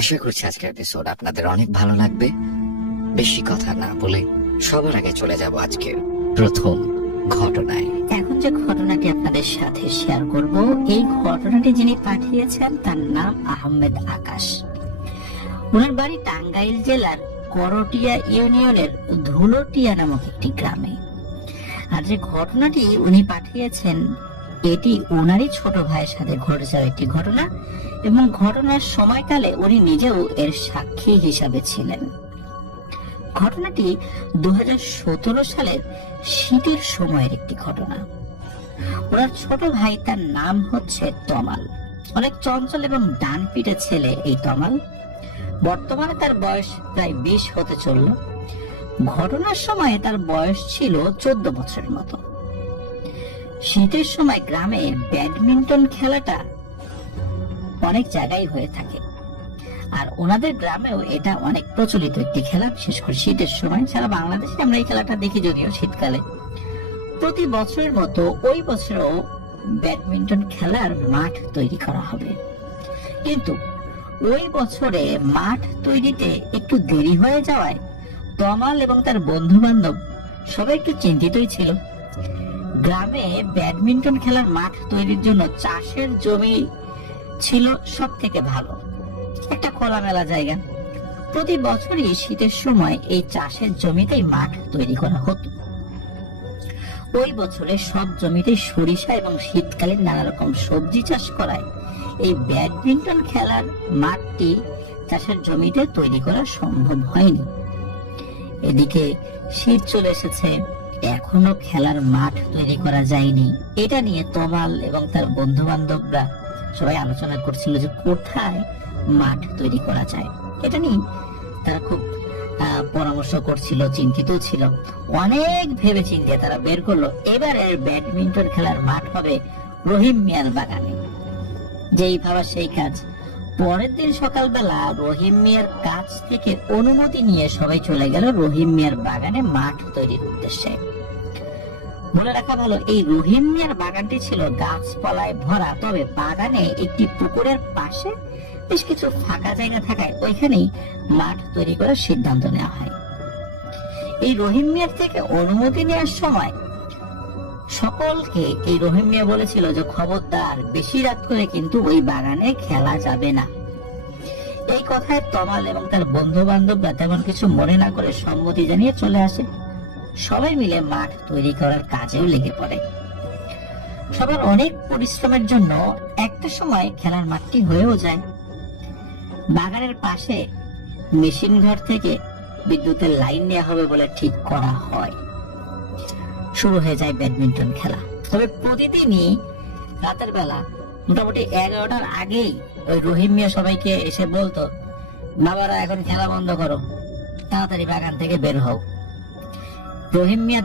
আশা করছি আজকের এপিসোড আপনাদের অনেক ভালো লাগবে। বেশি কথা না বলে সবার আগে চলে যাব আজকের প্রথম ঘটনায়। এখন যে ঘটনাটি আপনাদের সাথে শেয়ার করব, এই ঘটনাটি যিনি পাঠিয়েছেন তার নাম আহমেদ আকাশ। ওনার বাড়ি টাঙ্গাইল জেলার করটিয়া ইউনিয়নের ধুলটিয়া নামক একটি গ্রামে। আর যে ঘটনাটি উনি পাঠিয়েছেন এটি ওনারই ছোট ভাইয়ের সাথে ঘটে যাওয়া একটি ঘটনা, এবং ঘটনার সময়কালে উনি নিজেও এর সাক্ষী হিসাবে ছিলেন। ঘটনাটি 2017 সালের শীতের সময়ের একটি ঘটনা। ওনার ছোট ভাই, তার নাম হচ্ছে তমাল। অনেক চঞ্চল এবং ডান পিটে ছেলে এই তমাল। বর্তমানে তার বয়স প্রায় 20 হতে চলল। ঘটনার সময় তার বয়স ছিল 14 বছরের মতো। শীতের সময় গ্রামে ব্যাডমিন্টন খেলাটা অনেক জায়গায় হয়ে থাকে, আর ওনাদের গ্রামেও এটা অনেক প্রচলিত একটি খেলা। বিশেষ করে শীতের সময় সারা বাংলাদেশে আমরা এই খেলাটা দেখি, যদিও শীতকালে। প্রতি বছরের মতো ওই বছরও ব্যাডমিন্টন খেলার মাঠ তৈরি করা হবে, কিন্তু ওই বছরে মাঠ তৈরিতে একটু দেরি হয়ে যাওয়ায় তমাল এবং তার বন্ধু বান্ধব সবাই একটু চিন্তিতই ছিল। গ্রামে ব্যাডমিন্টন খেলার মাঠ তৈরির জন্য চাষের জমি ছিল সব থেকে ভালো, একটা খোলামেলা জায়গা। প্রতি বছরই শীতের সময় এই চাষের জমিতেই মাঠ তৈরি করা হতো। ওই বছরে সব জমিতে সরিষা এবং শীতকালীন নানা রকম সবজি চাষ করায় এই ব্যাডমিন্টন খেলার মাঠটি চাষের জমিতে তৈরি করা সম্ভব হয়নি। এদিকে শীত চলে এসেছে, এখনো খেলার মাঠ তৈরি করা যায়নি। এটা নিয়ে তমাল এবং তার বন্ধু বান্ধবরা সবাই আলোচনা করছিল যে কোথায় মাঠ তৈরি করা যায়। এটা নিয়ে তারা খুব পরামর্শ করছিল, চিন্তিত ছিল। অনেক ভেবে চিন্তে তারা বের করলো এবারের ব্যাডমিন্টন খেলার মাঠ হবে রহিম মিয়ার বাগানে। যেই ভাবা সেই কাজ। পরের দিন সকালবেলা রহিম মিয়ার কাছ থেকে অনুমতি নিয়ে সবাই চলে গেল রহিম মিয়ার বাগানে মাঠ তৈরির উদ্দেশ্যে। বলে রাখা ভালো, এই রহিম মিয়ার বাগানটি ছিল গাছপালায় ভরা, তবে বাগানে একটি পুকুরের পাশে বেশ কিছু ফাঁকা জায়গা থাকায় ওইখানেই মাঠ তৈরি করার সিদ্ধান্ত নেওয়া হয়। এই রহিম মিয়ার থেকে অনুমতি নেওয়ার সময় সকলকে এই রহিম মিয়া বলেছিল যে খবরদার, বেশি রাত করে কিন্তু ওই বাগানে খেলা যাবে না। এই কথায় তমাল এবং তার বন্ধু বান্ধবরা তেমন কিছু মনে না করে সম্মতি জানিয়ে চলে আসে। সবাই মিলে মাঠ তৈরি করার কাজেও লেগে পড়ে। সবার অনেক পরিশ্রমের জন্য একটা সময় খেলার মাঠটি হয়েও যায়। বাগানের পাশে মেশিন ঘর থেকে বিদ্যুতের লাইন নেওয়া হবে বলে ঠিক করা হয়। শুরু হয়ে যায় ব্যাডমিন্টন খেলা। তবে প্রতিদিনই রাতের বেলা মোটামুটি 11টার আগেই ওই রহিম মিয়া সবাইকে এসে বলতো, বাবারা এখন খেলা বন্ধ করো, তাড়াতাড়ি বাগান থেকে বের হও। রহিম মিয়া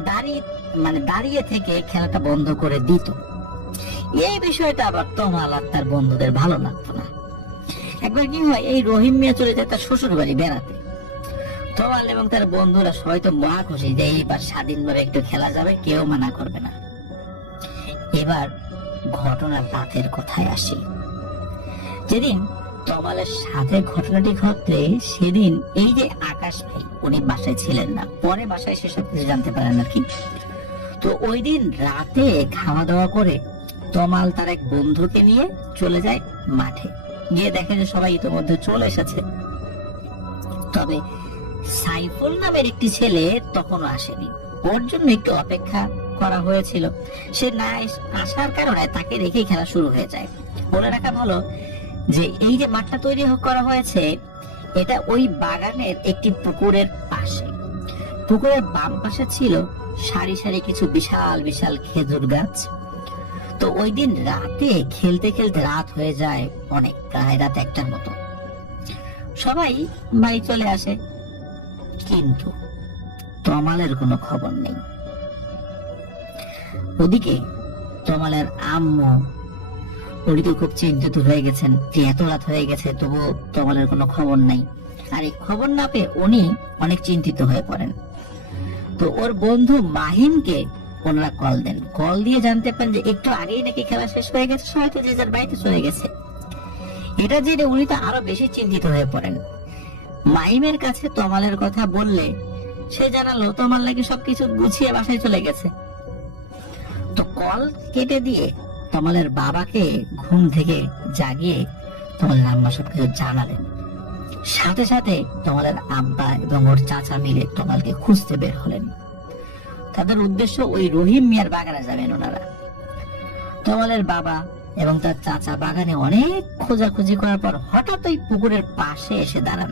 দাঁড়িয়ে থেকে খেলাটা বন্ধ করে দিত। এই বিষয়টা আবার তমাল আর তার বন্ধুদের ভালো লাগতো না। একবার কি হয়, এই রহিম মিয়া চলে যায় তার শ্বশুর বাড়ি বেড়াতে। তমাল এবং তার বন্ধুরা সবাই তো মহা খুশি যে এইবার স্বাধীনভাবে একটু খেলা যাবে, কেউ মানা করবে না। এবার ঘটনার রাতের কথায় আসি। যেদিন তমালের সাথে ঘটনাটি ঘটলে সেদিন এই যে আকাশ ভাই, উনি বাসায় ছিলেন না, পরে বাসায় সেসব কিছু জানতে পারেন আর কি। তো ওই দিন রাতে খাওয়া দাওয়া করে তমাল তার এক বন্ধুকে নিয়ে চলে যায় মাঠে। গিয়ে দেখে যে সবাই ইতিমধ্যে চলে এসেছে, তবে সাইফুল নামের একটি ছেলে তখনও আসেনি। ওর জন্য একটু অপেক্ষা করা হয়েছিল। সে না আসার কারণে তাকে রেখেই খেলা শুরু হয়ে যায়। বলে রাখা ভালো যে এই যে মাঠটা তৈরি করা হয়েছে এটা ওই বাগানের একটি পুকুরের পাশে। পুকুরের বাম পাশে ছিল সারি সারি কিছু বিশাল বিশাল খেজুর গাছ। তো ওই দিন রাতে খেলতে খেলতে রাত হয়ে যায় অনেক, প্রায় রাত 1টার মতো। সবাই বাড়ি চলে আসে, কিন্তু তমালের কোনো খবর নেই। ওদিকে তমালের আম্মু উনি খুব চিন্তিত হয়ে গেছেন যে এত রাত হয়ে গেছে তবুও তমালের কোনো খবর নাই। আর এই খবর না পেয়ে উনি অনেক চিন্তিত হয়ে পড়েন। তো ওর বন্ধু মাহিনকে ওনারা কল দেন। কল দিয়ে জানতে পারেন যে একটু আগেই নাকি খেলা শেষ হয়ে গেছে, সবাই তো যে যার বাড়িতে চলে গেছে। এটা জেনে উনি তো আরো বেশি চিন্তিত হয়ে পড়েন। মাহিমের কাছে তমালের কথা বললে সে জানালো তমাল নাকি সবকিছু গুছিয়ে বাসায় চলে গেছে। তো কল কেটে দিয়ে তমালের বাবাকে ঘুম থেকে জাগিয়ে তমালের আম্মা সবকিছু জানালেন। সাথে সাথে তমালের আব্বা এবং ওর চাচা মিলে তমালকে খুঁজতে বের হলেন। তাদের উদ্দেশ্য ওই রহিম মিয়ার বাগানে যাবেন ওনারা। তমালের বাবা এবং তার চাচা বাগানে অনেক খোঁজাখুঁজি করার পর হঠাৎ ওই পুকুরের পাশে এসে দাঁড়ান।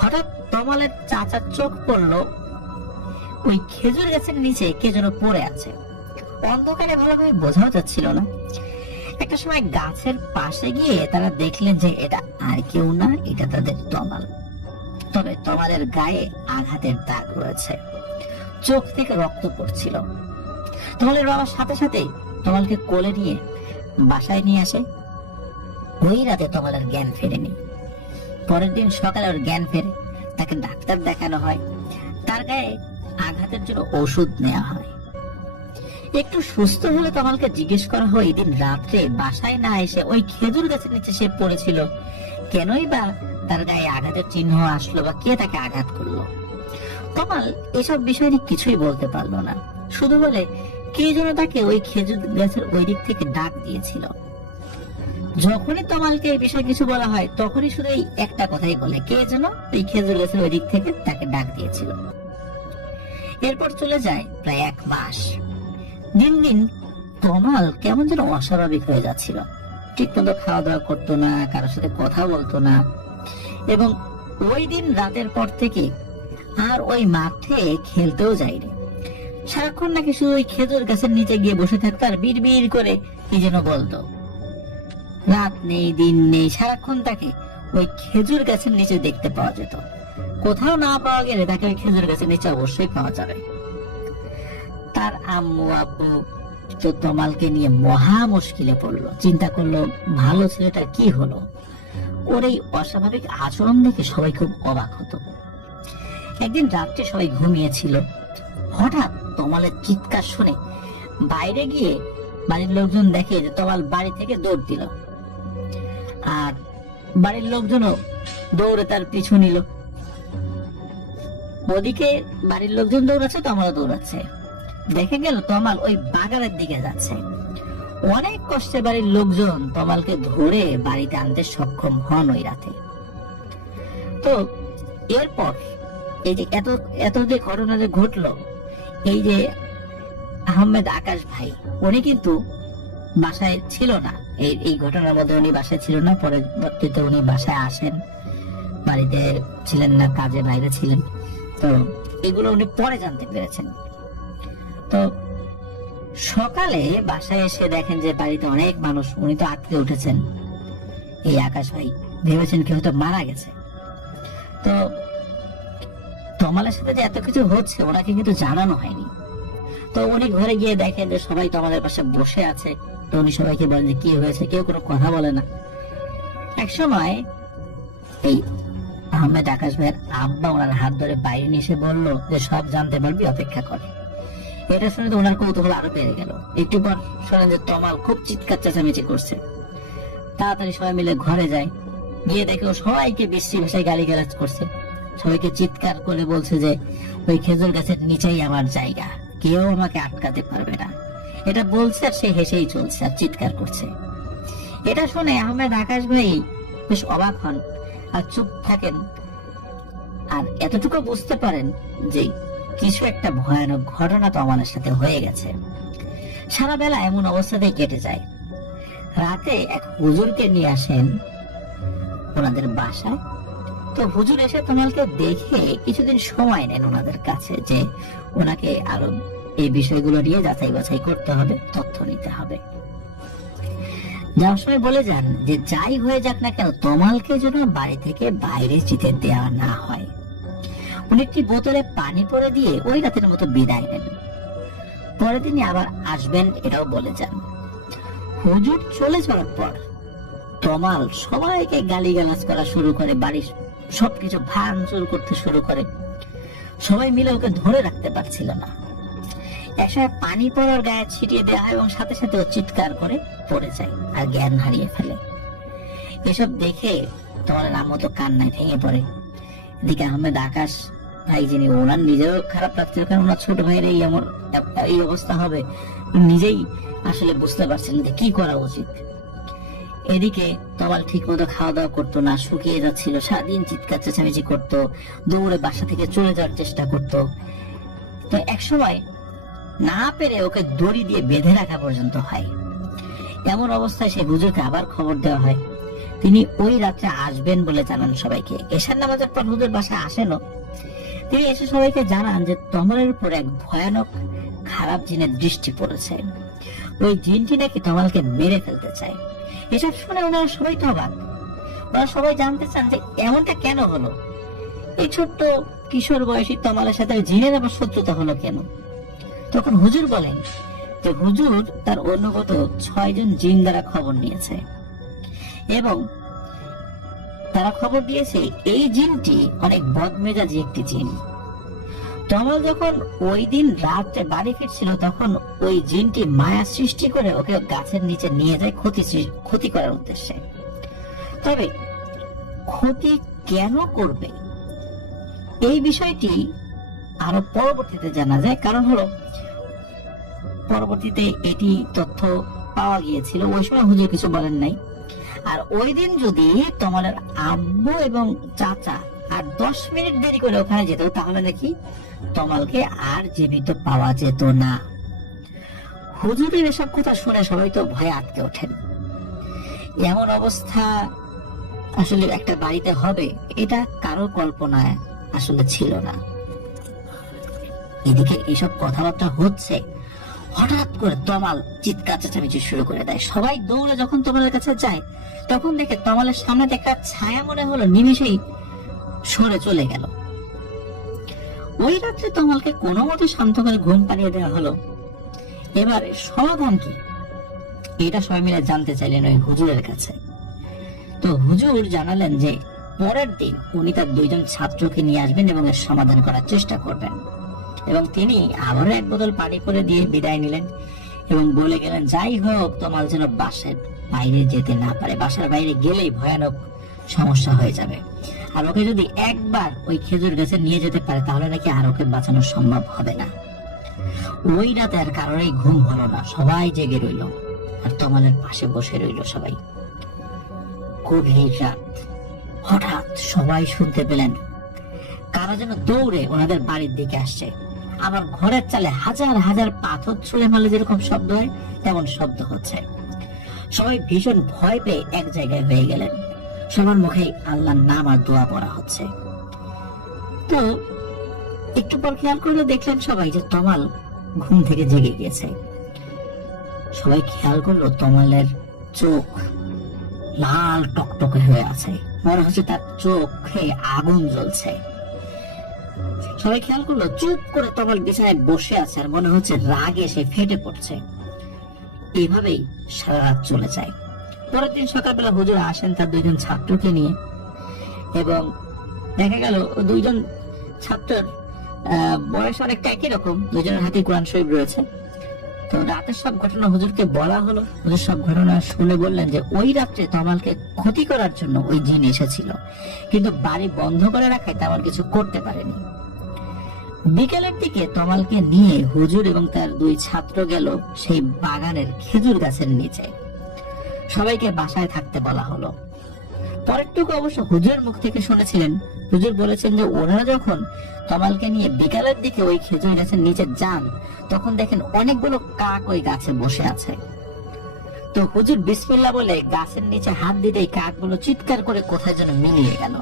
হঠাৎ তমালের চাচার চোখ পড়লো ওই খেজুর গাছের নিচে কে যেন পড়ে আছে। অন্ধকারে ভালোভাবে বোঝাও যাচ্ছিল না। একটা সময় গাছের পাশে গিয়ে তারা দেখলেন যে এটা আর কেউ না, এটা তাদের তমাল। তবে তমালের গায়ে আঘাতের দাগ রয়েছে, চোখ থেকে রক্ত পড়ছিল। তমালের বাবার সাথে সাথে তমালকে কোলে নিয়ে বাসায় নিয়ে আসে। ওই রাতে তমালের জ্ঞান ফেরেনি। পরের দিন সকালে ওর জ্ঞান ফেরে, তাকে ডাক্তার দেখানো হয়, তার গায়ে আঘাতের জন্য ওষুধ নেওয়া হয়। একটু সুস্থ হলে তমালকে জিজ্ঞেস করা হয় এই দিন রাত্রে বাসায় না এসে ওই খেজুর গাছের নিচে সে পড়েছিল কেনই বা তার গায়ে আঘাতের চিহ্ন আসলো বা কে তাকে আঘাত করলো। তমাল এসব বিষয় নিয়ে কিছুই বলতে পারলো না, শুধু বলে কে যেন তাকে ওই খেজুর গাছের ওই দিক থেকে ডাক দিয়েছিল। যখনই তমালকে এই বিষয়ে কিছু বলা হয় তখনই শুধু এই একটা কথাই বলে, কে যেন এই খেজুর গাছের ওই দিক থেকে তাকে ডাক দিয়েছিল। এরপর চলে যায় প্রায় 1 মাস। দিন দিন তমাল কেমন যেন অস্বাভাবিক হয়ে যাচ্ছিল। ঠিক মতো খাওয়া দাওয়া করতো না, কারোর সাথে কথা বলতো না, এবং ওই দিন রাতের পর থেকে আর ওই মাঠে খেলতেও যায়নি। সারাক্ষণ নাকি শুধু ওই খেজুর গাছের নিচে গিয়ে বসে থাকতো আর বিড় বিড় করে কি যেন বলতো। রাত নেই দিন নেই, সারাক্ষণ তাকে ওই খেজুর গাছের নিচে দেখতে পাওয়া যেত। কোথাও না পাওয়া গেলে তাকে ওই খেজুর গাছের নিচে অবশ্যই পাওয়া যাবে। তার আম্মু আব্বু তো তমালকে নিয়ে মহা মুশকিলে পড়লো। চিন্তা করলো ভালো ছেলেটার কি হলো। ওর এই অস্বাভাবিক আচরণ দেখে সবাই খুব অবাক হতো। একদিন রাত্রে সবাই ঘুমিয়েছিল, হঠাৎ তমালের চিৎকার শুনে বাইরে গিয়ে বাড়ির লোকজন দেখে যে তমাল বাড়ি থেকে দৌড় দিল, আর বাড়ির লোকজনও দৌড়ে তার পিছু নিল। ওদিকে বাড়ির লোকজন দৌড়াচ্ছে, তমালও দৌড়াচ্ছে। দেখে গেল তমাল ওই বাগানের দিকে যাচ্ছে। অনেক কষ্টে বাড়ির লোকজন তমালকে ধরে বাড়িতে আনতে সক্ষম হন ওই রাতে। তো এরপর এই যে এত যে ঘটনা যে ঘটলো, এই যে আহমেদ আকাশ ভাই উনি কিন্তু বাসায় ছিল না। এই ঘটনার মধ্যে উনি বাসায় ছিল না। পরবর্তীতে উনি বাসায় আসেন, বাড়িতে ছিলেন না, কাজে বাইরে ছিলেন। তো এগুলো উনি পরে জানতে পেরেছেন। তো সকালে বাসায় এসে দেখেন যে বাড়িতে অনেক মানুষ, উনি তো আটকে উঠেছেন। এই আকাশ ভাই ভেবেছেন কেউ তো মারা গেছে। তো তমালের সাথে যে এত কিছু হচ্ছে ওনাকে কিন্তু জানানো হয়নি। তো উনি ঘরে গিয়ে দেখেন যে সবাই তমালের পাশে বসে আছে। তো উনি সবাইকে বলেন যে কি হয়েছে, কেউ কোনো কথা বলে না। এক সময় এই আহমেদ আকাশ ভাইয়ের আব্বা ওনার হাত ধরে বাইরে নিয়ে এসে বললো যে সব জানতে পারবি, অপেক্ষা করে। এটা শুনে তো ওনার কৌতূহল আরো বেড়ে গেল। একটু পর শোনেন যে তমাল খুব চিৎকার চেঁচামেচি করছে। তাড়াতাড়ি সবাই মিলে ঘরে যায়, গিয়ে দেখে ও সবাইকে বিশ্রী ভাষায় গালিগালাজ করছে। সবাইকে চিৎকার করে বলছে যে ওই খেজুর গাছের নিচেই আমার জায়গা, কেউ আমাকে আটকাতে পারবে না। এটা বলছে আর সে হেসেই চলছে আর চিৎকার করছে। এটা শুনে আহমেদ আকাশ ভাই বেশ অবাক হন আর চুপ থাকেন, আর এতটুকু বুঝতে পারেন যে কিছু একটা ভয়ানক ঘটনা তমালের সাথে হয়ে গেছে। সারা বেলা এমন অবস্থাতেই কেটে যায়। রাতে এক হুজুরকে নিয়ে আসেন ওনাদের বাসায়। তো হুজুর এসে তমালকে দেখে কিছুদিন সময় নেন ওনাদের কাছে, যে ওনাকে আরো এই বিষয়গুলো নিয়ে যাচাই বাছাই করতে হবে, তথ্য নিতে হবে। যাওয়ার সময় বলে যান যে যাই হয়ে যাক না কেন তমালকে যেন বাড়ি থেকে বাইরে যেতে দেওয়া না হয়। উনি একটি বোতলে পানি পরে দিয়ে ওই রাতের মতো বিদায় নেন। পরের দিনই আবার আসবেন এটাও বলে যান। হুজুর চলে যাওয়ার পর তমাল সবাইকে গালিগালাজ করা শুরু করে, বাড়ির সবকিছু ভাঙচুর করতে শুরু করে। সবাই মিলে ওকে ধরে রাখতে পারছিল না। একসময় পানি পড়ার গায়ে ছিটিয়ে দেওয়া হয় এবং সাথে সাথে ও চিৎকার করে পড়ে যায় আর জ্ঞান হারিয়ে ফেলে। এসব দেখে তমালের আম্মু তো কান্নায় ভেঙে পড়ে। এদিকে আহমেদ আকাশ ভাই, যিনি ওনার নিজেও খারাপ লাগছিল, কারণ ওনার ছোট ভাইয়ের এই অবস্থা হবে নিজেই আসলে বুঝতে পারছেন যে কি করা উচিত। এদিকে তমাল ঠিক মতো খাওয়া দাওয়া করতো না, শুকিয়ে যাচ্ছিল, সারাদিন চিৎকার চেঁচামেচি করতো, দৌড়ে বাসা থেকে চলে যাওয়ার চেষ্টা করতো। তো একসময় না পেরে ওকে দড়ি দিয়ে বেঁধে রাখা পর্যন্ত হয়। এমন অবস্থায় সেই হুজুরকে আবার খবর দেওয়া হয়। তিনি ওই রাত্রে আসবেন বলে জানান সবাইকে। এশার নামাজের পর হুজুর বাসায় আসেনও। তিনি এসে সবাইকে জানান যে তমালের উপর এক ভয়ানক খারাপ জিনের দৃষ্টি পড়েছে। ওই জিনটি নাকি তমালকে মেরে ফেলতে চায়। এসব শুনে ওনারা সবাই তো অবাক। ওরা সবাই জানতে চান যে এমনটা কেন হলো, এই ছোট্ট কিশোর বয়সী তমালের সাথে জিনের আবার শত্রুতা হলো কেন। তখন হুজুর বলেন যে হুজুর তার অনুগত 6 জন জিন দ্বারা খবর নিয়েছে এবং তারা খবর দিয়েছে এই জিনটি অনেক বদমেজাজি একটি জিন। তমাল যখন ওই দিন রাত্রে বাড়ি ফিরছিল তখন ওই জিনটি মায়া সৃষ্টি করে ওকে গাছের নিচে নিয়ে যায় ক্ষতি করার উদ্দেশ্যে। তবে ক্ষতি কেন করবে এই বিষয়টি আরো পরবর্তীতে জানা যায়। কারণ হলো পরবর্তীতে এটি তথ্য পাওয়া গিয়েছিল, ওই সময় হুজুর কিছু বলেন নাই। আর ওই দিন যদি তমালের আব্বু এবং চাচা আর 10 মিনিট দেরি করে ওখানে যেত তাহলে নাকি তমালকে আর জীবিত পাওয়া যেত না। হুজুরের এসব কথা শুনে সবাই তো ভয়ে আটকে ওঠেন। এমন অবস্থা আসলে একটা বাড়িতে হবে এটা কারো কল্পনায় আসলে ছিল না। এদিকে এসব কথাবার্তা হচ্ছে, হঠাৎ করে তমাল চিৎকার চেঁচামেচি শুরু করে দেয়। সবাই দৌড়ে যখন তমালের কাছে যায় তখন দেখে তমালের সামনে একটা ছায়া মনে হলো নিমেষেই সরে চলে গেল। ওই রাত্রে তমালকে কোনো মতে শান্ত করে ঘুম পাড়িয়ে দেওয়া হলো। এবারে সমাধান কি এটা সবাই মিলে জানতে চাইলেন ওই হুজুরের কাছে। তো হুজুর জানালেন যে পরের দিন উনি তার 2 জন ছাত্রকে নিয়ে আসবেন এবং এর সমাধান করার চেষ্টা করবেন। এবং তিনি আবারও 1 বোতল পানি করে দিয়ে বিদায় নিলেন এবং বলে গেলেন যাই হোক তমাল যেন বাসার বাইরে যেতে না পারে, বাসার বাইরে গেলেই ভয়ানক সমস্যা হয়ে যাবে। আর ওকে যদি একবার ওই খেজুর গাছে নিয়ে যেতে পারে তাহলে নাকি আর ওকে বাঁচানো সম্ভব হবে না। ওই রাতে আর কারোরই ঘুম হলো না, সবাই জেগে রইল আর তমালের পাশে বসে রইল সবাই। গভীর রাত, হঠাৎ সবাই শুনতে পেলেন কারা যেন দৌড়ে ওনাদের বাড়ির দিকে আসছে। আমার ঘরের চালে হাজার হাজার পাথর ছুঁড়ে মারলে যেরকম শব্দ হয় তেমন শব্দ হচ্ছে। সবাই ভীষণ ভয় পেয়ে এক জায়গায় হয়ে গেলেন। সবার মুখে আল্লাহর নাম আর দোয়া পড়া হচ্ছে। তো একটু পর খেয়াল করলে দেখলেন সবাই যে তমাল ঘুম থেকে জেগে গিয়েছে। সবাই খেয়াল করলো তমালের চোখ লাল টকটকে হয়ে আছে, মনে হচ্ছে তার চোখে আগুন জ্বলছে। সবাই খেয়াল করলো চুপ করে তমাল বিছানায় বসে আছে আর মনে হচ্ছে রাগে সে ফেটে পড়ছে। এইভাবেই সারা রাত চলে যায়। পরের দিন সকালবেলা হুজুর আসেন তার 2 জন ছাত্রকে নিয়ে এবং দেখা গেল 2 জন ছাত্রের বয়স অনেকটা একই রকম, 2 জনের হাতে কোরআন শরীফ রয়েছে। তো রাতের সব ঘটনা হুজুরকে বলা হলো। হুজুর সব ঘটনা শুনে বললেন যে ওই রাত্রে তমালকে ক্ষতি করার জন্য ওই জিন এসেছিল, কিন্তু বাড়ি বন্ধ করে রাখায় তমাল কিছু করতে পারেনি। বিকেলের দিকে তমালকে নিয়ে হুজুর এবং তার 2 ছাত্র গেল সেই বাগানের খেজুর গাছের নিচে। সবাইকে বাসায় থাকতে বলা হলো। পরেরটুকু অবশ্য হুজুরের মুখ থেকে শুনেছিলেন। হুজুর বলেছেন যে ওনারা যখন তমালকে নিয়ে বিকালের দিকে ওই খেজুর গাছের নিচে যান তখন দেখেন অনেকগুলো কাক ওই গাছে বসে আছে। তো হুজুর বিসমিল্লাহ বলে গাছের নিচে হাত দিতেই কাকগুলো চিৎকার করে কোথায় যেন মিলিয়ে গেল।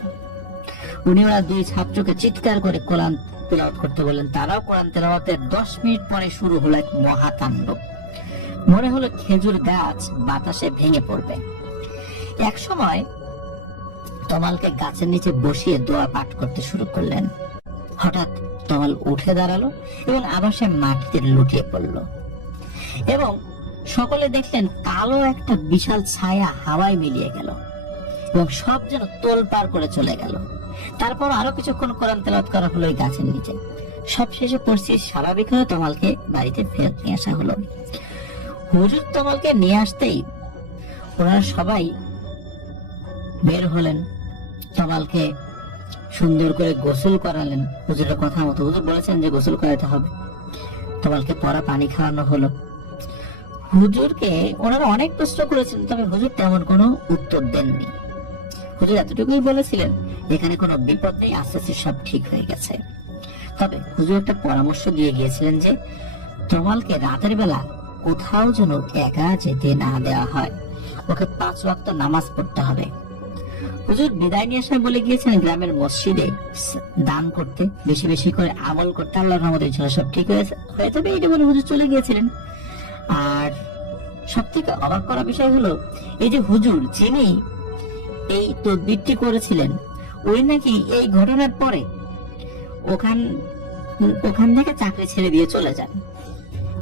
উনি ওরা 2 ছাত্রকে চিৎকার করে কোরআন তেলাওয়াত করতে বললেন। তারাও কোরআন তেলাওয়াতের 10 মিনিট পরে শুরু হলো এক মহাতাণ্ডব। মনে হলো খেজুর গাছ বাতাসে ভেঙে পড়বে। এক সময় তমালকে গাছের নিচে বসিয়ে দোয়া পাঠ করতে শুরু করলেন। হঠাৎ তমাল উঠে দাঁড়ালো এবং আবার সে মাটিতে লুটিয়ে পড়ল এবং সকলে দেখলেন কালো একটা বিশাল ছায়া হাওয়ায় মিলিয়ে গেল এবং সব যেন তোলপাড় করে চলে গেল। তারপর আরো কিছুক্ষণ কোরআন তেলাওয়াত করা হলো এই গাছের নিচে। সব শেষে পরিস্থিতি স্বাভাবিক হয়ে তমালকে বাড়িতে ফেরত নিয়ে আসা হলো। হুজুর তমালকে নিয়ে আসতেই ওনারা সবাই বের হলেন, তমালকে সুন্দর করে গোসল করালেন হুজুরের কথা মতো। হুজুর বলেছেন যে গোসল করাতে হবে। তমালকে পরা পানি খাওয়ানো হলো। হুজুরকে ওনারা অনেক প্রশ্ন করেছেন, তবে হুজুর তেমন কোনো উত্তর দেননি। হুজুর এতটুকুই বলেছিলেন এখানে কোনো বিপদ নেই, আস্তে আস্তে সব ঠিক হয়ে গেছে। তবে হুজুর একটা পরামর্শ দিয়ে গিয়েছিলেন যে তমালকে রাতের বেলা কোথাও যেন একা যেতে না দেওয়া হয়, ওকে 5 ওয়াক্ত নামাজ পড়তে হবে। হুজুর বিদায় নিয়ে এসে বলে গিয়েছেন গ্রামের মসজিদে দান করতে, বেশি বেশি করে আমল করতে, আল্লাহর রহমতে ইনশাআল্লাহ সব ঠিক হয়ে যাবে, এটা বলে হুজুর চলে গিয়েছিলেন। আর সব থেকে অবাক করা বিষয় হলো এই যে হুজুর যিনি এই তদবিরটি করেছিলেন, ওই নাকি এই ঘটনার পরে ওখান থেকে চাকরি ছেড়ে দিয়ে চলে যান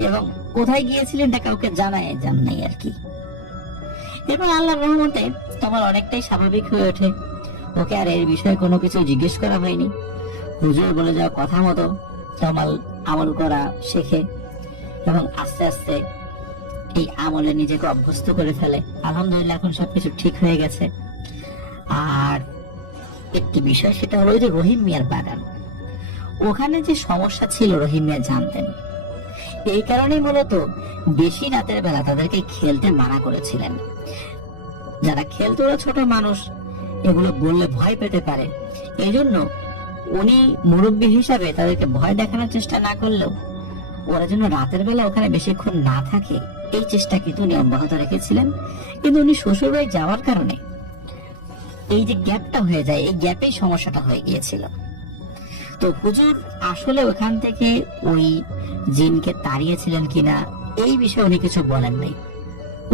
এবং কোথায় গিয়েছিলেন এটা কাউকে যান নাই আর কি। এবং আল্লাহর রহমতে তোমার অনেকটাই স্বাভাবিক হয়ে ওঠে, ওকে আর এর বিষয়ে কোনো কিছু জিজ্ঞেস করা হয়নি। হুজুর বলে যাওয়া কথা মতো তমাল আমল করা শেখে এবং আস্তে আস্তে এই আমলে নিজেকে অভ্যস্ত করে ফেলে। আলহামদুলিল্লাহ এখন সবকিছু ঠিক হয়ে গেছে। আর একটি বিষয়, সেটা হলো যে রহিম মিয়ার বাগান, ওখানে যে সমস্যা ছিল রহিম মিয়া জানতেন। এই কারণেই মূলত বেশি রাতের বেলা তাদেরকে খেলতে মানা করেছিলেন। যারা খেলতে, ওরা ছোট মানুষ, এগুলো বললে ভয় পেতে পারে, এই জন্য উনি মুরব্বী হিসাবে তাদেরকে ভয় দেখানোর চেষ্টা না করলেও ওরা যেন রাতের বেলা ওখানে বেশিক্ষণ না থাকে এই চেষ্টা কিন্তু উনি অব্যাহত রেখেছিলেন। কিন্তু উনি শ্বশুর বাড়ি যাওয়ার কারণে এই যে গ্যাপটা হয়ে যায়, এই গ্যাপেই সমস্যাটা হয়ে গিয়েছিল। তো হুজুর আসলে ওখান থেকে ওই জিনকে তাড়িয়েছিলেন কিনা এই বিষয়ে উনি কিছু বলেন নাই,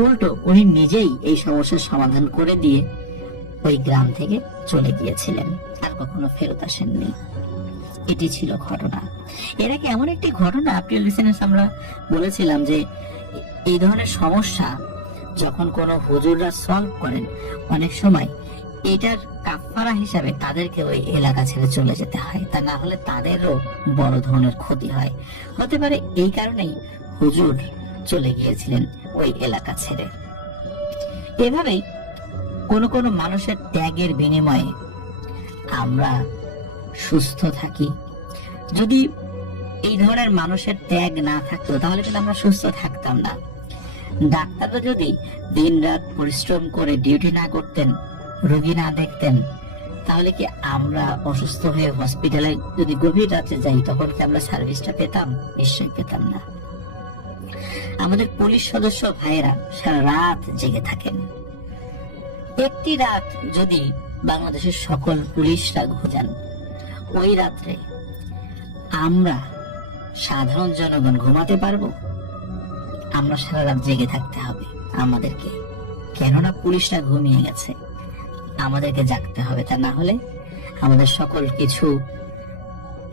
উল্টো উনি নিজেই এই সমস্যার সমাধান করে দিয়ে ওই গ্রাম থেকে চলে গিয়েছিলেন, আর কখনো ফেরত আসেননি। এটি ছিল ঘটনা। এর আগে এমন একটি ঘটনা প্রিয় লিসেনার্স আমরা বলেছিলাম যে এই ধরনের সমস্যা যখন কোনো হুজুররা সলভ করেন, অনেক সময় এটার কাফারা হিসাবে তাদেরকে ওই এলাকা ছেড়ে চলে যেতে হয়, তা না হলে তাদেরও বড় ধরনের ক্ষতি হয়। হতে পারে এই কারণেই হুজুর চলে গিয়েছিলেন ওই এলাকা ছেড়ে। এভাবেই কোন কোন মানুষের ত্যাগের বিনিময়ে আমরা সুস্থ থাকি। যদি এই ধরনের মানুষের ত্যাগ না থাকতো তাহলে কিন্তু আমরা সুস্থ থাকতাম না। ডাক্তাররা যদি দিন রাত পরিশ্রম করে ডিউটি না করতেন, রোগী না দেখতেন, তাহলে কি আমরা অসুস্থ হয়ে হসপিটালে যদি গভীর রাতে যাই তখন কি আমরা সার্ভিসটা পেতাম? নিশ্চয়ই পেতাম না। আমাদের পুলিশ সদস্য ভাইয়েরা সারা রাত জেগে থাকেন। একটি রাত যদি বাংলাদেশের সকল পুলিশরা ঘুমান, ওই রাত্রে আমরা সাধারণ জনগণ ঘুমাতে পারবো? আমরা সারা রাত জেগে থাকতে হবে আমাদেরকে, কেননা পুলিশরা ঘুমিয়ে গেছে, আমাদেরকে জাগতে হবে। তা না হলে আমাদের সকল কিছু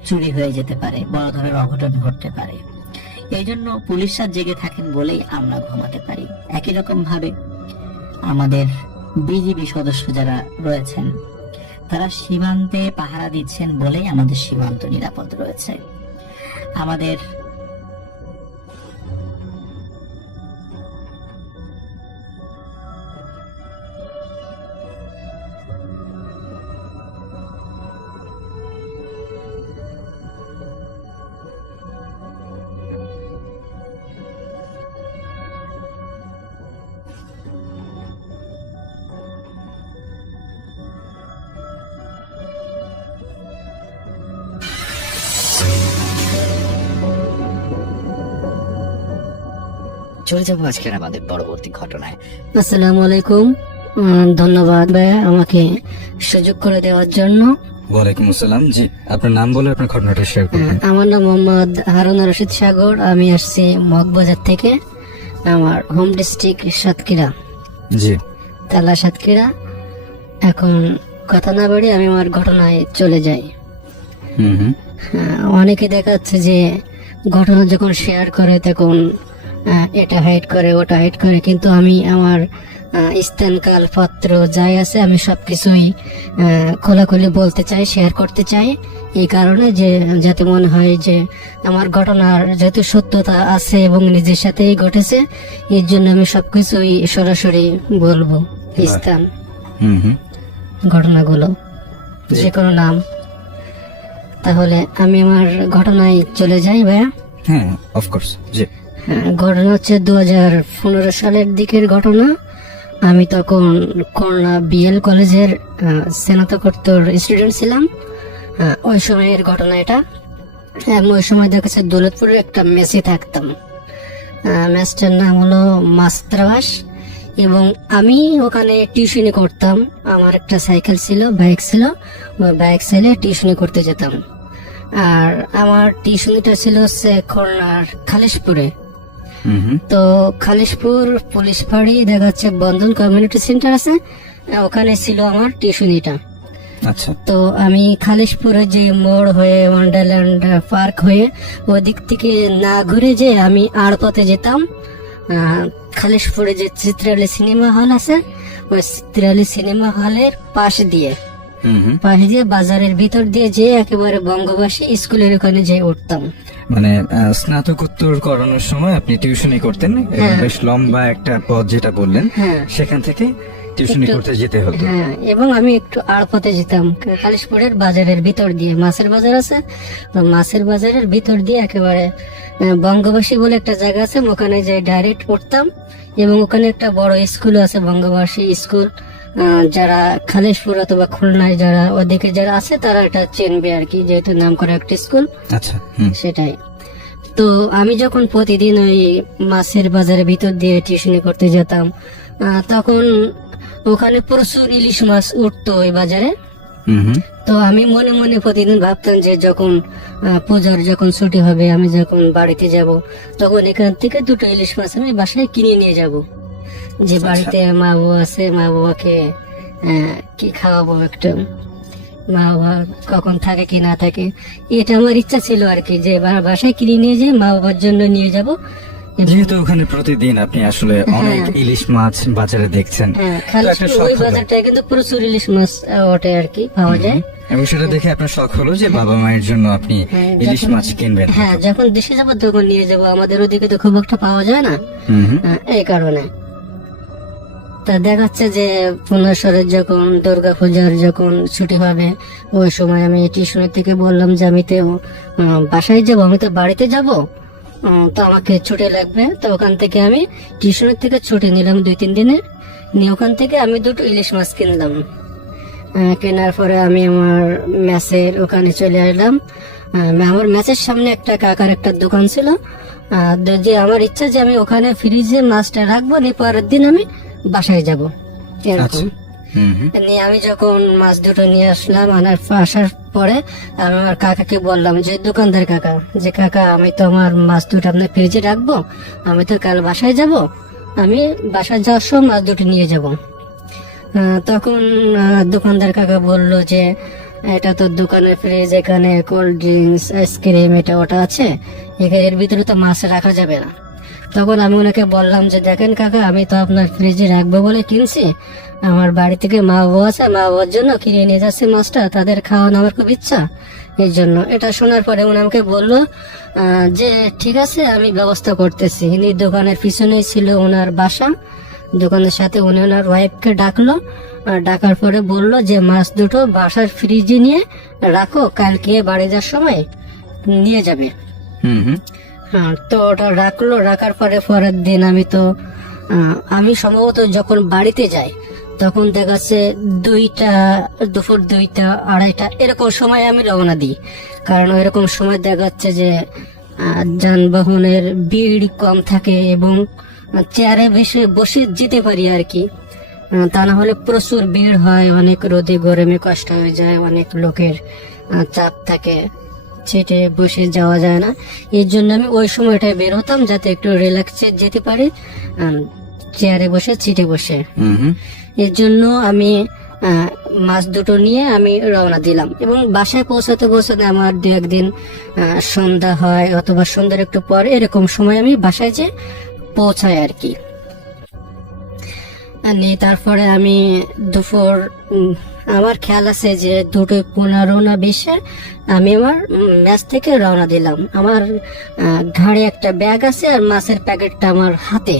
চুরি হয়ে যেতে পারে, বড় ধরনের অঘটন ঘটতে পারে। এই জন্য পুলিশরা জেগে থাকেন বলেই আমরা ঘুমাতে পারি। একই রকম ভাবে আমাদের বিজিবি সদস্য যারা রয়েছেন তারা সীমান্তে পাহারা দিচ্ছেন বলেই আমাদের সীমান্ত নিরাপদ রয়েছে। আমাদের চলে যাবো আজকের আমাদের পরবর্তী ঘটনায়। আসসালামু আলাইকুম, ধন্যবাদ ভাই আমাকে সুযোগ করে দেওয়ার জন্য। ওয়ালাইকুম আসসালাম। জি, আপনার নাম বলে আপনার ঘটনাটা শেয়ার করবেন। আমার নাম মোহাম্মদ হারুন রশিদ সাগর, আমি আসছি মগবাজার থেকে। আমার হোম ডিস্ট্রিক্ট সাতক্ষীরা, জি, তালা সাতক্ষীরা। এখন কথা না বাড়ি আমি আমার ঘটনায় চলে যাই। অনেকে দেখাচ্ছে যে ঘটনা যখন শেয়ার করে তখন এটা হাইড করে ওটা হাইড করে, কিন্তু আমি আমার স্থানকাল পাত্র যাই আছে আমি সবকিছুই খোলাখুলি বলতে চাই, শেয়ার করতে চাই। এই কারণে যে যাতে মনে হয় যে আমার ঘটনার যেহেতু সত্যতা আছে এবং নিজের সাথেই ঘটেছে, এর জন্য আমি সবকিছুই সরাসরি বলবো। স্থান ঘটনাগুলো, যে কোনো নাম। তাহলে আমি আমার ঘটনায় চলে যাই ভাইয়া। হ্যাঁ, অফকোর্স, জি। হ্যাঁ, ঘটনা হচ্ছে 2015 সালের দিকের ঘটনা। আমি তখন করোনা বিএল কলেজের স্নাতকোত্তর স্টুডেন্ট ছিলাম। ওই সময়ের ঘটনা এটা। আমি ওই সময় দেখেছি দৌলতপুরের একটা মেসে থাকতাম। মেসটার নাম হলো মাস্ত্রাবাস, এবং আমি ওখানে টিউশনি করতাম। আমার একটা সাইকেল ছিল, বাইক ছিল, ওই বাইক চাইলে টিউশনি করতে যেতাম। আর আমার টিউশনিটা ছিল হচ্ছে খুলনার খালিশপুরে। তো খালিশপুর পুলিশ ফাঁড়ি দেখা যাচ্ছে বন্ধন কমিউনিটি সেন্টার আছে, ওখানে ছিল আমার টিউশনিটা। আচ্ছা। তো আমি খালিশপুরে যে মোড় হয়ে ওয়ান্ডারল্যান্ড পার্ক হয়ে ওদিক থেকে না ঘুরে যে আমি আড়পথে যেতাম। খালিশপুরে যে চিত্রালী সিনেমা হল আছে, ওই চিত্রালী সিনেমা হলের পাশ দিয়ে বাজারের ভিতর দিয়ে যে একেবারে বঙ্গবাসী স্কুলের ওখানে যে উঠতাম। মানে স্নাতকোত্তর করানোর সময় আপনি টিউশনি করতেন, এবং বেশ লম্বা একটা পথ যেটা বললেন, সেখান থেকে টিউশনি করতে যেতে হতো। হ্যাঁ, এবং আমি একটু আড়পথে যেতাম খালিশপুরের বাজারের ভিতর দিয়ে। মাছের বাজার আছে, তো মাছের বাজারের ভিতর দিয়ে একেবারে বঙ্গবাসী বলে একটা জায়গা আছে, ওখানে যে ডাইরেক্ট উঠতাম। এবং ওখানে একটা বড় স্কুল আছে, বঙ্গবাসী স্কুল। যারা খালিশপুর অথবা খুলনায় যারা ওদিকে যারা আছে তারা এটা চেনবে আর কি, যেহেতু নাম করা একটা স্কুল। আচ্ছা। সেটাই। তো আমি যখন প্রতিদিন ওই মাছের বাজারের ভিতর দিয়ে টিউশনি করতে যেতাম, তখন ওখানে প্রচুর ইলিশ মাছ উঠতো ওই বাজারে। তো আমি মনে মনে প্রতিদিন ভাবতাম যে যখন পূজার যখন ছুটি হবে, আমি যখন বাড়িতে যাব, তখন এখান থেকে 2টো ইলিশ মাছ আমি বাসায় কিনে নিয়ে যাব। যে বাড়িতে মা বাবা আছে, মা বাবাকে কি খাওয়াবো একটু, মা বাবা কখন থাকে কি না থাকে, এটা আমার ইচ্ছা ছিল আর কি, যে বাসায় কিনে নিয়ে যাই, মা বাবার জন্য নিয়ে যাব। যেহেতু ওখানে প্রতিদিন আপনি আসলে অনেক ইলিশ মাছ বাজারে দেখছেন, ওই বাজারটায় কিন্তু প্রচুর ইলিশ মাছ ওঠে আর কি, পাওয়া যায়। এবং সেটা দেখে আপনার শখ হলো যে বাবা মায়ের জন্য আপনি ইলিশ মাছ কিনবেন। হ্যাঁ, যখন দেশে যাবো তখন নিয়ে যাবো, আমাদের ওদিকে তো খুব একটা পাওয়া যায় না, এই কারণে। তা দেখাচ্ছে যে 15 সালের যখন দুর্গাপূজার যখন ছুটি হবে, ওই সময় আমি টিউশনের থেকে বললাম যে আমি তো বাসায় যাবো, আমি তো বাড়িতে যাব, তো আমাকে ছুটি লাগবে। তো ওখান থেকে আমি টিউশনের থেকে ছুটি নিলাম 2-3 দিনের, নিয়ে ওখান থেকে আমি 2টো ইলিশ মাছ কিনলাম। কেনার পরে আমি আমার ম্যাচের ওখানে চলে আসলাম। আমার ম্যাচের সামনে একটা কাকার একটা দোকান ছিল, যে আমার ইচ্ছা যে আমি ওখানে ফ্রিজে মাছটা রাখবো, নিয়ে পরের দিন আমি বাসায় যাব, এরকম। নিয়ে আমি যখন মাছ 2টো নিয়ে আসলাম, আসার পরে আমি আমার কাকাকে বললাম, যে দোকানদার কাকা, যে কাকা আমি তো আমার মাছ 2টো আপনার ফ্রিজে রাখবো, আমি তো কাল বাসায় যাব, আমি বাসায় যাওয়ার সময় মাছ 2টো নিয়ে যাব। তখন দোকানদার কাকা বলল যে এটা তো দোকানের ফ্রিজ, এখানে কোল্ড ড্রিঙ্কস, আইসক্রিম, এটা ওটা আছে, এর ভিতরে তো মাছ রাখা যাবে না। তখন আমি ওনাকে বললাম যে দেখেন কাকা, আমি তো আপনার ফ্রিজে রাখবো বলে কিনছি, আমার বাড়ি থেকে মা বাবা আছে, মা বাবার জন্য কিনে নিয়ে যাচ্ছে মাছটা, তাদের খাওয়ানো আমার খুব ইচ্ছা, এই জন্য। এটা শোনার পরে উনি আমাকে বললো যে ঠিক আছে, আমি ব্যবস্থা করতেছি। ইনি দোকানের পিছনেই ছিল ওনার বাসা, দোকানের সাথে উনি ওনার ওয়াইফকে ডাকলো, ডাকার পরে বললো যে মাছ 2টো বাসার ফ্রিজে নিয়ে রাখো, কালকে বাড়ি যাওয়ার সময় নিয়ে যাবে। হ্যাঁ, তো ওটা রাখলো। রাখার পরে পরের দিন আমি সম্ভবত যখন বাড়িতে যাই, তখন দেখাচ্ছে 2টা, দুপুর 2টা 2:30 এরকম সময় আমি রওনা দিই। কারণ এরকম সময় দেখাচ্ছে যে যানবাহনের ভিড় কম থাকে এবং চেয়ারে বসে যেতে পারি আর কি। তা না হলে প্রচুর ভিড় হয়, অনেক রোদে গরমে কষ্ট হয়ে যায়, অনেক লোকের চাপ থাকে, সিটে বসে যাওয়া যায় না। এর জন্য আমি ওই সময়টায় বের হতাম, যাতে একটু রিল্যাক্সে যেতে পারি, চেয়ারে বসে, সিটে বসে। এর জন্য আমি মাছ 2টো নিয়ে আমি রওনা দিলাম। এবং বাসায় পৌঁছাতে আমার 2-1 দিন সন্ধ্যা হয়, অথবা সন্ধ্যার একটু পরে, এরকম সময় আমি বাসায় যে পৌঁছাই আর কি। তারপরে আমি দুপুর, আমার খেয়াল আছে যে 2:15 না 20 আমি আমার ম্যাচ থেকে রওনা দিলাম। আমার ঘাড়ে একটা ব্যাগ আছে, আর মাছের প্যাকেটটা আমার হাতে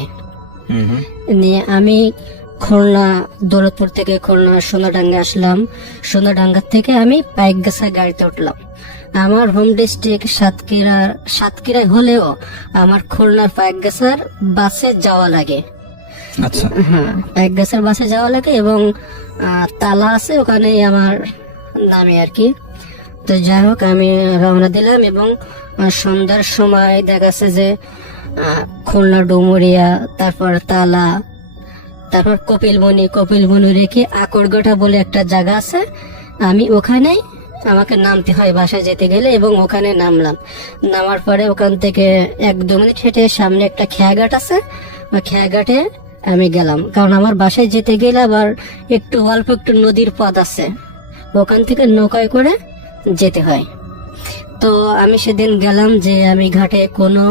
নিয়ে আমি খুলনা দৌলতপুর থেকে খুলনা সোনাডাঙ্গা আসলাম। সোনাডাঙ্গা থেকে আমি পাইকগাছা গাড়িতে উঠলাম। আমার হোম ডিস্ট্রিক্ট সাতক্ষীরায় হলেও আমার খুলনার পাইকগাছার বাসে যাওয়া লাগে। আচ্ছা, হ্যাঁ, পাইকগাছার বাসে যাওয়া লাগে এবং তালা আছে, ওখানেই আমার নামে আর কি। তো যাই হোক, আমি রওনা দিলাম এবং সন্ধ্যার সময় দেখাচ্ছে যে খুলনা ডুমুরিয়া, তারপর তালা, তারপর কপিলমণি রেখে আকরগোটা বলে একটা জায়গা আছে, আমি ওখানেই আমাকে নামতে হয় বাসায় যেতে গেলে, এবং ওখানে নামলাম। নামার পরে ওখান থেকে 1-2 মিনিট হেঁটে সামনে একটা খেয়াঘাট আছে, ওই খেয়াঘাটে আমি গেলাম, কারণ আমার বাসায় যেতে গেলে আবার অল্প একটু নদীর পথ আছে, ওখান থেকে নৌকায় করে যেতে হয়। তো আমি সেদিন গেলাম, যে আমি ঘাটে কোনো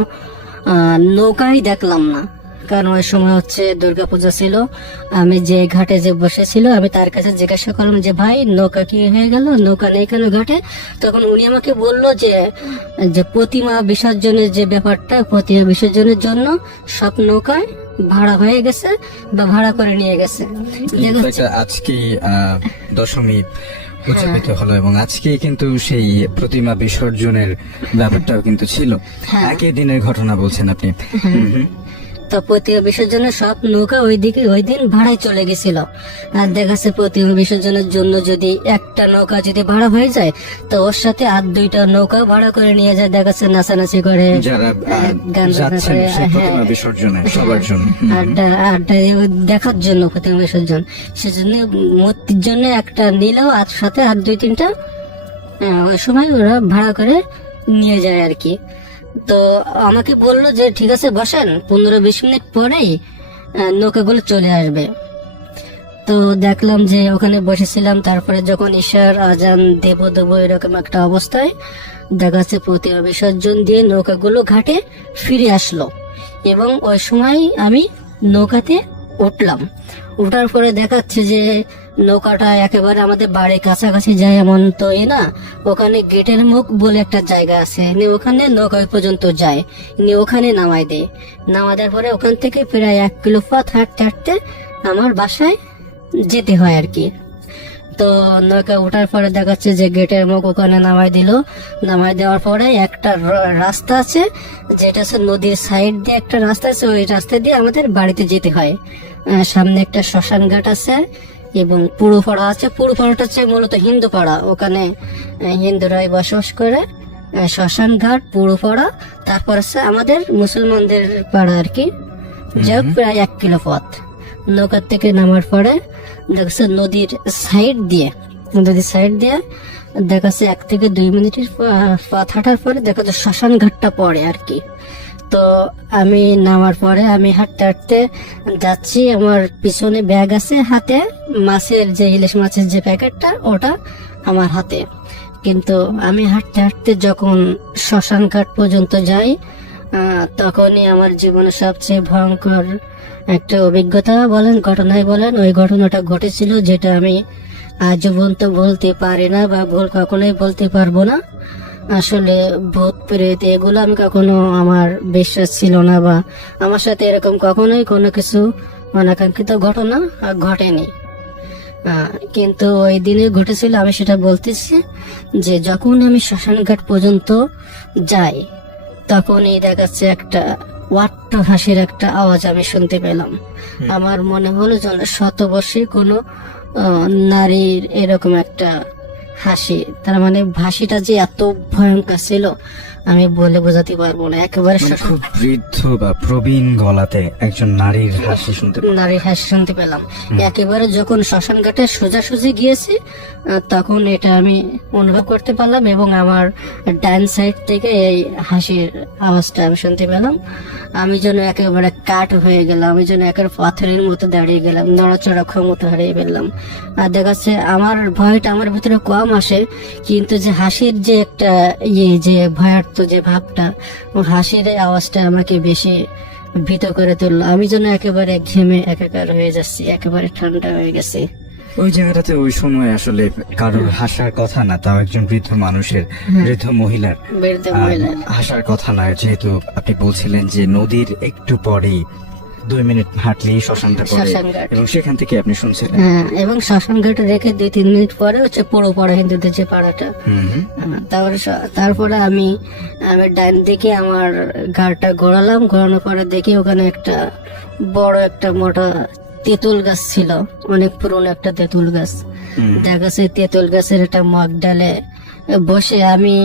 নৌকাই দেখলাম না, কারণ ওই সময় হচ্ছে দুর্গাপূজা ছিল। আমি যে ঘাটে যে বসেছিল, আমি তার কাছে জিজ্ঞাসা করলাম যে ভাই নৌকা কি হয়ে গেল, নৌকা নেই কেন ঘাটে? তখন উনি আমাকে বললো যে প্রতিমা বিসর্জনের যে ব্যাপারটা, প্রতিমা বিসর্জনের জন্য সব নৌকায় ভাড়া হয়ে গেছে বা ভাড়া করে নিয়ে গেছে। আজকে দশমী উদযাপিত হলো এবং আজকে কিন্তু সেই প্রতিমা বিসর্জনের ব্যাপারটাও কিন্তু ছিল। একই দিনের ঘটনা বলছেন আপনি। তো প্রতিমা বিসর্জনের সব নৌকা ওই দিন ভাড়ায় চলে গেছিল। আর দেখাচ্ছে প্রতিমা বিসর্জনের জন্য যদি একটা নৌকা যদি ভাড়া হয়ে যায়, তো ওর সাথে আর 2টা নৌকা ভাড়া করে নিয়ে যায়, দেখাচ্ছে নাচানাচি করে, যারা গান বাজনা যাচ্ছেন করে, সেই প্রতিমা বিসর্জনে সবার জন্য, আড্ডা দেখার জন্য প্রতিমা বিসর্জন। সেজন্য মূর্তির জন্য একটা নিলেও আর সাথে আর 2-3টা ওই সময় ওরা ভাড়া করে নিয়ে যায় আর কি। তো আমাকে বললো যে ঠিক আছে বসেন, 15-20 মিনিট পরেই নৌকাগুলো চলে আসবে। তো দেখলাম যে ওখানে বসেছিলাম। তারপরে যখন ঈশার আজান দেব এরকম একটা অবস্থায় দেখা যাচ্ছে প্রতিমা বিসর্জন দিয়ে নৌকাগুলো ঘাটে ফিরে আসলো, এবং ওই সময় আমি নৌকাতে উঠলাম। উঠার পরে দেখাচ্ছে যে নৌকাটা একেবারে আমাদের বাড়ির কাছাকাছি যায় এমন তো না, ওখানে গেটের মুখ বলে একটা জায়গা আছে, ওখানে নৌকা পর্যন্ত যায়, ওখানে নামাই দেয়। নামাই দেওয়ার পরে ওখান থেকে প্রায় 1 কিলো পথ হাঁটতে আমার বাসায় যেতে হয় আর কি। তো নৌকা ওঠার পরে দেখাচ্ছে যে গেটের মুখ ওখানে নামাই দিল। নামাই দেওয়ার পরে একটা রাস্তা আছে, যেটা হচ্ছে নদীর সাইড দিয়ে একটা রাস্তা আছে, ওই রাস্তা দিয়ে আমাদের বাড়িতে যেতে হয়। সামনে একটা শ্মশান ঘাট আছে এবং পুরো পাড়া আছে। পুরো পাড়াটা হচ্ছে মূলত হিন্দু পাড়া, ওখানে হিন্দুরাই বসবাস করে। শ্মশান ঘাট, পুরো পাড়া, তারপর আছে আমাদের মুসলমানদের পাড়া আর কি। যাই হোক, প্রায় 1 কিলো পথ। নৌকার থেকে নামার পরে দেখছে নদীর সাইড দিয়ে দেখাচ্ছে 1 থেকে 2 মিনিটের পথ হাঁটার পরে দেখাচ্ছে শ্মশান ঘাটটা পড়ে আর কি। তো আমি নামার পরে আমি হাঁটতে যাচ্ছি, আমার পিছনে ব্যাগ আছে, হাতে মাছের যে ইলিশ মাছের যে প্যাকেটটা ওটা আমার হাতে। কিন্তু আমি হাঁটতে যখন শ্মশান ঘাট পর্যন্ত যাই, তখনই আমার জীবনের সবচেয়ে ভয়ঙ্কর একটা অভিজ্ঞতা বলেন, ঘটনাই বলেন, ওই ঘটনাটা ঘটেছিল, যেটা আমি আজ পর্যন্ত বলতে পারি না বা কখনোই বলতে পারবো না। আসলে ভূত প্রেত এগুলো আমি কখনো, আমার বিশ্বাস ছিল না, বা আমার সাথে এরকম কখনোই কোনো কিছু অনাকাঙ্ক্ষিত ঘটনা ঘটেনি। কিন্তু ওই দিনে ঘটেছিল, আমি সেটা বলতেছি যে যখন আমি শ্মশানঘাট পর্যন্ত যাই, তখনই দেখাচ্ছে একটা ওয়াট্ট হাসির একটা আওয়াজ আমি শুনতে পেলাম। আমার মনে হলো যেন শতবর্ষী কোনো নারীর এরকম একটা হাসি। তার মানে হাসিটা যে এত ভয়ঙ্কর ছিল আমি বলে বোঝাতে পারবো না। একেবারে খুব বৃদ্ধ বা প্রবীণ গলাতে একজন নারীর হাসি শুনতে পেলাম। একেবারে যখন শ্মশান ঘাটে সোজাসুজি গিয়েছি, তখন এটা আমি অনুভব করতে পারলাম, এবং আমার ডান সাইড থেকে এই হাসির আওয়াজটা আমি শুনতে পেলাম। আমি যেন একেবারে কাঠ হয়ে গেলাম, আমি যেন একেবারে পাথরের মতো দাঁড়িয়ে গেলাম, নড়াচড়া ক্ষমতা হারিয়ে ফেললাম। আর দেখাচ্ছে আমার ভয়টা আমার ভিতরে কম আসে, কিন্তু যে হাসির যে একটা যে ভয়ার্থ যে ভাবটা, ও হাসির আওয়াজটা আমাকে বেশি ভীত করে তুললো। আমি যেন একেবারে ঘেমে একাকার হয়ে যাচ্ছি, একেবারে ঠান্ডা হয়ে গেছে। ওই জায়গাটাতে ওই সময় আসলে কারোর হাসার কথা না, তাও একজন বৃদ্ধ মানুষের, বৃদ্ধ মহিলার হাসার কথা না। যেহেতু আপনি বলছিলেন যে নদীর একটু পরেই 2 মিনিট হাঁটলেই শ্মশানটা পড়ে শ্মশানঘাট। এবং সেখান থেকে আপনি শুনছিলেন। হ্যাঁ, এবং শ্মশান ঘাটে রেখে 2-3 মিনিট পরে হচ্ছে পুরো পাড়া হিন্দুদের যে পাড়াটা, তারপরে আমি ডাইন দিকে আমার গাড়িটা ঘোরালাম, ঘোরানোর পরে দেখি ওখানে একটা বড় একটা মোটা তেঁতুল গাছ ছিল, অনেক পুরনো একটা তেঁতুল গাছ। দেখা যাচ্ছে তেঁতুল গাছের একটা মগ ডালে বসে আমি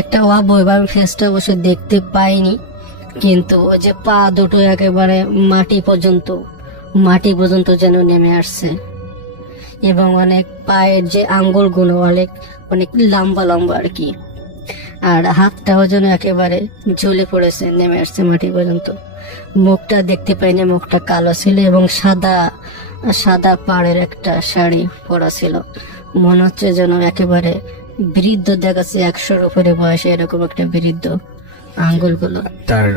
একটা অবয়ব, আমি ফেসটা অবশ্য দেখতে পাইনি, কিন্তু ওই যে পা দুটো একেবারে মাটি পর্যন্ত যেন নেমে আসছে, এবং অনেক পায়ের যে আঙ্গুলগুলো অনেক অনেক লম্বা লম্বা আর কি, আর হাতটাও যেন একেবারে ঝুলে পড়েছে, নেমে আসছে মাটি পর্যন্ত। মুখটা দেখতে পাইনি, মুখটা কালো ছিল এবং সাদা পাড়ের একটা শাড়ি পরা ছিল। মনে হচ্ছে যেন একেবারে বৃদ্ধ, দেখাচ্ছে 100-র উপরে বয়সে, এরকম একটা বৃদ্ধ আঙ্গুলগুলো। তার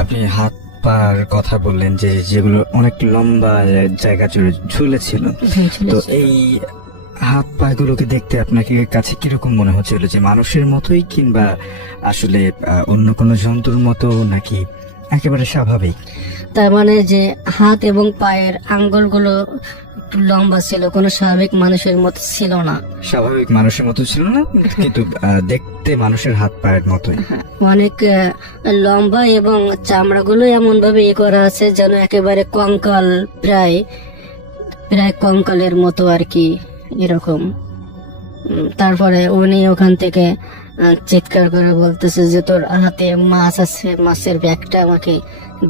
আপনি হাত পার কথা বললেন যে যেগুলো অনেক লম্বা জায়গা জুড়ে ঝুলেছিল, তো এই হাত পাগুলোকে দেখতে আপনাকে কাছে কিরকম মনে হচ্ছিল? যে মানুষের মতোই, কিংবা আসলে অন্য কোনো জন্তুর মতো, নাকি একেবারে স্বাভাবিক? তার মানে যে হাত এবং পায়ের আঙ্গুলগুলো একটু লম্বা ছিল, কোনো স্বাভাবিক মানুষের মতো ছিল না। স্বাভাবিক মানুষের মতো ছিল না, কিন্তু দেখতে মানুষের হাত পায়ের মতোই। অনেক লম্বা, এবং চামড়াগুলো এমন ভাবে করা আছে যেন একেবারে কঙ্কাল, প্রায় কঙ্কালের মতো আর কি, এরকম। তারপরে উনি ওখান থেকে চিৎকার করে বলতেছে যে তোর হাতে মাছ আছে, মাছের ব্যাগটা আমাকে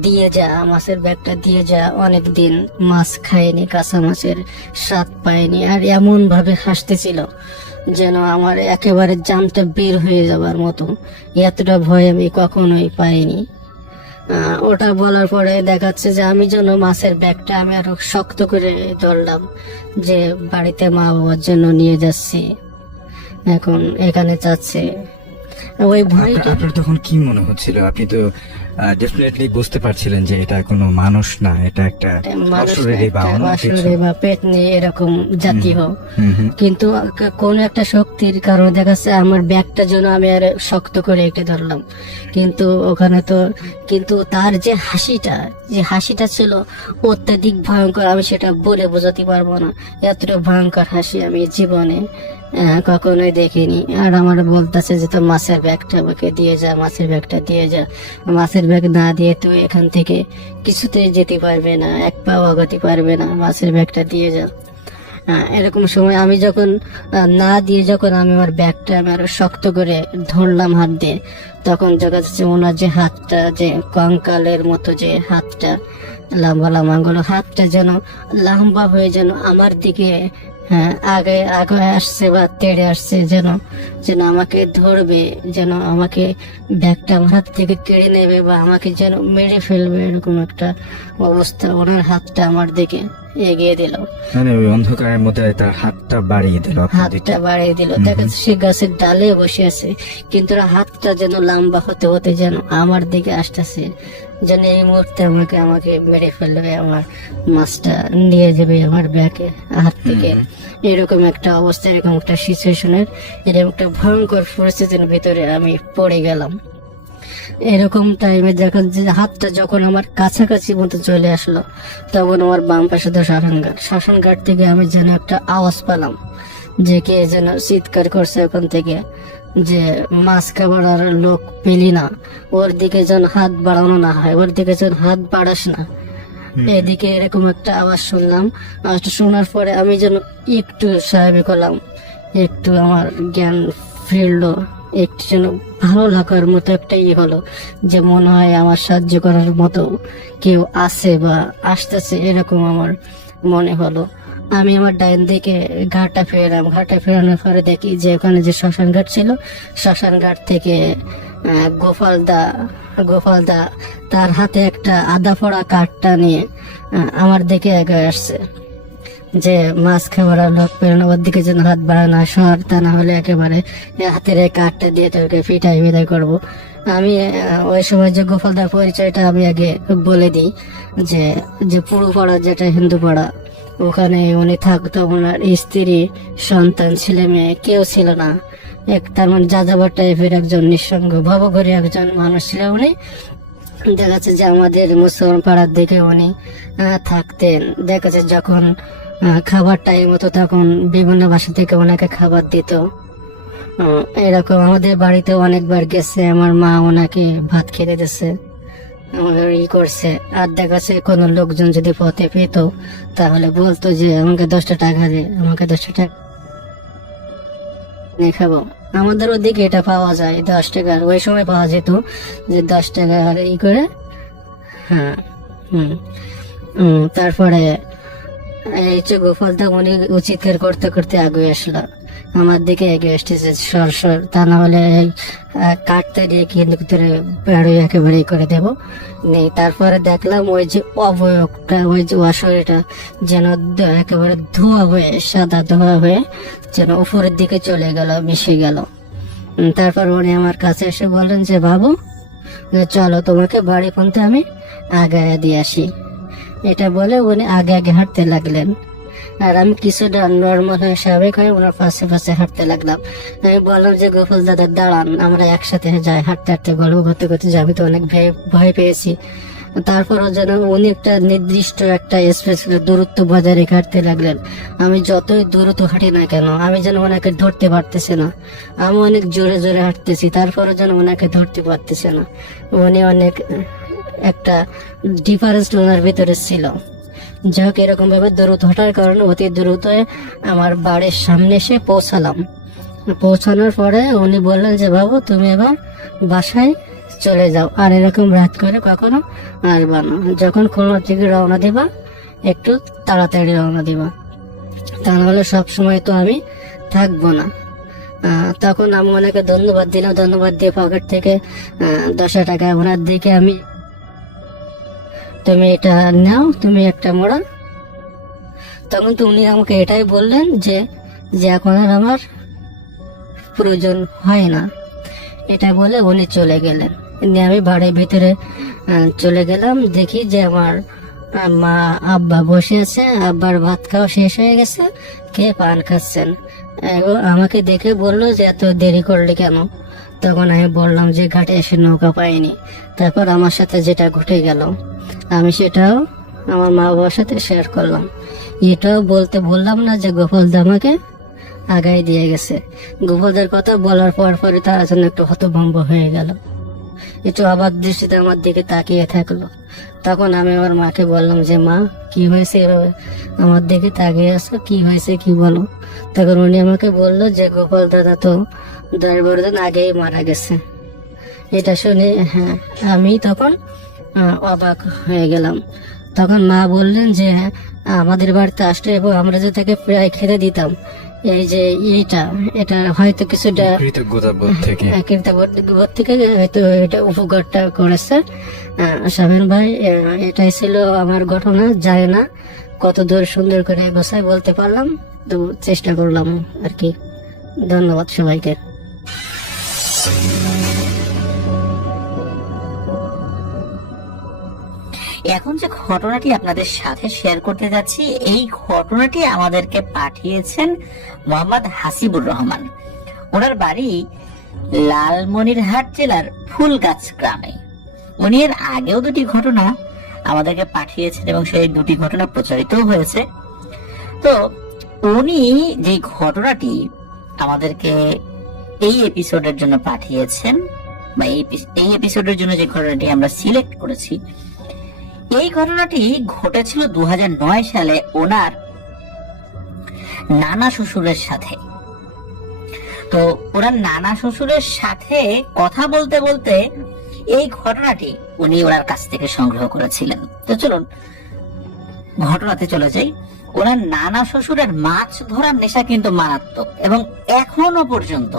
দিয়ে যা, মাছের ব্যাগটা দিয়ে যা। অনেকদিন মাছ খায়নি, কাঁচা মাছের স্বাদ পায়নি, আর এমন ভাবে হাসতেছিল যেন আমার একেবারে জানটা বের হয়ে যাবার মতো। এতটা ভয় আমি কখনোই পাইনি। ওটা বলার পরে দেখাচ্ছে যে আমি যেন মাছের ব্যাগটা আমি আরো শক্ত করে ধরলাম, যে বাড়িতে মা বাবার জন্য নিয়ে যাচ্ছি, এখন এখানে যাচ্ছে। ওই ভয়টা আপনার তখন কি মনে হচ্ছিল? আপনি তো ডেফিনেটলি বুঝতে পারছিলেন যে এটা কোনো মানুষ না, এটা একটা অশরীরী বা অন্য কিছু। আসলে বা পেট নিয়ে এরকম জাতীয়, কিন্তু কোন একটা শক্তির কারণে দেখাচ্ছে আমার ব্যাগটা যেন আমি আর শক্ত করে একটু ধরলাম। কিন্তু ওখানে তো, কিন্তু তার যে হাসিটা ছিল অত্যাধিক ভয়ঙ্কর, আমি সেটা বলে বোঝাতে পারবো না। এতটা ভয়ঙ্কর হাসি আমি জীবনে কখনোই দেখিনি। আর আমার বলতেছে যে তোর মাছের ব্যাগটা আমাকে দিয়ে যা, মাছের ব্যাগটা দিয়ে যা। মাছের ব্যাগ না দিয়ে তুই এখান থেকে কিছুতেই যেতে পারবে না, এক পাও আগাতে পারবে না, মাছের ব্যাগটা দিয়ে যা। এরকম সময় আমি যখন না দিয়ে, যখন আমি আমার ব্যাগটা আমি আরো শক্ত করে ধরলাম হাত দিয়ে, তখন দেখা যাচ্ছে ওনার যে হাতটা, যে কঙ্কালের মতো যে হাতটা, লম্বা লম্বা আঙ্গুল, হাতটা যেন লম্বা হয়ে যেন আমার দিকে আগে আসছে বা তেড়ে আসছে, যেন আমাকে ধরবে, যেন আমাকে ব্যাগটা আমার হাত থেকে কেড়ে নেবে বা আমাকে যেন মেরে ফেলবে, এরকম একটা অবস্থা। ওনার হাতটা আমার দিকে এগিয়ে দিল, মানে ওই অন্ধকারের মধ্যে তার হাতটা বাড়িয়ে দিল। দেখা যাচ্ছে সে গাছের ডালে বসে আছে, কিন্তু ওর হাতটা যেন লম্বা হতে হতে যেন আমার দিকে আসতেছে, যেন এই মুহূর্তে আমাকে মেরে ফেলবে, আমার মাছটা নিয়ে যাবে আমার ব্যাগে হাত থেকে। এরকম একটা অবস্থা, এরকম একটা সিচুয়েশনের, এরকম একটা ভয়ঙ্কর পরিস্থিতির ভিতরে আমি পড়ে গেলাম। এরকম টাইমে দেখা যে হাতটা যখন আমার কাছাকাছি মতো চলে আসলো, তখন আমার বাম পাশে তো শ্মশান ঘাট থেকে আমি যেন একটা আওয়াজ পেলাম, যে কে যেন চিৎকার করছে ওখান থেকে, যে মাছ খাবার আর লোক পেলি না, ওর দিকে যেন হাত বাড়ানো না হয়, ওর দিকে যেন হাত বাড়াস না। এদিকে এরকম একটা আওয়াজ শুনলাম। আওয়াজটা শোনার পরে আমি যেন একটু স্বাভাবিক হলাম, একটু আমার জ্ঞান ফিরলো, একটু যেন ভালো লাগার মতো একটা হলো, যে মনে হয় আমার সাহায্য করার মতো কেউ আছে বা আসতেছে, এরকম আমার মনে হলো। আমি আমার ডাইন দিকে ঘাটটা ফেরালাম, ঘাটটা ফেরানোর পরে দেখি যে ওখানে যে শ্মশান ঘাট ছিল, শ্মশান ঘাট থেকে গোপালদা তার হাতে একটা আদা ফোড়া কাঠটা নিয়ে আমার দিকে এগিয়ে আসছে, যে মাছ খাবার লোক পেরোনো, ওর দিকে যেন হাত বাড়ানো সর, তা না হলে একেবারে হাতের এই কাঠটা দিয়ে তোকে ফিটাই বিদায় করবো। আমি ওই সময় যে গোপালদার পরিচয়টা আমি আগে বলে দিই, যে পুরো পাড়া, যেটা হিন্দু পাড়া, ওখানে উনি থাকতো, ওনার স্ত্রী, সন্তান, ছেলে মেয়ে কেউ ছিল না। তার মানে যাযাবর টাইপের একজন নিঃসঙ্গ ভবঘুরে একজন মানুষ ছিল উনি। দেখা যাচ্ছে যে আমাদের মুসলমান পাড়ার দিকে উনি থাকতেন। দেখা যাচ্ছে যখন খাবার টাইম হতো তখন বিভিন্ন বাসা থেকে ওনাকে খাবার দিত। এরকম আমাদের বাড়িতে অনেকবার গেছে, আমার মা ওনাকে ভাত খেতে দিচ্ছে, আমাদের করছে। আর দেখা যাচ্ছে কোনো লোকজন যদি পথে পেত তাহলে বলতো যে আমাকে 10টা টাকা দে, আমাকে 10টা টাকা নিয়ে খাবো। আমাদের ওদিকে এটা পাওয়া যায় 10 টাকার, ওই সময় পাওয়া যেত যে 10 টাকার করে। হ্যাঁ। তারপরে এই যে গোপালদা উনি চিৎকার করতে করতে আগে আসলো, আমার দিকে এগিয়ে আসতেছে সর সর, তা না হলে কাটতে দিয়ে কিন্তু বেড়ে একেবারে করে দেবো নেই। তারপরে দেখলাম ওই যে অবয়বটা, ওই যে অশরীরটা যেন একেবারে ধোয়া হয়ে, সাদা ধোয়া হয়ে যেন উপরের দিকে চলে গেল, মিশে গেল। তারপর উনি আমার কাছে এসে বললেন যে বাবু চলো তোমাকে বাড়ি পর্যন্ত আমি আগায় দিয়ে আসি। এটা বলে উনি আগে আগে হাঁটতে লাগলেন, আর আমি কিছুটা নর্মাল হয়ে স্বাভাবিক হয়ে ওনার পাশে পাশে হাঁটতে লাগলাম। আমি বললাম যে গোপাল দাদা দাঁড়ান, আমরা একসাথে যাই। হাঁটতে হাঁটতে গল্প করতে করতে যাবি, তো অনেক ভয় পেয়েছি। তারপরও যেন উনি একটা নির্দিষ্ট একটা স্পেস দূরত্ব বজায় রেখে হাঁটতে লাগলেন। আমি যতই দূরত্ব হাঁটি না কেন আমি যেন ওনাকে ধরতে পারতেছি না। আমি অনেক জোরে জোরে হাঁটতেছি, তারপরও যেন ওনাকে ধরতে পারতেছে না। উনি অনেক একটা ডিফারেন্স ওনার ভিতরে ছিল। যাই হোক, এরকম ভাবে দ্রুত হাঁটার কারণে অতি দ্রুত আমার বাড়ির সামনে এসে পৌঁছালাম। পৌঁছানোর পরে উনি বললেন যে বাবু তুমি এবার বাসায় চলে যাও, আর এরকম রাত করে কখনো আসবা না। যখন কোনো দিকে রওনা দিবা একটু তাড়াতাড়ি রওনা দিবা, তা নাহলে সবসময় তো আমি থাকবো না। তখন আমি ওনাকে ধন্যবাদ দিলাম। ধন্যবাদ দিয়ে পকেট থেকে 10 টাকা ওনার দিকে আমি, তুমি এটা নাও, তুমি একটা মোড়া। তখন তো উনি আমাকে এটাই বললেন যে এখন আর আমার প্রয়োজন হয় না। এটা বলে উনি চলে গেলেন। আমি বাড়ির ভিতরে চলে গেলাম, দেখি যে আমার মা আব্বা বসে আছে, আব্বার ভাত খাওয়া শেষ হয়ে গেছে, খেয়ে পান খাচ্ছেন। আমাকে দেখে বললো যে এত দেরি করলে কেন? তখন আমি বললাম যে ঘাটে এসে নৌকা পাইনি। তারপর আমার সাথে যেটা ঘটে গেল আমি সেটাও আমার মা বাবার সাথে শেয়ার করলাম। এটাও বলতে বললাম না যে গোপালদা আমাকে আগাই দিয়ে গেছে। গোপালদার কথা বলার পরে তারা যেন একটু হতভম্ব হয়ে গেল, একটু অবাক দৃষ্টিতে আমার দিকে তাকিয়ে থাকলো। তখন আমি আমার মাকে বললাম যে মা কি হয়েছে, এভাবে আমার দিকে তাকিয়ে আসো, কি হয়েছে কি বলো? তখন উনি আমাকে বললো যে গোপাল দাদা তো 10-12 দিন আগেই মারা গেছে। এটা শুনে হ্যাঁ আমি তখন অবাক হয়ে গেলাম। তখন মা বললেন যে আমাদের বাড়িতে আসতো এবং আমরা যে তাকে প্রায় খেতে দিতাম, এই যে এটা হয়তো কিছুটা কৃতজ্ঞতাবোধ থেকে হয়তো এটা উপকারটা করেছে। শামিম ভাই, এটাই ছিল আমার ঘটনা। জানি না কত দূর সুন্দর করে বসায় বলতে পারলাম, তো চেষ্টা করলাম আর কি। ধন্যবাদ সবাইকে। এখন যে ঘটনাটি আপনাদের সাথে শেয়ার করতে যাচ্ছি, এই ঘটনাটি আমাদেরকে পাঠিয়েছেন মোহাম্মদ হাসিবুর রহমান। ওনার বাড়ি লালমনিরহাট জেলার ফুলগাছ গ্রামে। উনি এর আগেও 2টি ঘটনা আমাদেরকে পাঠিয়েছেন এবং সেই 2টি ঘটনা প্রচারিত হয়েছে। তো উনি যে ঘটনাটি আমাদেরকে এই এপিসোডের জন্য পাঠিয়েছেন, বা এই এপিসোডের জন্য যে ঘটনাটি আমরা সিলেক্ট করেছি, এই ঘটনাটি ঘটেছিল 2009 সালে ওনার নানা শ্বশুরের সাথে। তো ওনার নানা শ্বশুরের সাথে কথা বলতে বলতে এই ঘটনাটি উনি ওনার কাছ থেকে সংগ্রহ করেছিলেন। তো চলুন ঘটনাতে চলে যাই। ওনার নানা শ্বশুরের মাছ ধরার নেশা কিন্তু মারাত্মক, এবং এখনো পর্যন্ত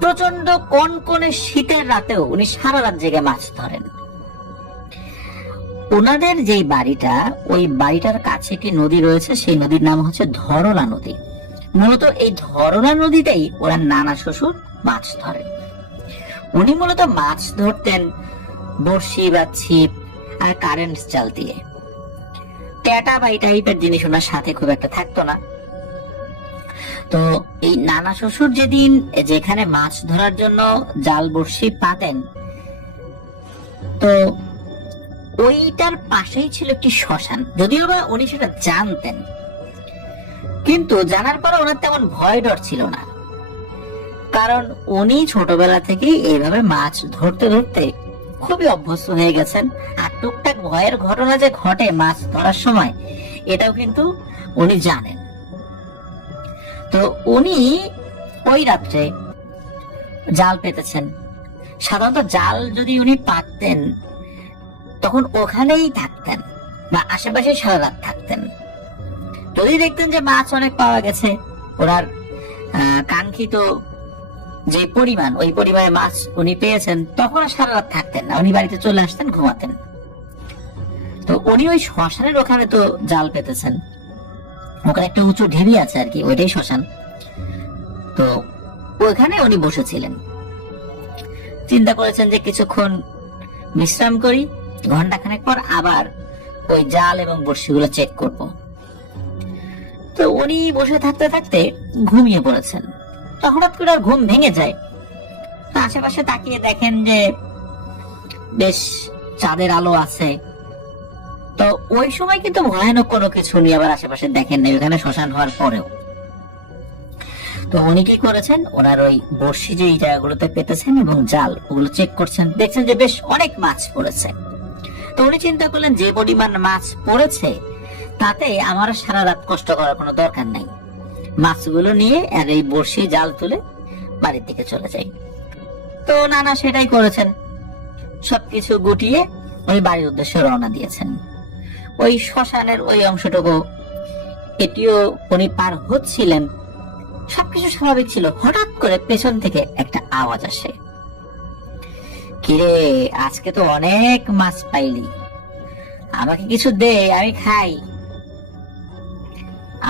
প্রচন্ড কনকনে শীতের রাতেও উনি সারা রাত জেগে মাছ ধরেন। ওনাদের যে বাড়িটা, ওই বাড়িটার কাছে একটি নদী রয়েছে, সেই নদীর নাম হচ্ছে ধরলা নদী। মূলত এই ধরলা নদীতেই ওনার নানা শ্বশুর মাছ ধরেন। উনি মূলত মাছ ধরতেন বড়শি বা ছিপ আর কারেন্ট জাল দিয়ে। ট্যাটা বা এই টাইপের জিনিস ওনার সাথে খুব একটা থাকতো না। তো এই নানা শ্বশুর যেদিন যেখানে মাছ ধরার জন্য জাল বড়শি পাতেন, তো তো ওইটার পাশেই ছিল একটি শ্মশান, যদিও বা উনি সেটা জানতেন, কিন্তু জানার পরে ওনার তেমন ভয় ডর ছিল না, কারণ উনি ছোটবেলা থেকেই এইভাবে মাছ ধরতে ধরতে খুবই অভ্যস্ত হয়ে গেছেন। আর টুকটাক ভয়ের ঘটনা যে ঘটে মাছ ধরার সময়, এটাও কিন্তু উনি জানেন। তো উনি ওই রাত্রে জাল পেতেছেন। সাধারণত জাল যদি উনি পাততেন তখন ওখানেই থাকতেন বা আশেপাশে সারা রাত থাকতেন। যদি দেখতেন যে মাছ অনেক পাওয়া গেছে, ওনার কাঙ্ক্ষিত যে পরিমাণ, ওই পরিমাণে মাছ উনি পেয়েছেন, তখন আর সারা রাত থাকতেন না, উনি বাড়িতে চলে আসতেন, ঘুমাতেন। তো উনি ওই শ্মশানের ওখানে তো জাল পেতেছেন, ওখানে একটা উঁচু ঢিবি আছে আর কি, ওইটাই শ্মশান। তো ওইখানে উনি বসেছিলেন, চিন্তা করেছেন যে কিছুক্ষণ বিশ্রাম করি, ঘন্টাখানেক পর আবার ওই জাল এবং বড়শিগুলো চেক করব। তো উনি বসে থাকতে থাকতে ঘুমিয়ে পড়েছেন। তো হঠাৎ করে আর ঘুম ভেঙে যায়। তো আশেপাশে তাকিয়ে দেখেন যে বেশ চাঁদের আলো আছে। তো ওই সময় কিন্তু ভয়ানক কোনো কিছু উনি আবার আশেপাশে দেখেন না, ওখানে শ্মশান হওয়ার পরেও। তো উনি কি করেছেন, ওনার ওই বড়শি যে এই জায়গাগুলোতে পেতেছেন এবং জাল, ওগুলো চেক করছেন, দেখছেন যে বেশ অনেক মাছ পড়েছে। তো উনি চিন্তা করলেন যে পরিমাণ মাছ পড়েছে তাতে আমার সারা রাত কষ্ট করার কোনো দরকার নাই, মাছগুলো নিয়ে আর এই বড়শি জাল তুলে বাড়ির দিকে চলে যাই। তো নানা সেটাই করেছেন, সবকিছু গুটিয়ে ওই বাড়ির উদ্দেশ্যে রওনা দিয়েছেন। ওই শ্মশানের ওই অংশটুকু এটিও উনি পার হচ্ছিলেন, সবকিছু স্বাভাবিক ছিল। হঠাৎ করে পেছন থেকে একটা আওয়াজ আসে, কিরে আজকে তো অনেক মাছ পাইলি, আমাকে কিছু দে, আমি খাই,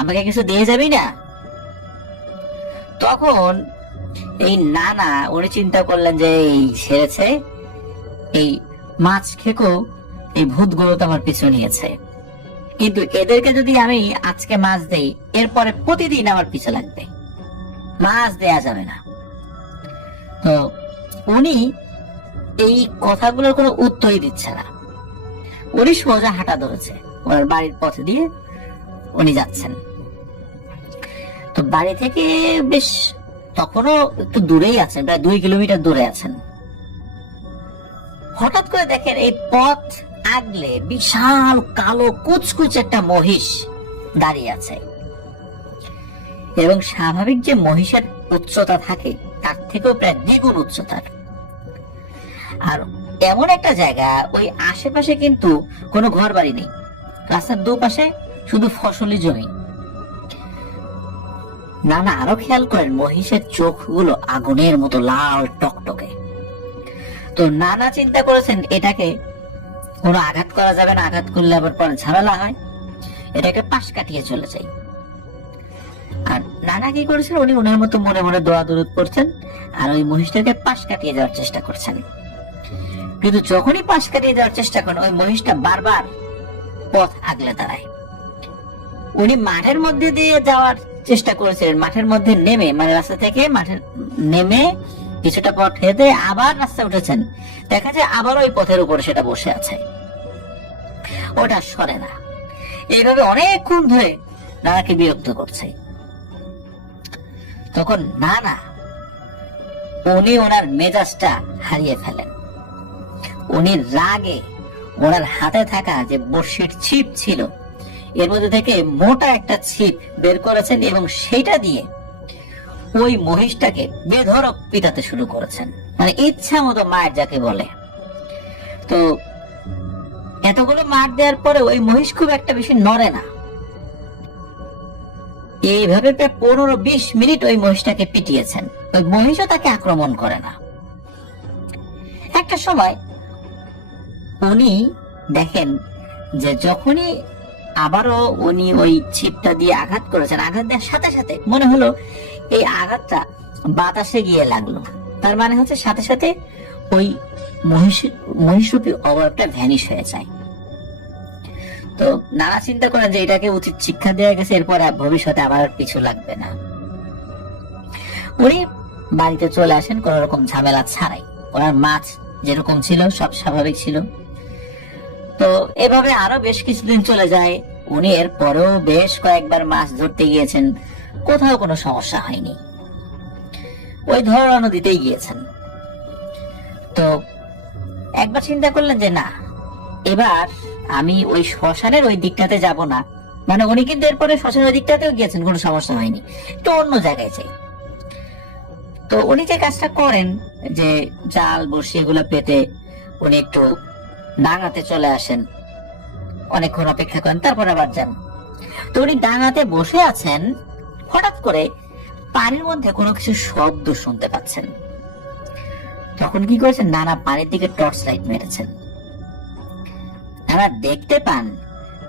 আমাকে কিছু দিয়ে যাবি না? তখন এই নানা উনি চিন্তা করলেন যে এই সেরেছে, এই মাছ খেকো এই ভূতগুলো তো আমার পিছু নিয়েছে, কিন্তু এদেরকে যদি আমি আজকে মাছ দেই, এরপরে প্রতিদিন আমার পিছু লাগবে, মাছ দেয়া যাবে না। তো উনি এই কথাগুলোর কোনো উত্তরই দিচ্ছে না, উনি সোজা হাঁটা ধরেছে, ওনার বাড়ির পথে দিয়ে উনি যাচ্ছেন। তো বাড়ি থেকে বেশ তখনও একটু দূরেই আছেন, প্রায় 2 কিলোমিটার দূরে আছেন। হঠাৎ করে দেখেন এই পথ আগলে বিশাল কালো কুচকুচ একটা মহিষ দাঁড়িয়ে আছে, এবং স্বাভাবিক যে মহিষের উচ্চতা থাকে তার থেকেও প্রায় দ্বিগুণ উচ্চতার। আর এমন একটা জায়গা, ওই আশেপাশে কিন্তু কোনো ঘর বাড়ি নেই, রাস্তার দুপাশে শুধু ফসলি জমি। নানা আরো খেয়াল করেন মহিষের চোখগুলো আগুনের মতো লাল টকটকে। তো নানা চিন্তা করেছেন এটাকে কোনো আঘাত করা যাবে না, আঘাত করলে আবার পরে ঝামেলা হয়, এটাকে পাশ কাটিয়ে চলে যাই। আর নানা কি করেছেন, উনি ওনার মতো মনে মনে দোয়া দরুদ করছেন আর ওই মহিষটাকে পাশ কাটিয়ে যাওয়ার চেষ্টা করছেন। কিন্তু যখনই পাশ কাটিয়ে যাওয়ার চেষ্টা করেন, ওই মহিষটা বারবার পথ আগলে দাঁড়ায়। উনি মাঠের মধ্যে দিয়ে যাওয়ার চেষ্টা করেছিলেন, মাঠের মধ্যে নেমে, মানে রাস্তা থেকে মাঠের নেমে কিছুটা পথ হেঁটে আবার রাস্তা উঠেছেন, দেখা যায় আবার ওই পথের উপরে সেটা বসে আছে, ওটা সরে না। এইভাবে অনেকক্ষণ ধরে নানাকে বিরক্ত করছে। তখন নানা উনি ওনার মেজাজটা হারিয়ে ফেলেন। উনি রাগে ওনার হাতে থাকা যে বড়শির ছিপ ছিল, এর মধ্যে থেকে মোটা একটা ছিপ বের করেছেন এবং সেটা দিয়ে ওই মহিষটাকে বেধড়ক পিটাতে শুরু করেছেন, মানে ইচ্ছা মতো মার যাকে বলে। তো এতগুলো মার দেওয়ার পরে ওই মহিষ খুব একটা বেশি নড়ে না। এইভাবে প্রায় 15-20 মিনিট ওই মহিষটাকে পিটিয়েছেন, ওই মহিষও তাকে আক্রমণ করে না। একটা সময় উনি দেখেন যে যখনই আবারও উনি ওই ছিপটা দিয়ে আঘাত করেছেন, আঘাত দেওয়ার সাথে সাথে মনে হলো এই আঘাতটা বাতাসে গিয়ে লাগলো, তার মানে হচ্ছে সাথে সাথে ওই মহিষরূপী অবয়বটা ভ্যানিশ হয়ে যায়। তো নানা চিন্তা করেন যে এটাকে উচিত শিক্ষা দেওয়া গেছে, এরপর ভবিষ্যতে আবার পিছু লাগবে না। উনি বাড়িতে চলে আসেন কোন রকম ঝামেলা ছাড়াই, ওনার মাছ যেরকম ছিল সব স্বাভাবিক ছিল। তো এভাবে আরো বেশ কিছুদিন চলে যায়। উনি এর পরেও বেশ কয়েকবার মাছ ধরতে গিয়েছেন, কোথাও কোনো সমস্যা হয়নি। ওই ধরলা নদীতেই গিয়েছেন। তো একবার চিন্তা করলেন যে না, এবার আমি ওই শ্মশানের ওই দিকটাতে যাব না। মানে উনি কিন্তু এরপরে শ্মশানের ওই দিকটাতেও গিয়েছেন, কোনো সমস্যা হয়নি, একটু অন্য জায়গায় চাই। তো উনি যে কাজটা করেন যে জাল বড়শি এগুলো পেতে উনি একটু ডাঙাতে চলে আসেন, অনেকক্ষণ অপেক্ষা করেন, তারপর আবার যান। তো উনি ডাঙাতে বসে আছেন, হঠাৎ করে পানির মধ্যে কোনো কিছু শব্দ শুনতে পাচ্ছেন। তখন কি করেছেন, নানা পানির দিকে টর্চ লাইট মেরেছেন। তারা দেখতে পান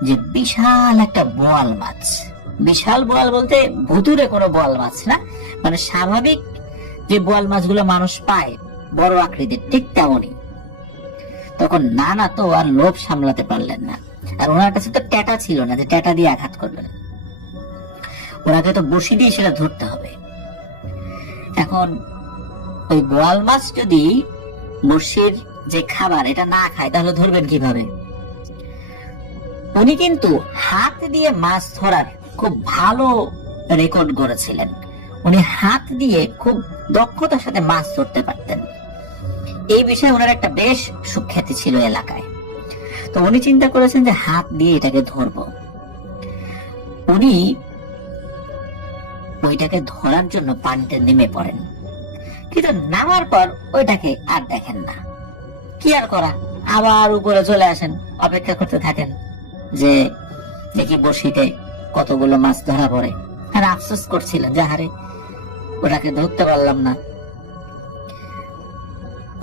যে বিশাল একটা বোয়াল মাছ। বিশাল বোয়াল বলতে ভুতুরে কোনো বোয়াল মাছ না, মানে স্বাভাবিক যে বোয়াল মাছগুলো মানুষ পায় বড় আকৃতির, ঠিক তেমনই। তখন নানা তো আর লোভ সামলাতে পারলেন না, আর ওনার কাছে তো ট্যাটা ছিল না যে ট্যাটা দিয়ে আঘাত করবেন, ওনাকে তো বসি দিয়ে সেটা ধরতে হবে। এখন ওই বোয়াল মাছ যদি বড়শির যে খাবার এটা না খায় তাহলে ধরবেন কিভাবে? উনি কিন্তু হাত দিয়ে মাছ ধরার খুব ভালো রেকর্ড গড়েছিলেন। উনি হাত দিয়ে খুব দক্ষতার সাথে মাছ ধরতে পারতেন। এই বিষয়ে ওনার একটা বেশ সুখ্যাতি ছিল এলাকায়। তো উনি চিন্তা করেছেন যে হাত দিয়ে এটাকে ধরবো। উনি ওইটাকে ধরার জন্য পানিতে নেমে পড়েন, কিন্তু নামার পর ওইটাকে আর দেখেন না। কি আর করা, আবার উপরে চলে আসেন, অপেক্ষা করতে থাকেন যে দেখি বড়শিতে কতগুলো মাছ ধরা পড়ে। আর আফসোস করছিলেন যে হারে ওটাকে ধরতে পারলাম না।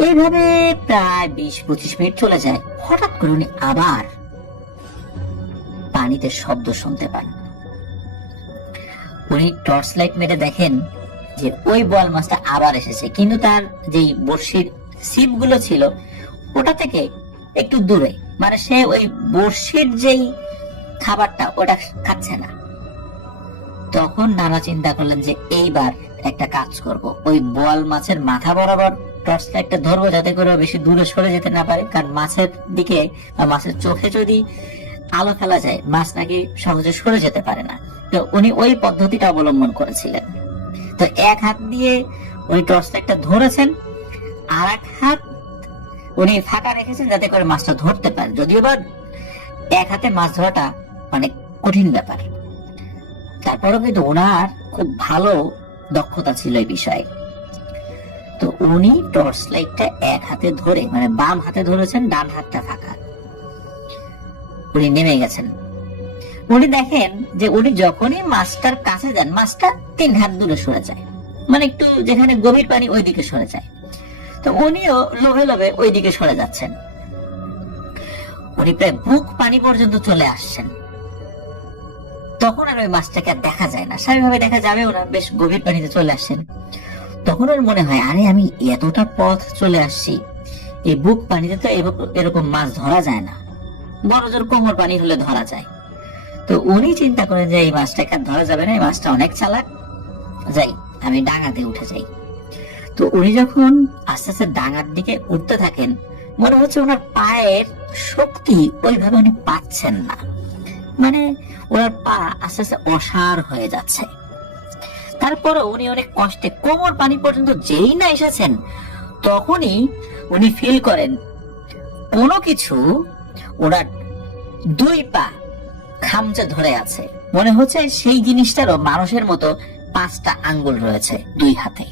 এইভাবে প্রায় 20-25 মিনিট চলে যায়। হঠাৎ করে উনি আবার পানিতে শব্দ শুনতে পান। উনি টর্চ লাইট মেরে দেখেন যে ওই বোয়াল মাছটা আবার এসেছে, কিন্তু তার যেই বড়শির ছিপ গুলো ছিল ওটা থেকে একটু দূরে, মানে সে ওই বড়শির যেই খাবারটা ওটা খাচ্ছে না। তখন নানা চিন্তা করলেন যে এইবার একটা কাজ করব, ওই বোয়াল মাছের মাথা বরাবর টর্চ লাইটটা ধরবো যাতে করে বেশি দূরে সরে যেতে না পারে, কারণ মাছের দিকে বা মাছের চোখে যদি আলো ফেলা যায় মাছ নাকি সহজে সরে যেতে পারে না। তো উনি ওই পদ্ধতিটা অবলম্বন করেছিলেন। তো এক হাত দিয়ে উনি টর্চ লাইটটা ধরেছেন, আর এক হাত উনি ফাঁকা রেখেছেন যাতে করে মাছটা ধরতে পারে। যদিও বা এক হাতে মাছ ধরাটা অনেক কঠিন ব্যাপার, তারপরেও কিন্তু ওনার খুব ভালো দক্ষতা ছিল এই বিষয়ে। তো উনি টর্চ লাইটটা এক হাতে ধরে, মানে বাম হাতে ধরেছেন, ডান হাতটা ফাঁকা, উনি নেমে গেছেন। উনি দেখেন যে উনি যখনই মাছটার কাছে যান মাছটা 3 হাত দূরে সরে যায়, মানে একটু যেখানে গভীর পানি ওই দিকে সরে যায়। তো উনিও লোভে লোভে ওই দিকে সরে যাচ্ছেন। উনি প্রায় বুক পানি পর্যন্ত চলে আসছেন। তখন আর ওই মাছটাকে আর দেখা যায় না, স্বাভাবিকভাবে দেখা যাবেও না, বেশ গভীর পানিতে চলে আসছেন। তখন ওর মনে হয় আরে আমি এতটা পথ চলে আসছি, এই বুক পানিতে তো এরকম মাছ ধরা যায় না, বড় জোর কোমর পানি হলে ধরা যায়। তো উনি চিন্তা করেন যে এই মাছটাকে আর ধরা যাবে না, এই মাছটা অনেক চালাক, যাই আমি ডাঙাতে উঠে যাই। তো উনি যখন আস্তে আস্তে ডাঙার দিকে উঠতে থাকেন, মনে হচ্ছে ওনার পায়ের শক্তি ওইভাবে উনি পাচ্ছেন না, মানে ওনার পা আস্তে আস্তে অসাড় হয়ে যাচ্ছে। তারপরে উনি অনেক কষ্টে কোমর পানি পর্যন্ত যেই না এসেছেন তখনই উনি ফিল করেন কোনো কিছু ওনার 2 পা খামচে ধরে আছে। মনে হচ্ছে সেই জিনিসটারও মানুষের মতো 5টা আঙ্গুল রয়েছে 2 হাতে।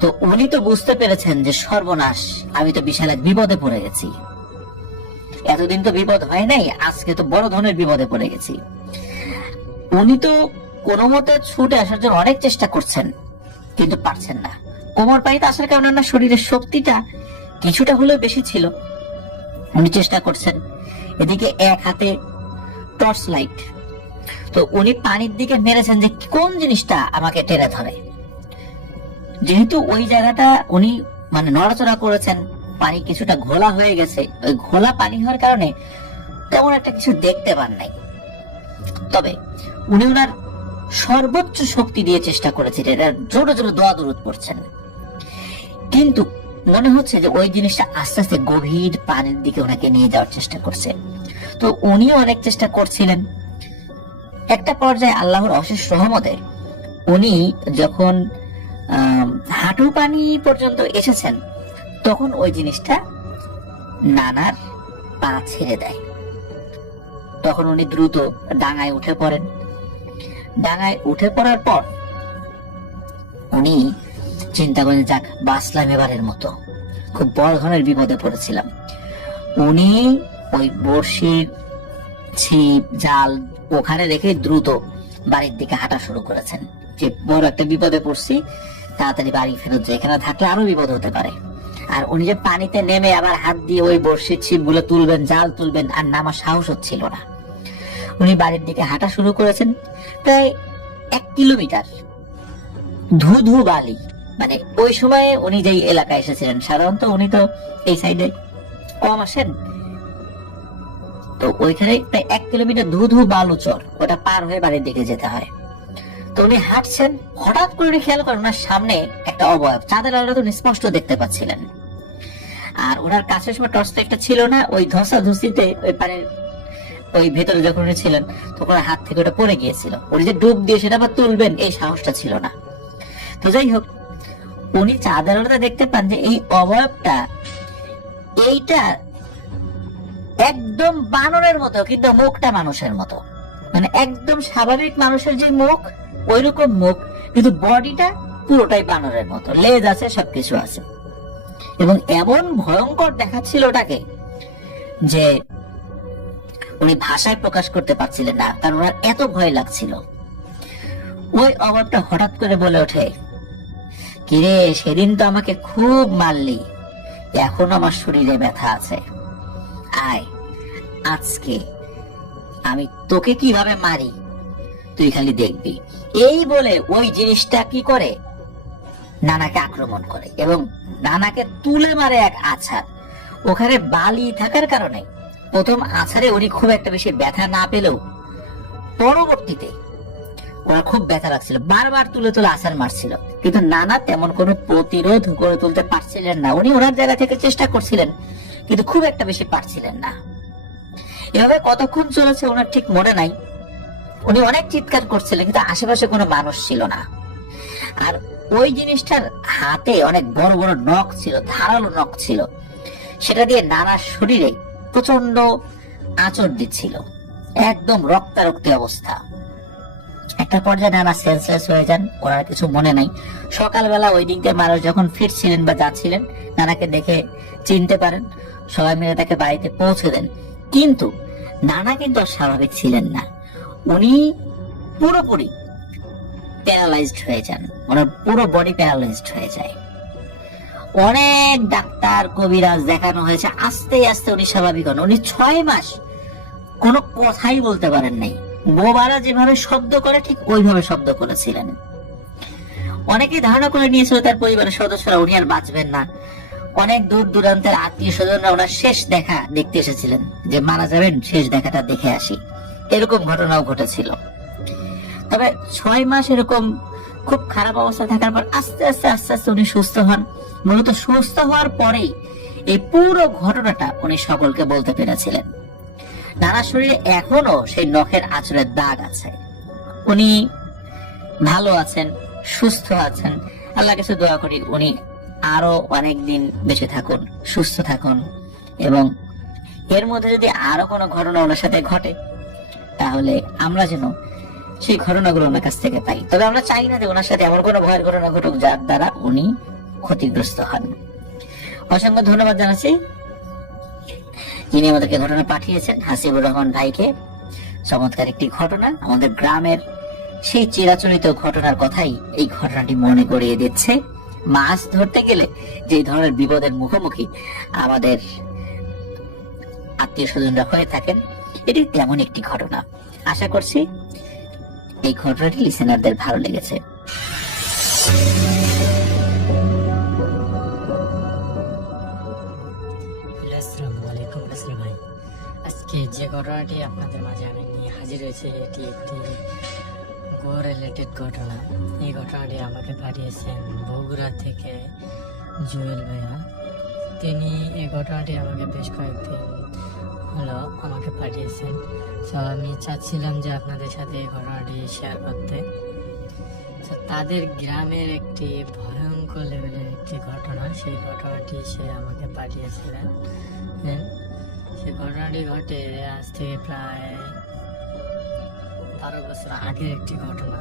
তো উনি তো বুঝতে পেরেছেন যে সর্বনাশ, আমি তো বিশাল এক বিপদে পড়ে গেছি। এতদিন তো বিপদ হয় নাই, আজকে তো বড় ধরনের বিপদে পড়ে গেছি। উনি তো কোনো মতে ছুটে আসার জন্য অনেক চেষ্টা করছেন, কিন্তু পারছেন না। কোমর পানিতে আসার কারণে ওনার শরীরের শক্তিটা কিছুটা হলেও বেশি ছিল। উনি চেষ্টা করছেন, এদিকে এক হাতে টর্চ লাইট। তো উনি পানির দিকে মেরেছেন যে কোন জিনিসটা আমাকে টেনে ধরে। যেহেতু ওই জায়গাটা উনি মানে নড়াচড়া করেছেন, পানি কিছুটা ঘোলা হয়ে গেছে, ওই ঘোলা পানি হওয়ার কারণে তেমন একটা কিছু দেখতে পান নাই। তবে উনি ওনার সর্বোচ্চ শক্তি দিয়ে চেষ্টা করেছিলেন, জোরে জোরে দোয়া দরুদ পড়ছেন, কিন্তু মনে হচ্ছে যে ওই জিনিসটা আস্তে আস্তে গভীর পানির দিকে ওনাকে নিয়ে যাওয়ার চেষ্টা করছে। তো উনিও অনেক চেষ্টা করছিলেন। একটা পর্যায়ে আল্লাহর অশেষ রহমতে উনি যখন হাঁটু পানি পর্যন্ত এসেছেন, তখন ওই জিনিসটা নানার পা ছেড়ে দেয়। তখন উনি দ্রুত ডাঙায় উঠে পড়েন। ডাঙায় উঠে পড়ার পর উনি চিন্তা করেন, যাক বাঁচলাম এবারের মতো, খুব বড় ধরনের বিপদে পড়েছিলাম। উনি ওই বড়শির ছিপ জাল ওখানে রেখে দ্রুত বাড়ির দিকে হাঁটা শুরু করেছেন, যে বড় একটা বিপদে পড়ছি, তাড়াতাড়ি বাড়ি ফেরত যাই, এখানে থাকলে আরো বিপদ হতে পারে। আর উনি যে পানিতে নেমে আবার হাত দিয়ে ওই বড়শির ছিপ গুলো তুলবেন, জাল তুলবেন, আর নামার সাহস হচ্ছিল না। উনি বাড়ির দিকে হাঁটা শুরু করেছেন। প্রায় 1 কিলোমিটার ধু ধু বালি, মানে ওই সময়ে উনি যেই এলাকায় এসেছিলেন, সাধারণত উনি তো এই সাইডে কম আসেন, তো ওইখানে প্রায় 1 কিলোমিটার ধু ধু বালু চর, ওটা পার হয়ে বাড়ির দিকে যেতে হয়। তো উনি হাঁটছেন, হঠাৎ করে উনি খেয়াল করেন ওনার সামনে একটা অবয়ব, চাঁদের আলোটা তো স্পষ্ট দেখতে পাচ্ছিলেন। আর ওনার কাছে সময় টর্চ লাইটটা ছিল না, ওই ধসা ধুসিতে ওই পানির ওই ভেতরে যখন উনি ছিলেন তখন হাত থেকে ওটা পড়ে গিয়েছিল। উনি যে ডুব দিয়ে সেটা আবার তুলবেন এই সাহসটা ছিল না। তো যাই হোক, উনি চাঁদের আলোতে দেখতে পান যে এই অবয়বটা, এইটা একদম বানরের মতো, কিন্তু মুখটা মানুষের মতো, মানে একদম স্বাভাবিক মানুষের যে মুখ ওইরকম মুখ, কিন্তু বডিটা পুরোটাই বানরের মতো, লেজ আছে, সবকিছু আছে। এবং এমন ভয়ঙ্কর দেখাচ্ছিল ওটাকে যে উনি ভাষায় প্রকাশ করতে পারছিলেন না, কারণ ওনার এত ভয় লাগছিল। ওই অভাবটা হঠাৎ করে বলে ওঠে, কিরে সেদিন তো আমাকে খুব মারলি, এখন আমার শরীরে ব্যথা আছে, আয় আজকে আমি তোকে কিভাবে মারি তুই খালি দেখবি। এই বলে ওই জিনিসটা কি করে, নানাকে আক্রমণ করে এবং নানাকে তুলে মারে এক আছাড়। ওখানে বালি থাকার কারণে প্রথম আছাড়ে উনি খুব একটা বেশি ব্যথা না পেলেও পরবর্তীতে ওরা খুব ব্যথা লাগছিল, বারবার তুলে তুলে আছাড় মারছিল, কিন্তু নানা তেমন কোনো প্রতিরোধ করে তুলতে পারছিলেন না। উনি ওনার জায়গা থেকে চেষ্টা করছিলেন, কিন্তু খুব একটা বেশি পারছিলেন না। এভাবে কতক্ষণ চলেছে ওনার ঠিক মনে নাই। উনি অনেক চিৎকার করছিলেন, কিন্তু আশেপাশে কোনো মানুষ ছিল না। আর ওই জিনিসটার হাতে অনেক বড় বড় নখ ছিল, ধারালো নখ ছিল, সেটা দিয়ে নানার শরীরে প্রচন্ড আঁচড় দিচ্ছিল, একদম রক্তারক্তি অবস্থা। একটা পর্যায়ে নানা সেন্সলেস হয়ে যান, ওনার কিছু মনে নাই। সকালবেলা ওই দিনকে মানুষ যখন ফিরছিলেন বা যাচ্ছিলেন, নানাকে দেখে চিনতে পারেন, সবাই মিলে তাকে বাড়িতে পৌঁছে দেন। কিন্তু নানা কিন্তু আর স্বাভাবিক ছিলেন না, উনি পুরোপুরি প্যারালাইজড হয়ে যান, ওনার পুরো বডি প্যারালাইজড হয়ে যায়। অনেক ডাক্তার কবিরাজ দেখানো হয়েছে, আস্তে আস্তে উনি স্বাভাবিক হন। উনি 6 মাস কোনো কথাই বলতে পারেন নাই, বোবারা যেভাবে শব্দ করে ঠিক ওইভাবে শব্দ করেছিলেন। অনেকে ধারণা করে নিয়েছিল তার পরিবারের সদস্যরা উনি আর বাঁচবেন না। অনেক দূর দূরান্তের আত্মীয় স্বজনরা ওনার শেষ দেখা দেখতে এসেছিলেন, যে মারা যাবেন শেষ দেখাটা দেখে আসি, এরকম ঘটনাও ঘটেছিল। তবে 6 মাস এরকম খুব খারাপ অবস্থা থাকার পর আস্তে আস্তে আস্তে আস্তে উনি সুস্থ হন। মূলত সুস্থ হওয়ার পরেই এই পুরো ঘটনাটা উনি সকলকে বলতে পেরেছিলেন। নানার শরীরে এখনো সেই নখের আঁচড়ের দাগ আছে। উনি ভালো আছেন, সুস্থ আছেন। আল্লাহ কাছে দোয়া করি উনি আরো অনেক দিন বেঁচে থাকুন, সুস্থ থাকুন, এবং এর মধ্যে যদি আরো কোনো ঘটনা ওনার সাথে ঘটে তাহলে আমরা যেন সেই ঘটনাগুলো ওনার কাছ থেকে পাই। তবে আমরা চাই না যে ওনার সাথে এমন কোনো ভয়ের ঘটনা ঘটুক যার দ্বারা উনি ক্ষতিগ্রস্ত হন। অসংখ্য ধন্যবাদ জানাচ্ছি যিনি আমাদেরকে ঘটনা পাঠিয়েছেন, হাসিবুর রহমান ভাইকে। চমৎকার একটি ঘটনা, আমাদের গ্রামের সেই চিরাচরিত ঘটনার কথাই এই ঘটনাটি মনে করিয়ে দিচ্ছে। মাছ ধরতে গেলে যে ধরনের বিপদের মুখোমুখি আমাদের আত্মীয় স্বজনরা হয়ে থাকেন, এটি তেমন একটি ঘটনা। আশা করছি এই ঘটনাটি লিসেনারদের ভালো লেগেছে। আজকে যে ঘটনাটি আপনাদের মাঝে আমি নিয়ে হাজির হয়েছি, এটি একটি গো রিলেটেড ঘটনা। এই ঘটনাটি আমাকে পাঠিয়েছেন বগুড়া থেকে জুয়েল ভাইয়া, তিনি এই ঘটনাটি আমাকে বেশ কয়েকদিন হলো আমাকে পাঠিয়েছেন। তো আমি চাচ্ছিলাম যে আপনাদের সাথে এই ঘটনাটি শেয়ার করতে। তো তাদের গ্রামের একটি ভয়ঙ্কর লেভেলের একটি ঘটনা, সেই ঘটনাটি সে আমাকে পাঠিয়েছিলেন। সেই ঘটনাটি ঘটে আজ থেকে প্রায় 12 বছর আগের একটি ঘটনা।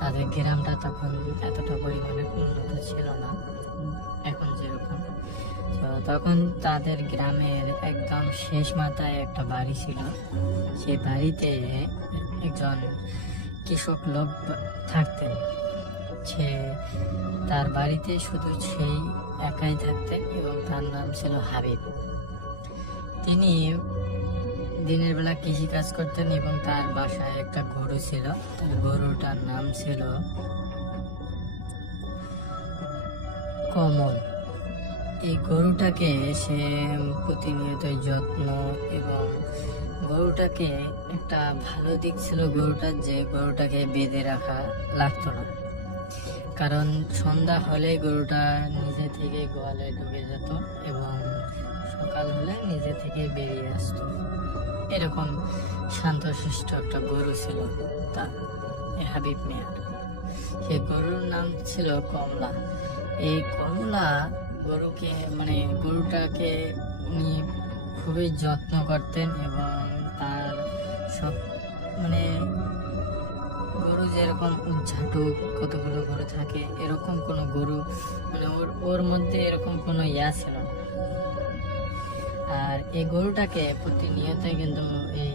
তাদের গ্রামটা তখন এতটা পরিমাণে উন্নত ছিল না এখন যেরকম। তো তখন তাদের গ্রামের একদম শেষ মাথায় একটা বাড়ি ছিল। সেই বাড়িতে একজন কৃষক লোক থাকতেন। সে তার বাড়িতে শুধু সেই একাই থাকতেন এবং তার নাম ছিল হাবিব। তিনি দিনের বেলা কৃষি কাজ করতেন এবং তার বাসায় একটা গরু ছিল। তার গরুটার নাম ছিল কমল। এই গরুটাকে সে প্রতিনিয়ত যত্ন এবং গরুটাকে একটা ভালো দিক ছিল গরুটার, যে গরুটাকে বেঁধে রাখা লাগতো না, কারণ সন্ধ্যা হলে গরুটা নিজে থেকে গোয়ালে ঢুকে যেত এবং সকাল হলে নিজে থেকে বেরিয়ে আসতো। এরকম শান্তশিষ্ট একটা গরু ছিল তার, হাবিব মিয়ার। সেই গরুর নাম ছিল কমলা। এই কমলা গরুটাকে উনি খুবই যত্ন করতেন এবং তার সব গরু যেরকম উজ্ঝাটু কতগুলো গরু থাকে, এরকম কোনো গরু ওর মধ্যে এরকম কোনো ইয়া ছিল না। আর এই গরুটাকে প্রতিনিয়ত কিন্তু এই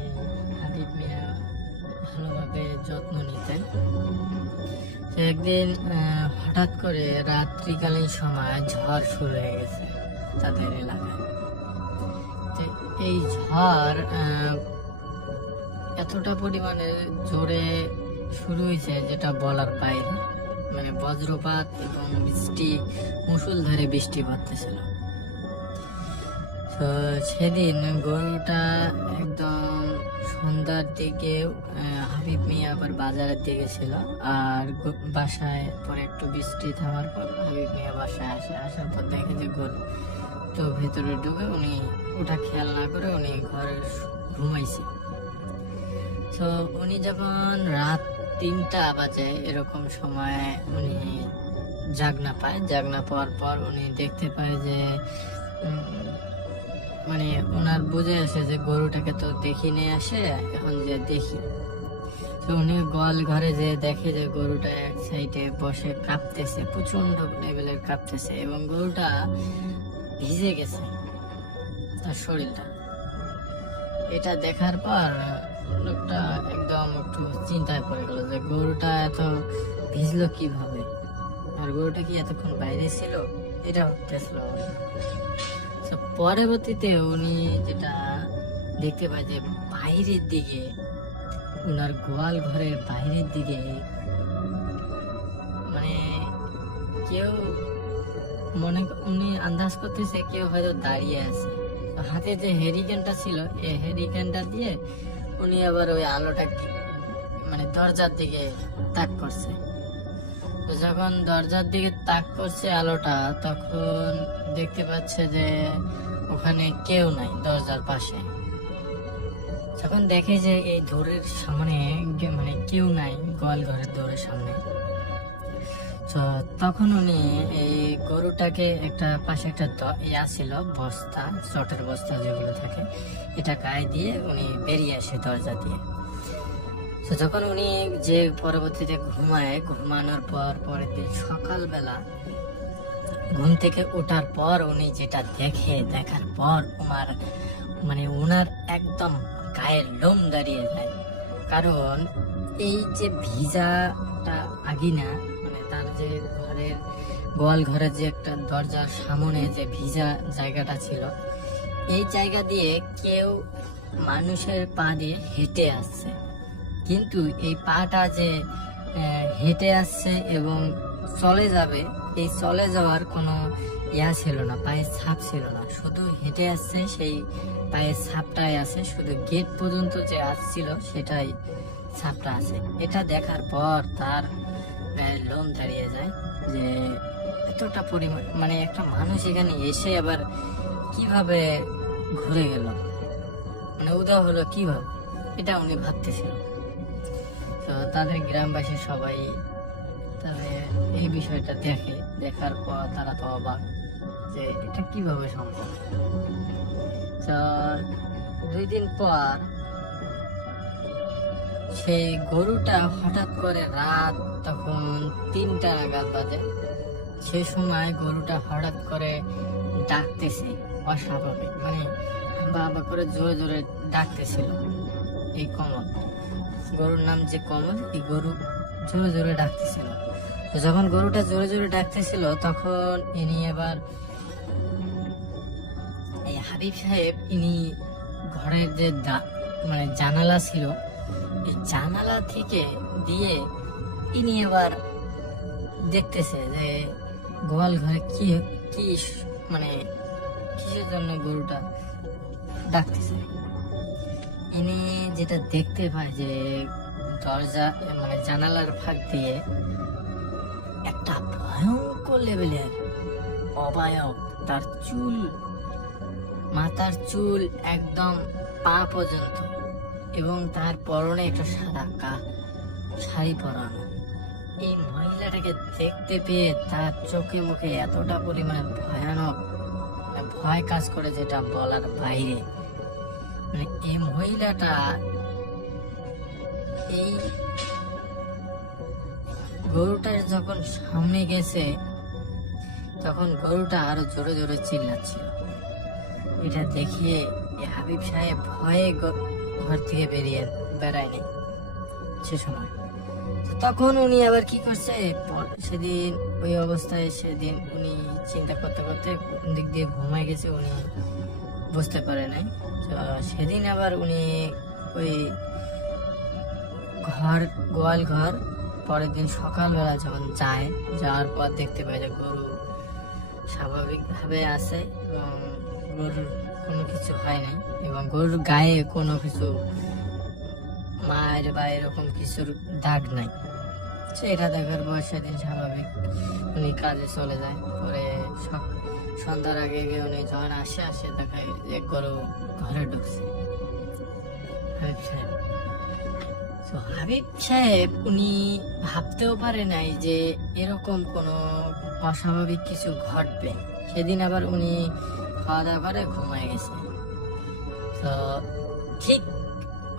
হাবিব মিয়া ভালোভাবে যত্ন নিতেন। একদিন হঠাৎ করে রাত্রিকালীন সময় ঝড় শুরু হয়ে গেছে তাদের এলাকায়। তো এই ঝড় এতটা পরিমাণে জোরে শুরু হয়েছে যেটা বলার বাইরে, বজ্রপাত এবং বৃষ্টি, মুষলধারে বৃষ্টি পড়তেছিল। তো সেদিন গরুটা একদম সন্ধ্যার দিকে হাবিব মিয়া আবার বাজারের দিকে ছিল। আর বাসায় পরে একটু বৃষ্টি থামার পর হাবিব মিয়া বাসায় আসার পর দেখে যে গরু তো ভেতরে ঢুকে উনি ওটা খেয়াল না করে উনি ঘরে ঘুমাইছে। তো উনি যখন রাত 3টা বাজে এরকম সময় উনি জাগনা পাওয়ার পর উনি দেখতে পায় যে ওনার বুঝে আসে যে গরুটাকে তো দেখি নিয়ে আসে, এখন যে দেখি। তো উনি গোয়াল ঘরে যে দেখে যে গরুটা এক সাইডে বসে কাঁপতেছে, প্রচন্ড লেভেলের কাঁপতেছে এবং গরুটা ভিজে গেছে তার শরীরটা। এটা দেখার পর লোকটা একদম একটু চিন্তায় পড়ে গেল যে গরুটা এত ভিজলো কিভাবে, আর গরুটা কি এতক্ষণ বাইরে ছিল, এটা ভাবতেছিল। পরবর্তীতে উনি যেটা দেখতে পায় যে বাইরের দিকে, উনার গোয়াল ঘরের বাইরের দিকে কেউ উনি আন্দাজ করতেছে কেউ হয়তো দাঁড়িয়ে আছে। হাতে যে হেরিকেনটা ছিল, এই হেরিকেনটা দিয়ে উনি আবার ওই আলোটা দরজার দিকে তাক করছে। তো যখন দরজার দিকে তাক করছে আলোটা, তখন দেখতে পাচ্ছে যে ওখানে কেউ নাই দরজার পাশে। যখন দেখে যে এই দৌড়ের সামনে কেউ নাই গোয়াল ঘরের দৌড়ের সামনে, তো তখন উনি এই গরুটাকে একটা পাশে একটা ইয়া ছিল বস্তা, চটের বস্তা যেগুলো থাকে, এটা গায়ে দিয়ে উনি বেরিয়ে আসে দরজা দিয়ে। তো যখন উনি যে পরবর্তীতে ঘুমানোর পর পরের দিন সকালবেলা ঘুম থেকে ওঠার পর উনি যেটা দেখার পর ওনার একদম গায়ের লোম দাঁড়িয়ে যায়। কারণ এই যে ভিজাটা আগিনা, তার যে গোয়াল ঘরের যে একটা দরজার সামনে যে ভিজা জায়গাটা ছিল, এই জায়গা দিয়ে কেউ মানুষের পা দিয়ে হেঁটে আসছে, কিন্তু এই পাটা যে হেঁটে আসছে এবং চলে যাবে, এই চলে যাওয়ার কোনো ইয়া ছিল না, পায়ের ছাপ ছিল না, শুধু হেঁটে আসছে, সেই পায়ের ছাপটাই আছে, শুধু গেট পর্যন্ত যে আসছিল সেটাই ছাপটা আছে। এটা দেখার পর তার গায়ের লোম দাঁড়িয়ে যায় যে এতটা পরিমাণ, মানে একটা মানুষ এখানে এসে আবার কিভাবে ঘুরে গেল, মানে উদয় হলো কিভাবে, এটা উনি ভাবতেছিল। তো তাদের গ্রামবাসী সবাই তাদের এই বিষয়টা দেখে, দেখার পর তারা তো অবাক যে এটা কিভাবে সম্ভব। তো 2 দিন পর সেই গরুটা হঠাৎ করে রাত তখন 3টা নাগাদ বাজে, সে সময় গরুটা হঠাৎ করে ডাকতেছে অস্বাভাবিক, মানে বাবা করে জোরে জোরে ডাকতেছিল। এই কমল, গরুর নাম যে কমল, এই গরু জোরে জোরে ডাকতেছিল। তো যখন গরুটা জোরে জোরে ডাকতেছিল তখন ইনি আবার এই হাবিব সাহেব ইনি ঘরের যে মানে জানালা ছিল, এই জানালা থেকে দিয়ে ইনি আবার দেখতেছে যে গোয়াল ঘরে কি কি মানে কিসের জন্য গরুটা ডাকতেছে। ইনি যেটা দেখতে পায় যে দরজা মানে জানালার ফাঁক দিয়ে একটা ভয়ঙ্কর লেভেলের অবায়ব, তার চুল, মাথার চুল একদম পা পর্যন্ত, এবং তার পরনে একটা সাদা শাড়ি পরানো। এই মহিলাটাকে দেখতে পেয়ে তার চোখে মুখে এতটা পরিমাণ ভয়ানক ভয় কাজ করে যেটা বলার বাইরে। মানে এই মহিলাটা এই গরুটার যখন সামনে গেছে তখন গরুটা আরো জোরে জোরে চিল্লাচ্ছিল। এটা দেখিয়ে হাবিব সাহেব ভয়ে ঘর থেকে বেড়ায়নি সে সময়। তখন উনি আবার কি করছে, সেদিন ওই অবস্থায় সেদিন উনি চিন্তা করতে করতে কোন দিক দিয়ে ঘুমায় গেছে উনি বুঝতে পারে নাই। তো সেদিন আবার উনি ওই গোয়াল ঘর পরের দিন সকালবেলা যখন যাওয়ার পর দেখতে পায় যে গরু স্বাভাবিকভাবে আছে এবং গরুর কোনো কিছু হয় নাই, এবং গরুর গায়ে কোনো কিছু মায়ের বা এরকম কিছুর দাগ নাই। সেটা দেখার পর সেদিন স্বাভাবিক উনি কাজে চলে যায়। পরে সন্ধ্যার আগে গিয়ে উনি যখন আসে দেখায় যে গরু ঘরে ঢুকছে। হাবিব সাহেব, তো হাবিব সাহেব উনি ভাবতেও পারে নাই যে এরকম কোনো অস্বাভাবিক কিছু ঘটবে। সেদিন আবার উনি খাওয়া দাওয়া করে ঘুমায় গেছে। তো ঠিক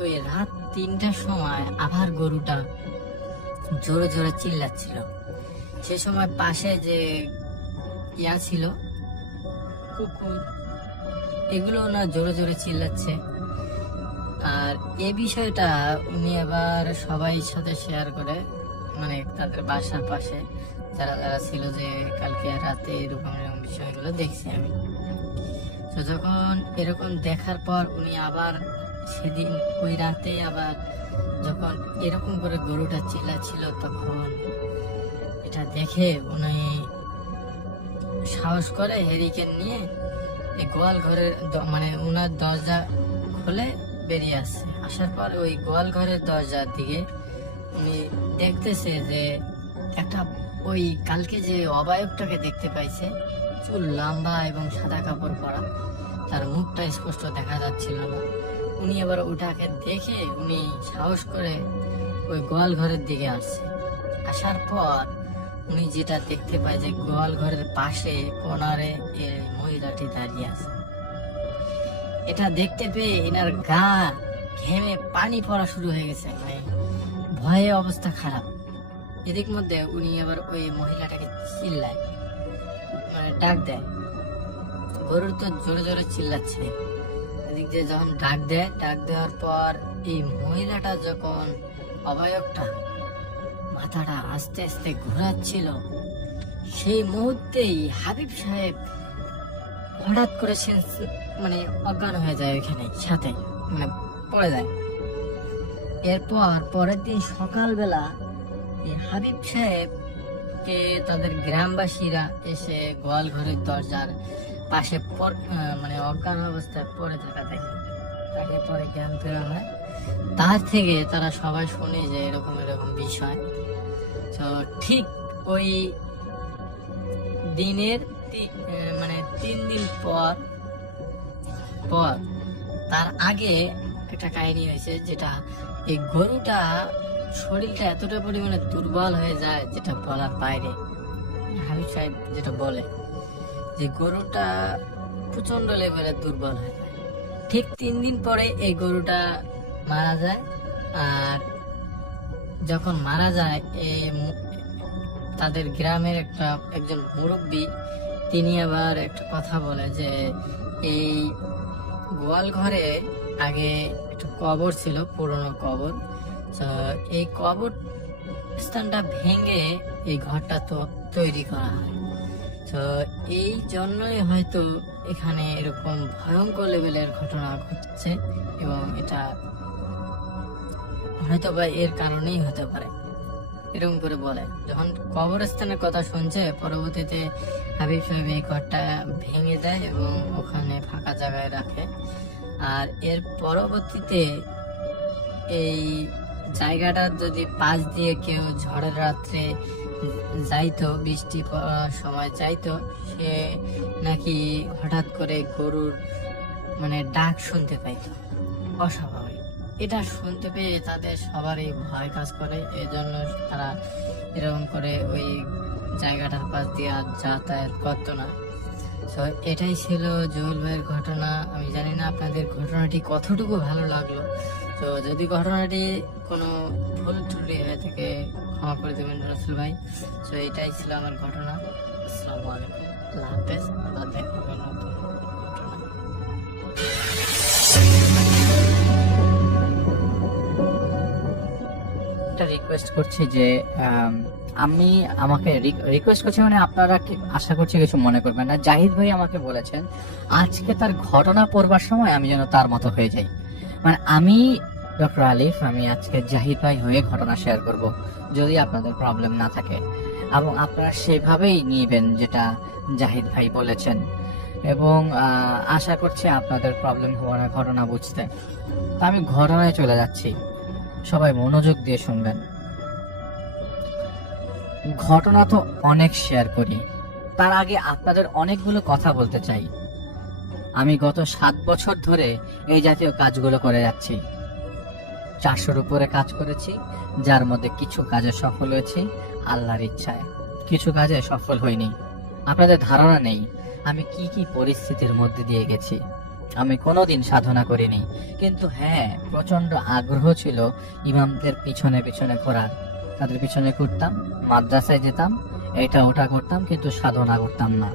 ওই রাত 3টার সময় আবার গরুটা জোরে জোরে চিল্লাচ্ছিল। সে সময় পাশে যে ছিল কুকুর, এগুলো না জোরে জোরে চিল্লাচ্ছে। আর এই বিষয়টা উনি আবার সবাই সাথে শেয়ার করে, মানে তাদের বাসার পাশে যারা যারা ছিল যে কালকে রাতে এরকম বিষয়গুলো দেখছি আমি। তো যখন এরকম দেখার পর উনি আবার সেদিন ওই রাতে আবার যখন এরকম করে গরুটা চিল্লাচ্ছিল তখন এটা দেখে উনি সাহস করে হেরিকেন নিয়ে এই গোয়াল ঘরের মানে উনার দরজা খুলে বেরিয়ে আসছে। আসার পর ওই গোয়াল ঘরের দরজার দিকে উনি দেখতেছে যে একটা ওই কালকে যে অবায়বটাকে দেখতে পাইছে, চুল লম্বা এবং সাদা কাপড় পরা, তার মুখটা স্পষ্ট দেখা যাচ্ছিল না। উনি আবার ওটাকে দেখে উনি সাহস করে ওই গোয়াল ঘরের দিকে আসছে। আসার পর উনি যেটা দেখতে পায় যে গোয়াল ঘরের পাশে কোনারে এই মহিলাটি দাঁড়িয়ে আছে। এটা দেখতে পেয়ে এনার গা ঘেমে পানি পড়া শুরু হয়ে গেছে, মানে ভয়ে অবস্থা খারাপ। এদিক মধ্যে উনি আবার ওই মহিলাটাকে চিল্লায়, মানে ডাক দেয়। গরুর তো জোরে জোরে চিল্লাচ্ছে, এদিক দিয়ে যখন ডাক দেওয়ার পর এই মহিলাটা যখন অবয়বটা মাথাটা আস্তে আস্তে ঘোরাচ্ছিল, সেই মুহূর্তেই হাবিব সাহেব হঠাৎ করে মানে অজ্ঞান হয়ে যায় ওইখানে, সাথে মানে পড়ে যায়। এরপর পরের দিন সকালবেলা এই হাবিব সাহেবকে তাদের গ্রামবাসীরা এসে গোয়াল ঘরের দরজার পাশে মানে অজ্ঞান অবস্থায় পড়ে থাকা দেখে। তাকে পরে জ্ঞান ফেরা হয়। তার থেকে তারা সবাই শুনে যে এরকম এরকম বিষয়। তো ঠিক ওই দিনের মানে 3 দিন পর পর তার আগে একটা কাহিনী হয়েছে, যেটা এই গরুটা শরীরটা এতটা পরিমাণে দুর্বল হয়ে যায় যেটা বলার বাইরে। হাবিব সাহেব যেটা বলে যে গরুটা প্রচন্ড লেভেলে দুর্বল হয়ে যায়। ঠিক 3 দিন পরে এই গরুটা মারা যায়। আর যখন মারা যায় তাদের গ্রামের একজন মুরব্বী, তিনি আবার একটা কথা বলে যে এই গোয়াল ঘরে আগে একটা কবর ছিল, পুরনো কবর। তো এই কবর স্থানটা ভেঙে এই ঘরটা তো তৈরি করা হয়। তো এই জন্যই হয়তো এখানে এরকম ভয়ঙ্কর লেভেলের ঘটনা ঘটছে, এবং এটা হয়তো বা এর কারণেই হতে পারে, এরকম করে বলে। যখন কবরস্থানের কথা শুনছে, পরবর্তীতে হাবিব সাহেব এই ঘরটা ভেঙে দেয় এবং ওখানে ফাঁকা জায়গায় রাখে। আর এর পরবর্তীতে এই জায়গাটা যদি পাশ দিয়ে কেউ ঝড়ের রাত্রে যাইতো, বৃষ্টি পড়ার সময় যাইতো, সে নাকি হঠাৎ করে গরুর মানে ডাক শুনতে পাইতো, অস্বাভাবিক। এটা শুনতে পেয়ে তাদের সবারই ভয় কাজ করে, এই জন্য তারা এরকম করে ওই জায়গাটার পাশ দিয়ে আর যাতায়াত করতো না। তো এটাই ছিল জহুল ভাইয়ের ঘটনা। আমি জানি না আপনাদের ঘটনাটি কতটুকু ভালো লাগলো। তো যদি ঘটনাটি কোনো ভুল ত্রুটি হয়ে থেকে ক্ষমা করে দেবেন রাসেল ভাই। তো এটাই ছিল আমার ঘটনা। আসসালামু আলাইকুম, আল্লাহ হাফেজ, আবার দেখা হবে নতুন ঘটনা। একটা রিকোয়েস্ট করছি যে আমি আমাকে রিকোয়েস্ট করছি, মানে আপনারা আশা করছি কিছু মনে করবেন না। জাহিদ ভাই আমাকে বলেছেন আজকে তার ঘটনা পড়বার সময় আমি যেন তার মতো হয়ে যাই। মানে আমি ডক্টর আলিফ, আমি আজকে জাহিদ ভাই হয়ে ঘটনা শেয়ার করব, যদি আপনাদের প্রবলেম না থাকে, এবং আপনারা সেভাবেই নিবেন যেটা জাহিদ ভাই বলেছেন, এবং আশা করছি আপনাদের প্রবলেম হবে না ঘটনা বুঝতে। তা আমি ঘটনায় চলে যাচ্ছি, সবাই মনোযোগ দিয়ে শুনবেন। ঘটনা তো অনেক শেয়ার করি, তার আগে আপনাদের অনেকগুলো কথা বলতে চাই। আমি গত 7 বছর ধরে এই জাতীয় কাজগুলো করে যাচ্ছি। 400-র উপরে কাজ করেছি, যার মধ্যে কিছু কাজে সফল হয়েছি আল্লাহর ইচ্ছায়, কিছু কাজে সফল হইনি। আপনাদের ধারণা নেই আমি কি কি পরিস্থিতির মধ্যে দিয়ে গেছি। আমি কোনোদিন সাধনা করিনি, কিন্তু হ্যাঁ, প্রচন্ড আগ্রহ ছিল ইমামদের পিছনে পিছনে ঘোরার। তাদের পিছনে ঘুরতাম, মাদ্রাসায় যেতাম, এটা ওটা করতাম, কিন্তু সাধনা করতাম না।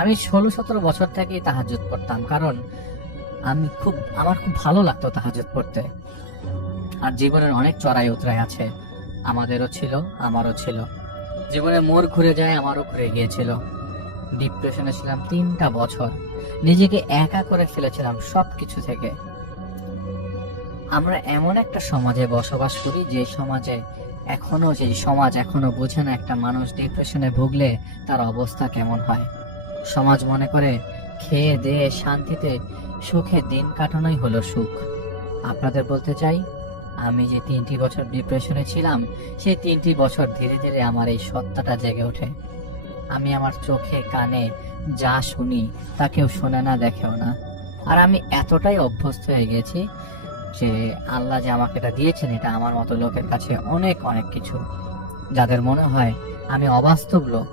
আমি 16-17 বছর থেকেই তাহাজ্জুদ পড়তাম, কারণ আমার খুব ভালো লাগতো তাহাজ্জুদ পড়তে। আর জীবনের অনেক চড়াই উতরাই আছে, আমাদেরও ছিল, আমারও ছিল। জীবনে মোড় ঘুরে যায়, আমারও ঘুরে গিয়েছিল। ডিপ্রেশনে ছিলাম 3টা বছর, নিজেকে একা করে ফেলেছিলাম সবকিছু থেকে। আমরা এমন একটা সমাজে বসবাস করি যে সমাজ এখনো বোঝে না একটা মানুষ ডিপ্রেশনে ভুগলে তার অবস্থা কেমন হয়। সমাজ মনে করে খেয়ে দেয়ে শান্তিতে সুখে দিন কাটানোই হলো সুখ। আপনাদের বলতে চাই, আমি যে 3টি বছর ডিপ্রেশনে ছিলাম, সেই 3টি বছর ধীরে ধীরে আমার এই সত্তাটা জেগে ওঠে। আমি আমার চোখে কানে যা শুনি তা কেউ শোনে না, দেখেও না। আর আমি এতটাই অভ্যস্ত হয়ে গেছি যে আল্লাহ যে আমাকে এটা দিয়েছেন, এটা আমার মতো লোকের কাছে অনেক অনেক কিছু। যাদের মনে হয় আমি অবাস্তব লোক,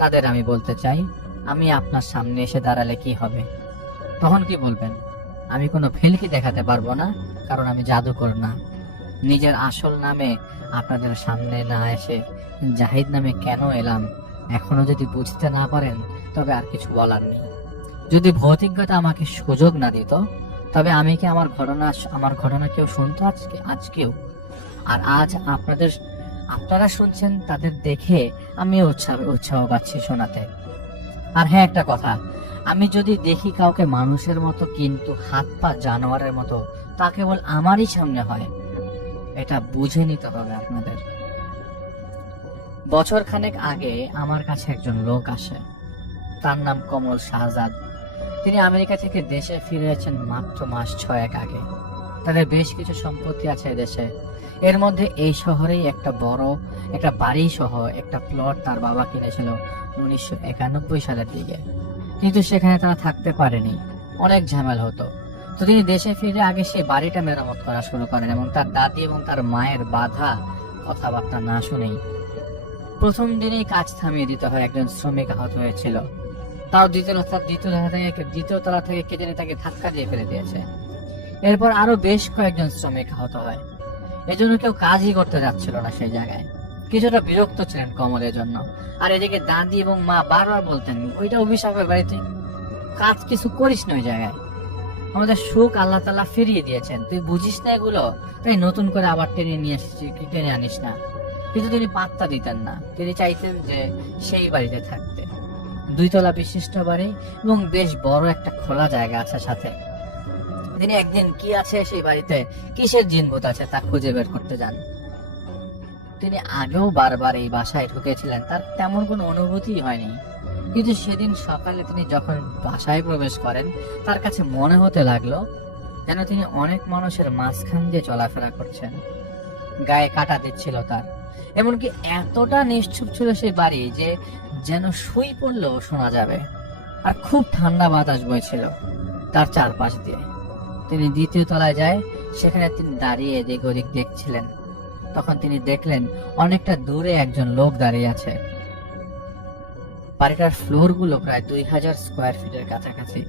তাদের আমি বলতে চাই, আমি আপনার সামনে এসে দাঁড়ালে কি হবে? তখন কি বলবেন? আমি কোনো ফেলকি দেখাতে পারবো না, কারণ আমি জাদুকর না। নিজের আসল নামে আপনাদের সামনে না এসে জাহিদ নামে কেন এলাম, এখনো যদি বুঝতে না পারেন, তবে আর কিছু বলার নেই। যদি ভৌতিকতা আমাকে সুযোগ না দিত, তবে আমি কি আমার ঘটনা কেউ শুনতো আজকেও? আর আজ আপনারা শুনছেন, তাদের দেখে আমি উৎসাহ পাচ্ছি শোনাতে। আর হ্যাঁ, একটা কথা, আমি যদি দেখি কাউকে মানুষের মতো কিন্তু হাত পা জানোয়ারের মতো, তা কেবল আমারই সামনে হয়, এটা বুঝে নিতে হবে আপনাদের। বছর খানেক আগে আমার কাছে একজন লোক আসে, তার নাম কমল শাহজাদ। তিনি আমেরিকা থেকে দেশে ফিরেছেন মাত্র মাস 6 আগে। তাদের বেশ কিছু সম্পত্তি আছে দেশে। এর মধ্যে এই শহরেই একটা বাড়ি সহ একটা প্লট তার বাবা কিনেছিল 1991 সালের দিকে, কিন্তু সেখানে তারা থাকতে পারেনি, অনেক ঝামেলা হতো। তো তিনি দেশে ফিরে আগে সেই বাড়িটা মেরামত করা শুরু করেন এবং তার দাদি এবং তার মায়ের বাধা কথাবার্তা না শুনেই প্রথম দিনেই কাজ থামিয়ে দিতে হয়। একজন শ্রমিক আহত হয়েছিল, তাও দ্বিতীয় তলা থেকে কে জানি তাকে ধাক্কা দিয়ে ফেলে দিয়েছে। এরপর আরো বেশ কয়েকজন শ্রমিক আহত হয়, এজন্য কেউ কাজই করতে যাচ্ছিল না সেই জায়গায়। কিছুটা বিরক্ত ছিলেন কমলের জন্য। আর এদিকে দাদি এবং মা বারবার বলতেন, ওইটা অভিশাপের বাড়িতে, কাজ কিছু করিস না ওই জায়গায়, আমাদের সুখ আল্লাহ তাআলা ফিরিয়ে দিয়েছেন, তুই বুঝিস না এগুলো, তাই নতুন করে আবার টেনে আনিস না। কিন্তু তিনি পাত্তা দিতেন না, তিনি চাইতেন যে সেই বাড়িতে থাকতে। 2 তলা বিশিষ্ট বাড়ি এবং বেশ বড় একটা খোলা জায়গা আছে সাথে। তিনি একদিন কি আছে সেই বাড়িতে, কিসের জিনভূত আছে তা খুঁজে বের করতে যান। তিনি আগেও বারবার এই বাসায় ঢুকেছিলেন, তার তেমন কোনো অনুভূতি হয়নি, কিন্তু সেদিন সকালে তিনি যখন বাসায় প্রবেশ করেন তার কাছে মনে হতে লাগলো যেন তিনি অনেক মানুষের মাঝখান দিয়ে চলাফেরা করছেন। গায়ে কাটা দিচ্ছিল তার, এমনকি এতটা নিশ্চুপ ছিল সেই বাড়ি যে যেন শুই পড়লেও শোনা যাবে। আর খুব ঠান্ডা বাতাস বইছিল তার চারপাশ দিয়ে। তিনি 2য় তলায় যায়, সেখানে তিনি দাঁড়িয়ে এদিক ওদিক দেখছিলেন। তখন তিনি দেখলেন অনেকটা দূরে একজন লোক দাঁড়িয়ে আছে। বাড়িটার ফ্লোর গুলো প্রায় 2000 স্কোয়ার ফিটের কাছাকাছি।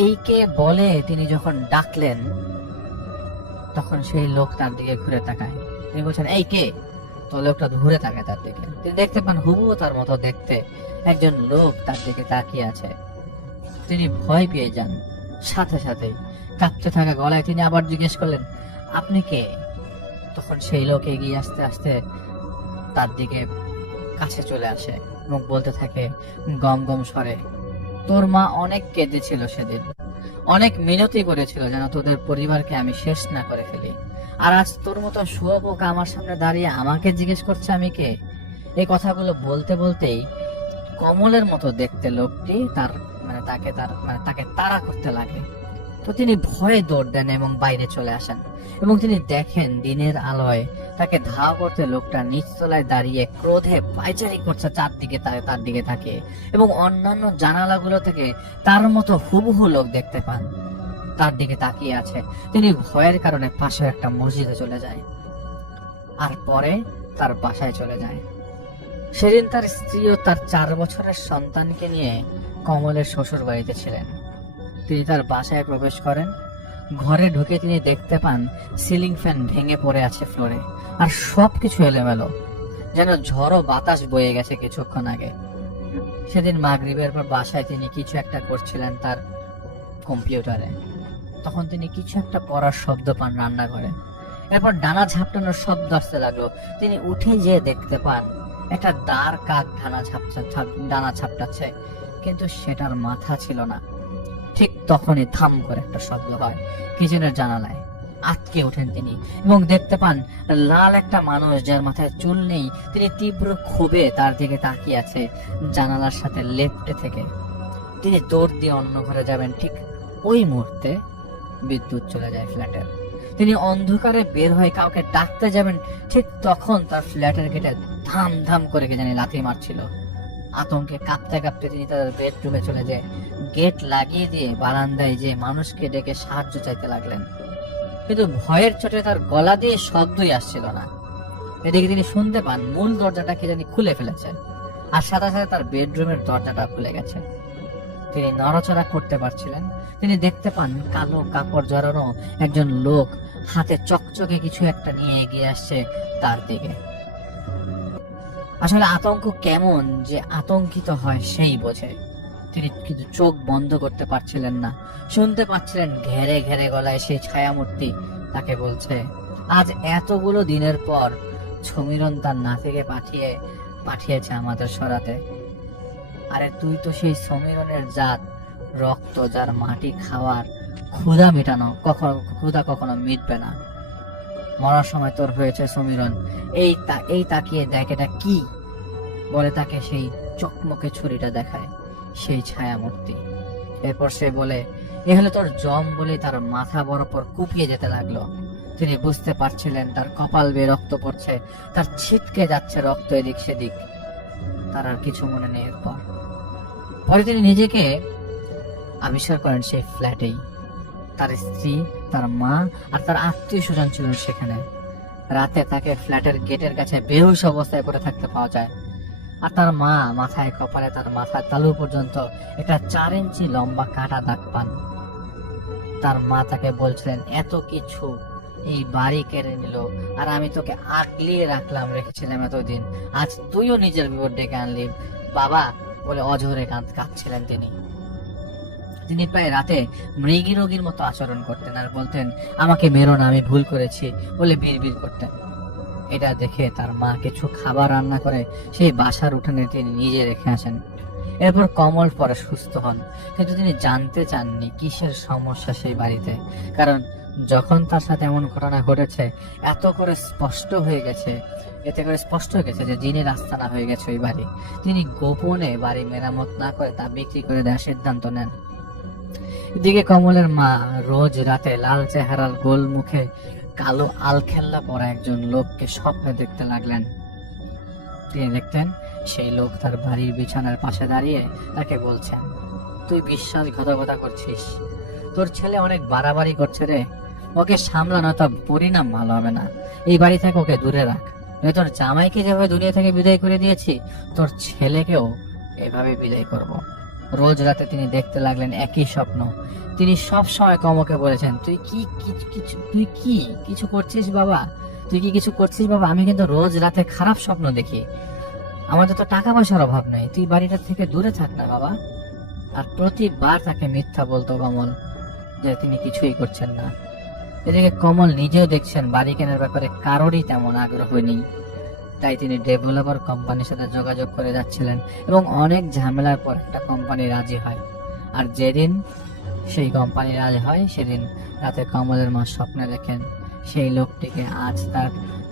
এই কে বলে তিনি যখন ডাকলেন তখন সেই লোক তার দিকে ঘুরে তাকায়। তিনি বলছেন, এই কে? তো লোকটা ঘুরে তাকায় তার দিকে। তিনি দেখতে পান হুবহু তার মতো দেখতে একজন লোক তার দিকে তাকিয়ে আছে। তিনি ভয় পেয়ে যান, সাথে সাথেই কাঁপতে থাকা গলায় তিনি আবার জিজ্ঞেস করলেন, আপনি কে? তখন সেই লোক এগিয়ে আস্তে আস্তে তার দিকে কাছে চলে আসে এবং বলতে থাকে গম গম স্বরে, তোর মা অনেক কেঁদেছিল সেদিন, অনেক মিনতি করেছিল যেন তোদের পরিবারকে আমি শেষ না করে ফেলি। আর আজ তোর মতো শুয়োপোকা আমার সামনে দাঁড়িয়ে আমাকে জিজ্ঞেস করছে আমি কে। এই কথাগুলো বলতে বলতেই কমলের মতো দেখতে লোকটি তাকে তাড়া করতে লাগে। তো তিনি ভয়ে দৌড় দেন এবং বাইরে চলে আসেন এবং তিনি দেখেন দিনের আলোয় তাকে ধাওয়া করতে লোকটা নিচতলায় দাঁড়িয়ে ক্রোধে পায়চারি করছে তার দিকে তাকিয়ে, এবং অন্যান্য জানালাগুলো থেকে তার মতো হুবহু লোক দেখতে পান তার দিকে তাকিয়ে আছে। তিনি ভয়ের কারণে পাশে একটা মসজিদে চলে যায় আর পরে তার বাসায় চলে যায়। সেদিন তার স্ত্রী ও তার 4 বছরের সন্তানকে নিয়ে কমলের শ্বশুর বাড়িতে ছিলেন। তিনি তার বাসায় প্রবেশ করেন। ঘরে ঢুকে তিনি দেখতে পান সিলিং ফ্যান ভেঙে পড়ে আছে ফ্লোরে, আর সবকিছু এলোমেলো, যেন ঝড়ো বাতাস বয়ে গেছে কিছুক্ষণ আগে। সেদিন মাগরিবের পর বাসায় তিনি কিছু একটা করছিলেন তার কম্পিউটারে। তখন তিনি কিছু একটা পড়ার শব্দ পান রান্নাঘরে। এরপর ডানা ঝাপটানোর শব্দ আসতে লাগলো। তিনি উঠে যেয়ে দেখতে পান একটা দাঁড় কাক ডানা ঝাপটাচ্ছে, কিন্তু সেটার মাথা ছিল না। ঠিক তখনই থাম করে একটা শব্দ হয় কিচেনের জানালায়। আটকে ওঠেন তিনি এবং দেখতে পান লাল একটা মানুষ যার মাথায় চুল নেই। তিনি তীব্র ক্ষোভে তার দিকে তাকিয়ে আছে জানালার সাথে লেপ্টে থেকে। তিনি দৌড় দিয়ে অন্য ঘরে যাবেন, ঠিক ওই মুহূর্তে বিদ্যুৎ চলে যায় ফ্ল্যাটের। তিনি অন্ধকারে বের হয়ে কাউকে ডাকতে যাবেন, ঠিক তখন তার ফ্ল্যাটের গেটে ধাম ধাম করে কে জানি লাথি মারছিল। আতঙ্কে কাঁপতে কাঁপতে তিনি তার বেডরুমে চলে যায়, গেট লাগিয়ে দিয়ে বারান্দায় যে মানুষকে ডেকে সাহায্য চাইতে লাগলেন, কিন্তু ভয়ের চোটে তার গলা দিয়ে শব্দই আসছিল না। এদিকে তিনি শুনতে পান মূল দরজাটা কে জানি খুলে ফেলেছে, আর সাথে সাথে তার বেডরুমের দরজাটা খুলে গেছে। তিনি নড়াচড়া করতে পারছিলেন। তিনি দেখতে পান কালো কাপড় জড়ানো একজন লোক হাতে চকচকে কিছু একটা নিয়ে এগিয়ে আসছে তার দিকে। আসলে আতঙ্ক কেমন যে আতঙ্কিত হয় সেই বোঝে। তিনি কিন্তু চোখ বন্ধ করতে পারছিলেন না। শুনতে পাচ্ছিলেন ঘেরে ঘেরে গলায় সেই ছায়ামূর্তি তাকে বলছে, আজ এতগুলো দিনের পর সমীরণ তার নাতিকে পাঠিয়েছে আমাদের সরাতে। আরে তুই তো সেই সমীরণের জাত, রক্ত যার মাটি খাওয়ার ক্ষুধা মেটানো, ক্ষুধা কখনো মিটবে না। মরার সময় তোর হয়েছে সমীরণ। এই তাকিয়ে দেখ এটা কি, বলে তাকে সেই চকমকে ছুরিটা দেখায় সেই ছায়ামূর্তি। এরপর সে বলে, এ হলো তোর জম, বলে তার মাথা বরাবর কুপিয়ে যেতে লাগলো। তিনি বুঝতে পারছিলেন তার কপাল বেয়ে রক্ত পড়ছে, তার ছিটকে যাচ্ছে রক্ত এদিক সেদিক। তার আর কিছু মনে নেই। এরপর পরে তিনি নিজেকে আবিষ্কার করেন সেই ফ্ল্যাটেই। তার স্ত্রী, তার মা আর তার আত্মীয় স্বজন ছিলেন সেখানে। রাতে তাকে ফ্ল্যাটের গেটের কাছে বেহুশ অবস্থায় পড়ে থাকতে পাওয়া যায়। আর তার মা মাথায়, কপালে, তার মাথার তালু পর্যন্ত একটা 4 ইঞ্চি লম্বা কাটা দাগ পান। তার মা তাকে বলছিলেন, এত কিছু এই বাড়ি কেড়ে নিল, আর আমি তোকে আগলিয়ে রেখেছিলাম এতদিন, আজ তুইও নিজের বিপদ ডেকে আনলি বাবা বলে অঝরে কাঁদছিলেন তিনি। তিনি প্রায় রাতে মৃগী রোগীর মতো আচরণ করতেন আর বলতেন, আমাকে মেরো না, আমি ভুল করেছি বলে বিড়বিড় করতেন। এটা দেখে তার মা কিছু খাবার রান্না করে সেই বাসার উঠানে তিনি নিজে রেখে আসেন। এরপর কমল পরে সুস্থ হন, কিন্তু তিনি জানতে চাননি কিসের সমস্যা সেই বাড়িতে। কারণ যখন তার সাথে এমন ঘটনা ঘটেছে, এতে করে স্পষ্ট হয়ে গেছে যে জিনের আস্তানা হয়ে গেছে ওই বাড়ি। তিনি গোপনে বাড়ি মেরামত না করে তা বিক্রি করে দেওয়ার সিদ্ধান্ত নেন। এদিকে কমলের মা রোজ রাতে লাল চেহারার গোল মুখে কালো আলখেল্লা পরা একজন লোককে স্বপ্নে দেখতে লাগলেন। তিনি দেখতেন সেই লোক তার বাড়ির বিছানার পাশে দাঁড়িয়ে তাকে বলছেন, তুই বিশ্বাসঘাতকতা করছিস, তোর ছেলে অনেক বাড়াবাড়ি করছে রে, ওকে সামলানো তা পরিণাম ভালো হবে না, এই বাড়ি থেকে ওকে দূরে রাখ। তোর জামাইকে যেভাবে দুনিয়া থেকে বিদায় করে দিয়েছি, তোর ছেলেকেও এভাবে বিদায় করব। রোজ রাতে তিনি দেখতে লাগলেন একই স্বপ্ন। তিনি সব সময় কমলকে বলেছেন, তুই কি কিছু করছিস বাবা, আমি কিন্তু রোজ রাতে খারাপ স্বপ্ন দেখি, আমাদের তো টাকা পয়সার অভাব নেই, তুই বাড়িটা থেকে দূরে থাক না বাবা। আর প্রতিবার তাকে মিথ্যা বলতো কমল যে তিনি কিছুই করছেন না। এদিকে কমল নিজেও দেখছেন বাড়ি কেনার ব্যাপারে কারোরই তেমন আগ্রহ নেই। তাই তিনি ডেভেলপার কোম্পানির সাথে যোগাযোগ করে যাচ্ছিলেন এবং অনেক ঝামেলার পর একটা কোম্পানি রাজি হয়। আর যেদিন সেই কোম্পানি রাজি হয়, সেদিন রাতে কমলের মা স্বপ্নে দেখেন সেই লোকটিকে আজ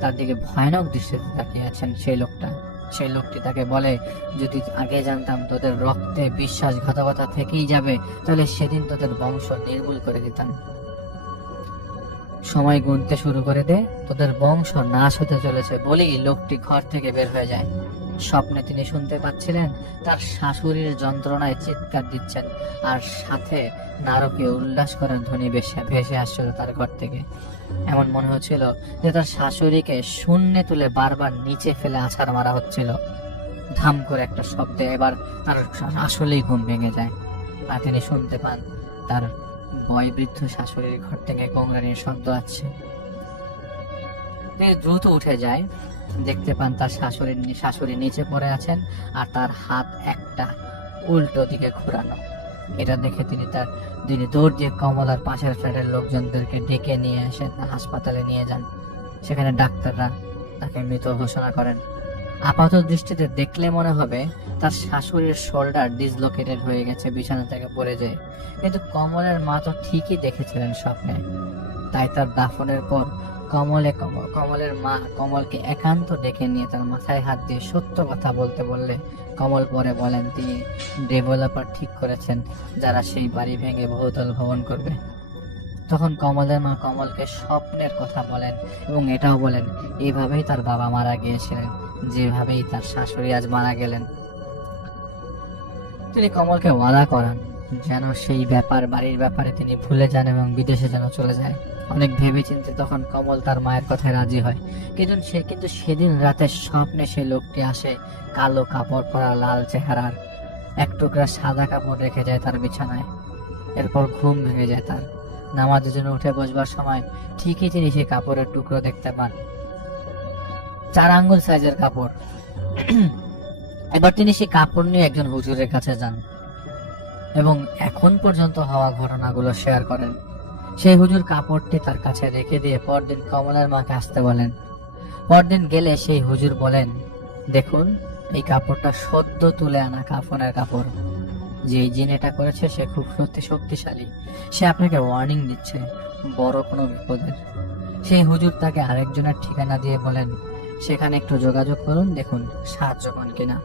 তার দিকে ভয়ানক দৃষ্টিতে তাকিয়ে আছেন। সেই লোকটি তাকে বলে, যদি আগে জানতাম তোদের রক্তে বিশ্বাসঘাতকতা থেকেই যাবে, তাহলে সেদিন তোদের বংশ নির্মূল করে দিতাম। সময় গুনতে শুরু করে দে, তোদের বংশ নাশ হতে চলেছে বলেই লোকটি ঘর থেকে বের হয়ে যায়। স্বপ্নে তিনি শুনতে পাচ্ছিলেন তার শাশুড়ির যন্ত্রণায় চিৎকার দিচ্ছেন, আর সাথে নারকে উল্লাস করার ধ্বনি ভেসে আসছিল তার ঘর থেকে। এমন মনে হচ্ছিল যে তার শাশুড়িকে শূন্যে তুলে বারবার নিচে ফেলে আছাড় মারা হচ্ছিল। ধাম করে একটা শব্দে এবার তার আসলেই ঘুম ভেঙে যায়, আর তিনি শুনতে পান তার বয়োবৃদ্ধ শাশুড়ির ঘর থেকে গোংরানির শব্দ আসছে। তিনি দ্রুত উঠে যায়, দেখতে পান তার শাশুড়ি নিচে পড়ে আছেন আর তার হাত একটা উল্টো দিকে ঘোরানো। এটা দেখে তিনি দৌড় দিয়ে কমলার পাশের ফ্ল্যাটের লোকজনদেরকে ডেকে নিয়ে আসেন, হাসপাতালে নিয়ে যান। সেখানে ডাক্তাররা তাকে মৃত ঘোষণা করেন। আপাত দৃষ্টিতে দেখলে মনে হবে তার শাশুড়ির শোল্ডার ডিসলোকেটেড হয়ে গেছে বিছানা থেকে পড়ে যায়, কিন্তু কমলের মা তো ঠিকই দেখেছিলেন স্বপ্নে। তাই তার দাফনের পর কমলের মা কমলকে একান্ত ডেকে নিয়ে তার মাথায় হাত দিয়ে সত্য কথা বলতে বললে কমল পরে বলেন তিনি ডেভেলপার ঠিক করেছেন যারা সেই বাড়ি ভেঙে বহুতল ভবন করবে। তখন কমলের মা কমলকে স্বপ্নের কথা বলেন এবং এটাও বলেন এইভাবেই তার বাবা মারা গিয়েছিলেন, যেভাবেই তার শাশুড়ি আজ মারা গেলেন। তিনি কমলকে ওয়াদা করান যেন সেই বাড়ির ব্যাপারে তিনি ভুলে যান এবং বিদেশে যেন চলে যায়। অনেক ভেবে চিন্তে তখন কমল তার মায়ের কথায় রাজি হয়, কিন্তু সেদিন রাতে স্বপ্নে সেই লোকটি আসে, কালো কাপড় পরা, লাল চেহারার, এক টুকরা সাদা কাপড় রেখে যায় তার বিছানায়। এরপর ঘুম ভেঙে যায় তার। নামাজের জন্য উঠে বসবার সময় ঠিকই তিনি সেই কাপড়ের টুকরো দেখতে পান, 4 আঙ্গুল সাইজের কাপড়। এবার তিনি সেই কাপড় নিয়ে একজন হুজুরের কাছে যান এবং এখন পর্যন্ত হওয়া ঘটনাগুলো শেয়ার করেন। সেই হুজুর কাপড়টি তার কাছে রেখে দিয়ে পরদিন কমলার মাকে আসতে বলেন। পরদিন গেলে সেই হুজুর বলেন, দেখুন এই কাপড়টা সদ্য তুলে আনা কাফনের কাপড়, যে জিন এটা করেছে সে খুব শক্তিশালী, সে আপনাকে ওয়ার্নিং দিচ্ছে বড় কোনো বিপদের। সেই হুজুর তাকে আরেকজনের ঠিকানা দিয়ে বলেন, সেখানে একটু যোগাযোগ করুন, দেখুন সাহায্য পান কিনা।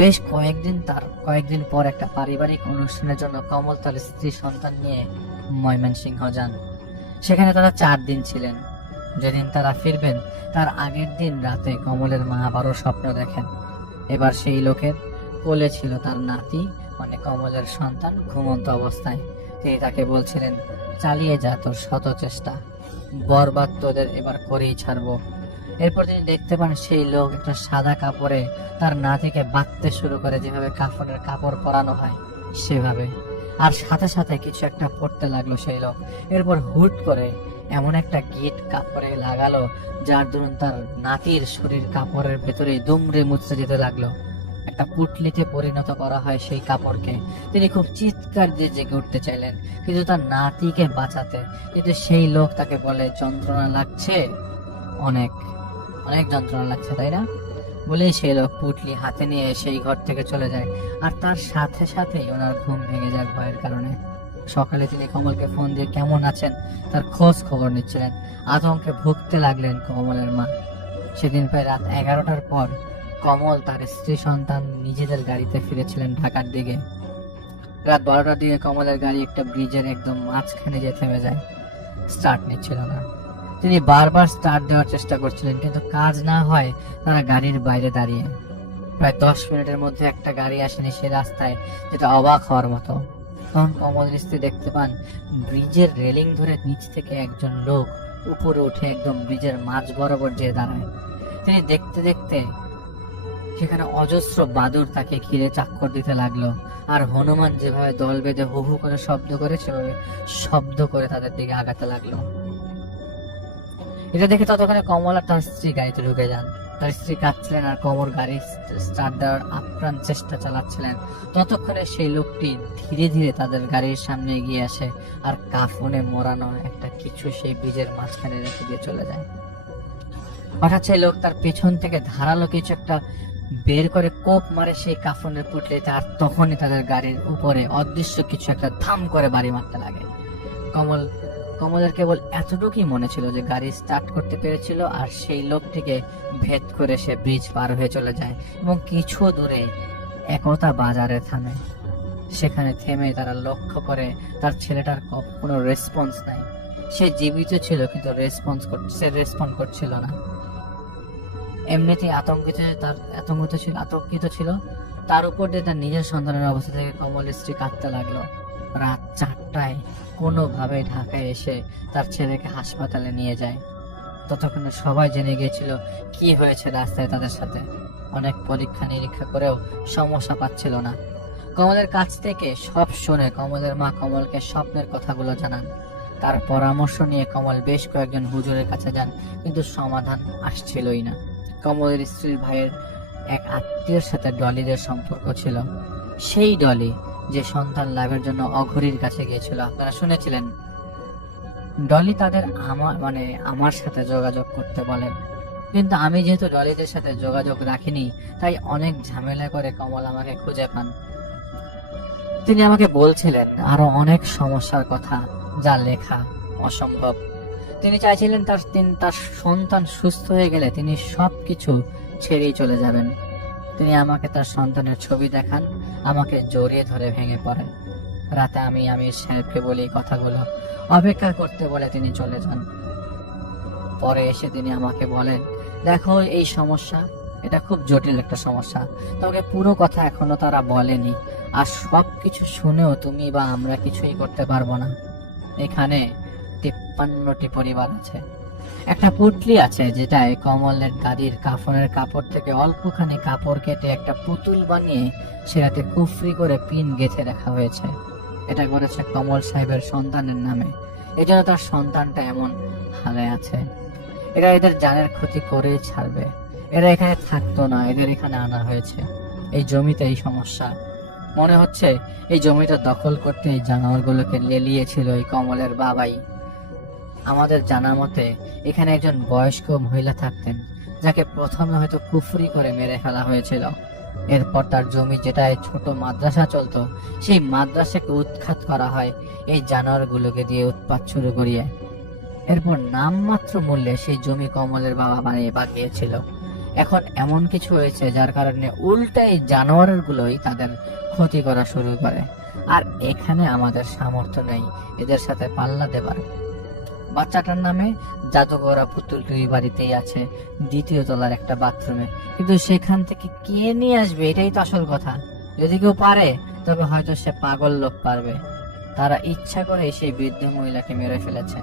বেশ কয়েকদিন পর একটা পারিবারিক অনুষ্ঠানের জন্য কমল তার স্ত্রী সন্তান নিয়ে ময়মনসিংহ যান। সেখানে তারা 4 দিন ছিলেন। যেদিন তারা ফিরবেন তার আগের দিন রাতে কমলের মা আবারও স্বপ্ন দেখেন এবার সেই লোকের কোলে ছিল তার নাতি, মানে কমলের সন্তান, ঘুমন্ত অবস্থায়। তিনি তাকে বলছিলেন, চালিয়ে যা তোর শত চেষ্টা, বরবাদ তোদের এবার করেই ছাড়বো। এরপর তিনি দেখতে পান সেই লোক একটা সাদা কাপড়ে তার নাতিকে বাঁধতে শুরু করে, যেভাবে কাফনের কাপড় পরানো হয় সেভাবে। আর সাথে সাথে কিছু একটা পড়তে লাগলো সেই লোক। এরপর হুট করে এমন একটা গিট কাপড়ে লাগালো যার দরুন তার নাতির শরীর কাপড়ের ভেতরে দুমড়ে মুচড়ে যেতে লাগলো। একটা পুটলিতে পরিণত করা হয় সেই কাপড়কে। তিনি খুব চিৎকার দিয়ে জেগে উঠতে চাইলেন, কিন্তু তার নাতিকে বাঁচাতে। কিন্তু সেই লোক তাকে বলে, যন্ত্রণা লাগছে, অনেক অনেক যন্ত্রণা লাগছে, তাই না? বলেই সেই লোক পুটলি হাতে নিয়ে সেই ঘর থেকে চলে যায়। আর তার সাথে সাথেই ওনার ঘুম ভেঙে যায় ভয়ের কারণে। সকালে তিনি কমলকে ফোন দিয়ে কেমন আছেন তার খোঁজ খবর নিচ্ছিলেন। আতঙ্কে ভুগতে লাগলেন কমলের মা। সেদিন প্রায় রাত 11টার পর কমল তার স্ত্রী সন্তান নিজেদের গাড়িতে ফিরেছিলেন ঢাকার দিকে। রাত 12টার দিকে কমলের গাড়ি একটা ব্রিজের একদম মাঝখানে যে থেমে যায়। স্টার্ট নিচ্ছিল না। তিনি বারবার স্টার্ট দেওয়ার চেষ্টা করছিলেন, কিন্তু কাজ না হয় তারা গাড়ির বাইরে দাঁড়িয়ে। প্রায় 10 মিনিটের মধ্যে একটা গাড়ি আসেনি সে রাস্তায়, যেটা অবাক হওয়ার মতো। তখন কমলের স্ত্রী দেখতে পান ব্রিজের রেলিং ধরে নিচ থেকে একজন লোক উপরে উঠে একদম ব্রিজের মাঝ বরাবর যেয়ে দাঁড়ায়। তিনি দেখতে দেখতে সেখানে অজস্র বাদুড় তাকে ঘিরে চাক্কর দিতে লাগলো। আর হনুমান যেভাবে দল বেঁধে হু হু করে শব্দ করে, সেভাবে শব্দ করে তাদের দিকে আগাতে লাগলো। এটা দেখে ততক্ষণে কমল আর তার স্ত্রী গাড়িতে ঢুকে যান। তার স্ত্রী কাঁদছিলেন আর কমল গাড়ি স্টার্ট দেওয়ার আপ্রাণ চেষ্টা চালাচ্ছিলেন। ততক্ষণে সেই লোকটি ধীরে ধীরে তাদের গাড়ির সামনে এগিয়ে আসে আর কাফনে মোড়ানো একটা কিছু সেই ব্রিজের মাঝখানে রেখে দিয়ে চলে যায়। হঠাৎ সেই লোক তার পেছন থেকে ধারালো কিছু একটা বের করে কোপ মারে সেই কাফনের পুটলিতে। আর তখনই তাদের গাড়ির উপরে অদৃশ্য কিছু একটা ধাম করে বাড়ি মারতে লাগে। কমলের কেবল এতটুকুই মনে ছিল যে গাড়ি স্টার্ট করতে পেরেছিল, আর সেই লোকটিকে ভেদ করে সে ব্রিজ পার হয়ে চলে যায় এবং কিছু দূরে একতা বাজারে থামে। সেখানে থেমে তারা লক্ষ্য করে তার ছেলেটার কোনো রেসপন্স নাই। সে জীবিত ছিল কিন্তু রেসপন্ড করছিল না। এমনিতেই আতঙ্কিত ছিল। তার উপর দিয়ে তার নিজের সন্তানের অবস্থা থেকে কমলের স্ত্রী কাঁদতে লাগলো। রাত 4টায় কোনোভাবে ঢাকায় এসে তার ছেলেকে হাসপাতালে নিয়ে যায়। ততক্ষণে সবাই জেনে গিয়েছিল কি হয়েছে রাস্তায় তাদের সাথে। অনেক পরীক্ষা নিরীক্ষা করেও সমস্যা পাচ্ছিল না। কমলের কাছ থেকে সব শুনে কমলের মা কমলকে স্বপ্নের কথাগুলো জানান। তার পরামর্শ নিয়ে কমল বেশ কয়েকজন হুজুরের কাছে যান, কিন্তু সমাধান আসছিলই না। কমলের স্ত্রীর ভাইয়ের এক আত্মীয়ের সাথে ডলিদের সম্পর্ক ছিল। সেই ডলি যে সন্তান লাভের জন্য অঘরীর কাছে গিয়েছিল, আপনারা শুনেছিলেন। ডলি তাদের আমার সাথে যোগাযোগ করতে বলেন, কিন্তু আমি যেহেতু ডলিদের সাথে যোগাযোগ রাখিনি, তাই অনেক ঝামেলা করে কমল আমাকে খুঁজে পান। তিনি আমাকে বলছিলেন আরো অনেক সমস্যার কথা, যা লেখা অসম্ভব। তিনি চাইছিলেন তার সন্তান সুস্থ হয়ে গেলে তিনি সবকিছু ছেড়েই চলে যাবেন। তিনি আমাকে তার সন্তানের ছবি দেখান, আমাকে জড়িয়ে ধরে ভেঙে পড়েন। রাতে আমি আমির সাহেবকে বলি কথাগুলো, অপেক্ষা করতে বলে তিনি চলে যান। পরে এসে তিনি আমাকে বলেন, দেখো এই সমস্যা, এটা খুব জটিল একটা সমস্যা, তবে পুরো কথা এখনো তারা বলেনি, আর সবকিছু শুনেও তুমি বা আমরা কিছুই করতে পারবো না। এখানে 53টি পরিবার আছে। একটা পুটলি আছে যেটায় কমলের গাড়ির কাফনের কাপড় থেকে অল্পখানি কাপড় কেটে একটা পুতুল বানিয়ে সেটাতে কুফরি করে পিন গেঁথে রাখা হয়েছে। এটা করেছে কমল সাহেবের সন্তানের নামে। এজন্য তার সন্তানটা এমন হালে আছে। এরা এদের জানের ক্ষতি করেই ছাড়বে। এরা এখানে থাকতো না, এদের এখানে আনা হয়েছে। এই জমিতে এই সমস্যা। মনে হচ্ছে এই জমিটা দখল করতে এই জানোয়ারগুলোকে লেলিয়েছিল এই কমলের বাবাই। আমাদের জানা মতে এখানে একজন বয়স্ক মহিলা থাকতেন, যাকে প্রথমে হয়তো কুফরি করে মেরে ফেলা হয়েছিল। এরপর তার জমি, যেটায় ছোট মাদ্রাসা চলতো, সেই মাদ্রাসাকে উৎখাত করা হয় এই জানোয়ারগুলোকে দিয়ে উৎপাত শুরু করিয়ে। এরপর নামমাত্র মূল্যে সেই জমি কমলের বাবা বাগিয়েছিল। এখন এমন কিছু হয়েছে যার কারণে উল্টাই জানোয়ারগুলোই তাদের ক্ষতি করা শুরু করে। আর এখানে আমাদের সামর্থ্য নেই এদের সাথে পাল্লা দেবার। বাচ্চাটার নামে জাদুঘরা পুতুলটি ওই বাড়িতেই আছে, 2য় তলার একটা বাথরুমে। কিন্তু সেখান থেকে কে নিয়ে আসবে, এটাই তো আসল কথা। যদি কেউ পারে তবে হয়তো সে পাগল লোক পারবে। তারা ইচ্ছা করে সেই বৃদ্ধ মহিলাকে মেরে ফেলেছে।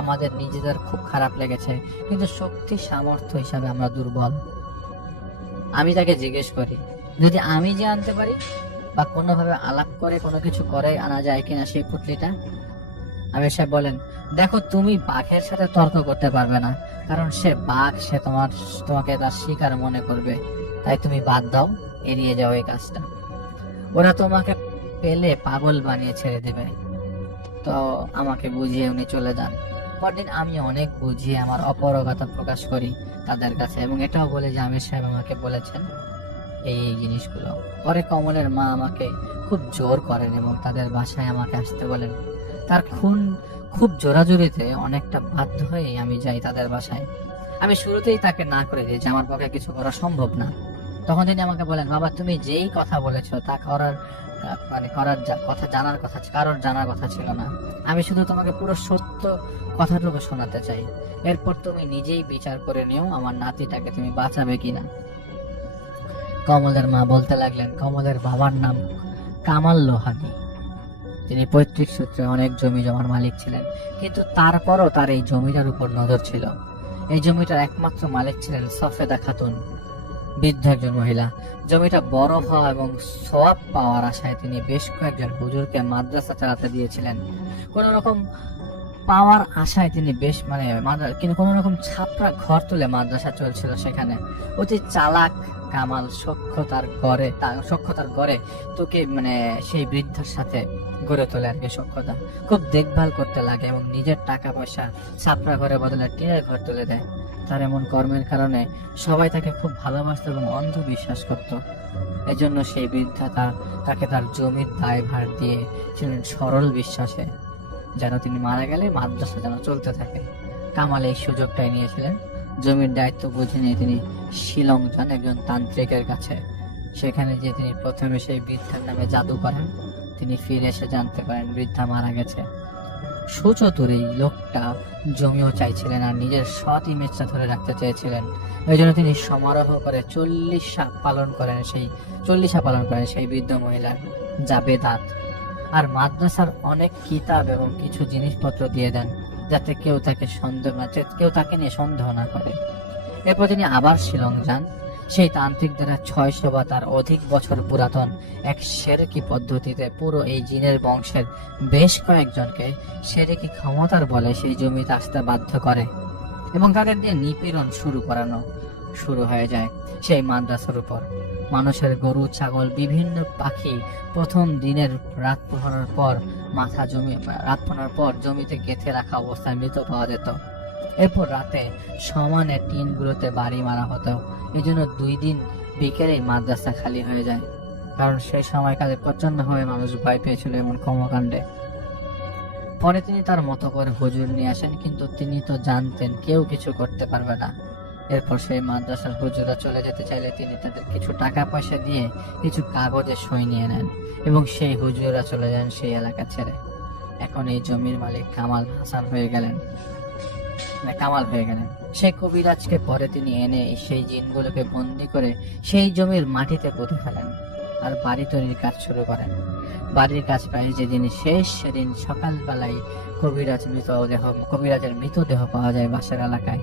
আমাদের নিজেদের খুব খারাপ লেগেছে, কিন্তু শক্তি সামর্থ্য হিসাবে আমরা দুর্বল। আমি তাকে জিজ্ঞেস করি যদি আমি যে আনতে পারি বা কোনোভাবে আলাপ করে কোনো কিছু করে আনা যায় কিনা সেই পুটলিটা। আমির সাহেব বলেন, দেখো তুমি বাঘের সাথে তর্ক করতে পারবে না, কারণ সে বাঘ, সে তোমাকে তার শিকার মনে করবে। তাই তুমি বাদ দাও, এড়িয়ে যাও এই কাজটা। ওরা তোমাকে পেলে পাগল বানিয়ে ছেড়ে দেবে। তো আমাকে বুঝিয়ে উনি চলে যান। পরদিন আমি অনেক বুঝিয়ে আমার অপারগতা প্রকাশ করি তাদের কাছে, এবং এটাও বলে যে আমির সাহেব আমাকে বলেছেন এই জিনিসগুলো। পরে কমলের মা আমাকে খুব জোর করেন এবং তাদের বাসায় আমাকে আসতে বলেন। তার খুব জোরাজোরিতে অনেকটা বাধ্য হয়ে আমি যাই তাদের বাসায়। আমি শুরুতেই তাকে না করে দিই যে আমার পক্ষে কিছু করা সম্ভব না। তখন তিনি আমাকে বলেন, বাবা তুমি যেই কথা বলেছো তা কথা জানার কথা, কারোর জানার কথা ছিল না। আমি শুধু তোমাকে পুরো সত্য কথাটুকু শোনাতে চাই। এরপর তুমি নিজেই বিচার করে নিও আমার নাতিটাকে তুমি বাঁচাবে কিনা। কমলের মা বলতে লাগলেন, কমলের বাবার নাম কামাল লোহানী। তিনি পৈতৃক সূত্রে অনেক জমি জমার মালিক ছিলেন, কিন্তু তারপরও তার এই জমিটার উপর নজর ছিল। এই জমিটার একমাত্র মালিক ছিলেন সফেদা খাতুন, বৃদ্ধ একজন মহিলা। জমিটা বড় হওয়া এবং সওয়াব পাওয়ার আশায় তিনি বেশ কয়েকজন হুজুরকে মাদ্রাসা চালাতে দিয়েছিলেন। কোন রকম পাওয়ার আশায় তিনি কিন্তু কোন রকম ছাপরা ঘর তুলে মাদ্রাসা চলছিল সেখানে। অতি চালাক কামাল সক্ষতার গড়ে তোকে সেই বৃদ্ধার সাথে গড়ে তোলে আর কি। সক্ষতা খুব দেখভাল করতে লাগে এবং নিজের টাকা পয়সা ছাপরা ঘরে বদলে টিনের ঘর তুলে দেয়। তার এমন কর্মের কারণে সবাই তাকে খুব ভালোবাসত এবং অন্ধবিশ্বাস করত। এজন্য সেই বৃদ্ধা তাকে তার জমির দায়ভার দিয়েছিলেন সরল বিশ্বাসে, যেন তিনি মারা গেলে মাদ্রাসা যেন চলতে থাকে। কামাল এই সুযোগটাই নিয়েছিলেন। জমির দায়িত্ব বুঝে নিয়ে তিনি শিলং যান একজন তান্ত্রিকের কাছে। সেখানে যে তিনি প্রথমে সেই বৃদ্ধার নামে জাদু করেন। তিনি ফিরে এসে জানতে পারেন বৃদ্ধা মারা গেছে। সুচতুর এই লোকটা জমিও চাইছিলেন আর নিজের সৎ ইমেজটা ধরে রাখতে চেয়েছিলেন। এই জন্য তিনি সমারোহ করে 40 পালন করেন সেই বৃদ্ধ মহিলার, যা বেদাত। আর মাদ্রাসার অনেক কিতাব এবং কিছু জিনিসপত্র দিয়ে দেন, যাতে কেউ তাকে নিয়ে সন্দেহ না করে। এরপর তিনি আবার শিলং যান। সেই তান্ত্রিক দ্বারা 600 বা তার অধিক বছর পুরাতন এক সেরেকি পদ্ধতিতে পুরো এই জিনের বংশের বেশ কয়েকজনকে সেরেকি ক্ষমতার বলে সেই জমিতে আসতে বাধ্য করে এবং তাদের দিয়ে নিপীড়ন শুরু হয়ে যায় সেই মাদ্রাসার উপর। মানুষের গরু, ছাগল, বিভিন্ন পাখি প্রথম দিনের রাত পোহানোর পর জমিতে গেঁথে রাখা অবস্থায় মৃত পাওয়া যেত। এরপর রাতে সমানে টিনগুলোতে বাড়ি মারা হতো। এই জন্য 2 দিন বিকেলেই মাদ্রাসা খালি হয়ে যায়, কারণ সেই সময়কালে প্রচন্ডভাবে মানুষ ভয় পেয়েছিল এমন কর্মকাণ্ডে। পরে তিনি তার মতো করে হুজুর নিয়ে আসেন, কিন্তু তিনি তো জানতেন কেউ কিছু করতে পারবে না। এরপর সেই মাদ্রাসার হুজুরা চলে যেতে চাইলে তিনি তাদের কিছু টাকা পয়সা দিয়ে কিছু কাগজে সই নিয়ে নেন এবং সেই হুজুরা চলে যান সেই এলাকা ছেড়ে। এখন এই জমির মালিক কামাল হয়ে গেলেন। সেই কবিরাজকে পরে তিনি এনে সেই জিনগুলোকে বন্দি করে সেই জমির মাটিতে পুঁতে ফেলেন আর বাড়ি তৈরির কাজ শুরু করেন। বাড়ির কাজ প্রায় যেদিন শেষ, সেদিন সকালবেলায় কবিরাজের মৃতদেহ পাওয়া যায় বাসার এলাকায়।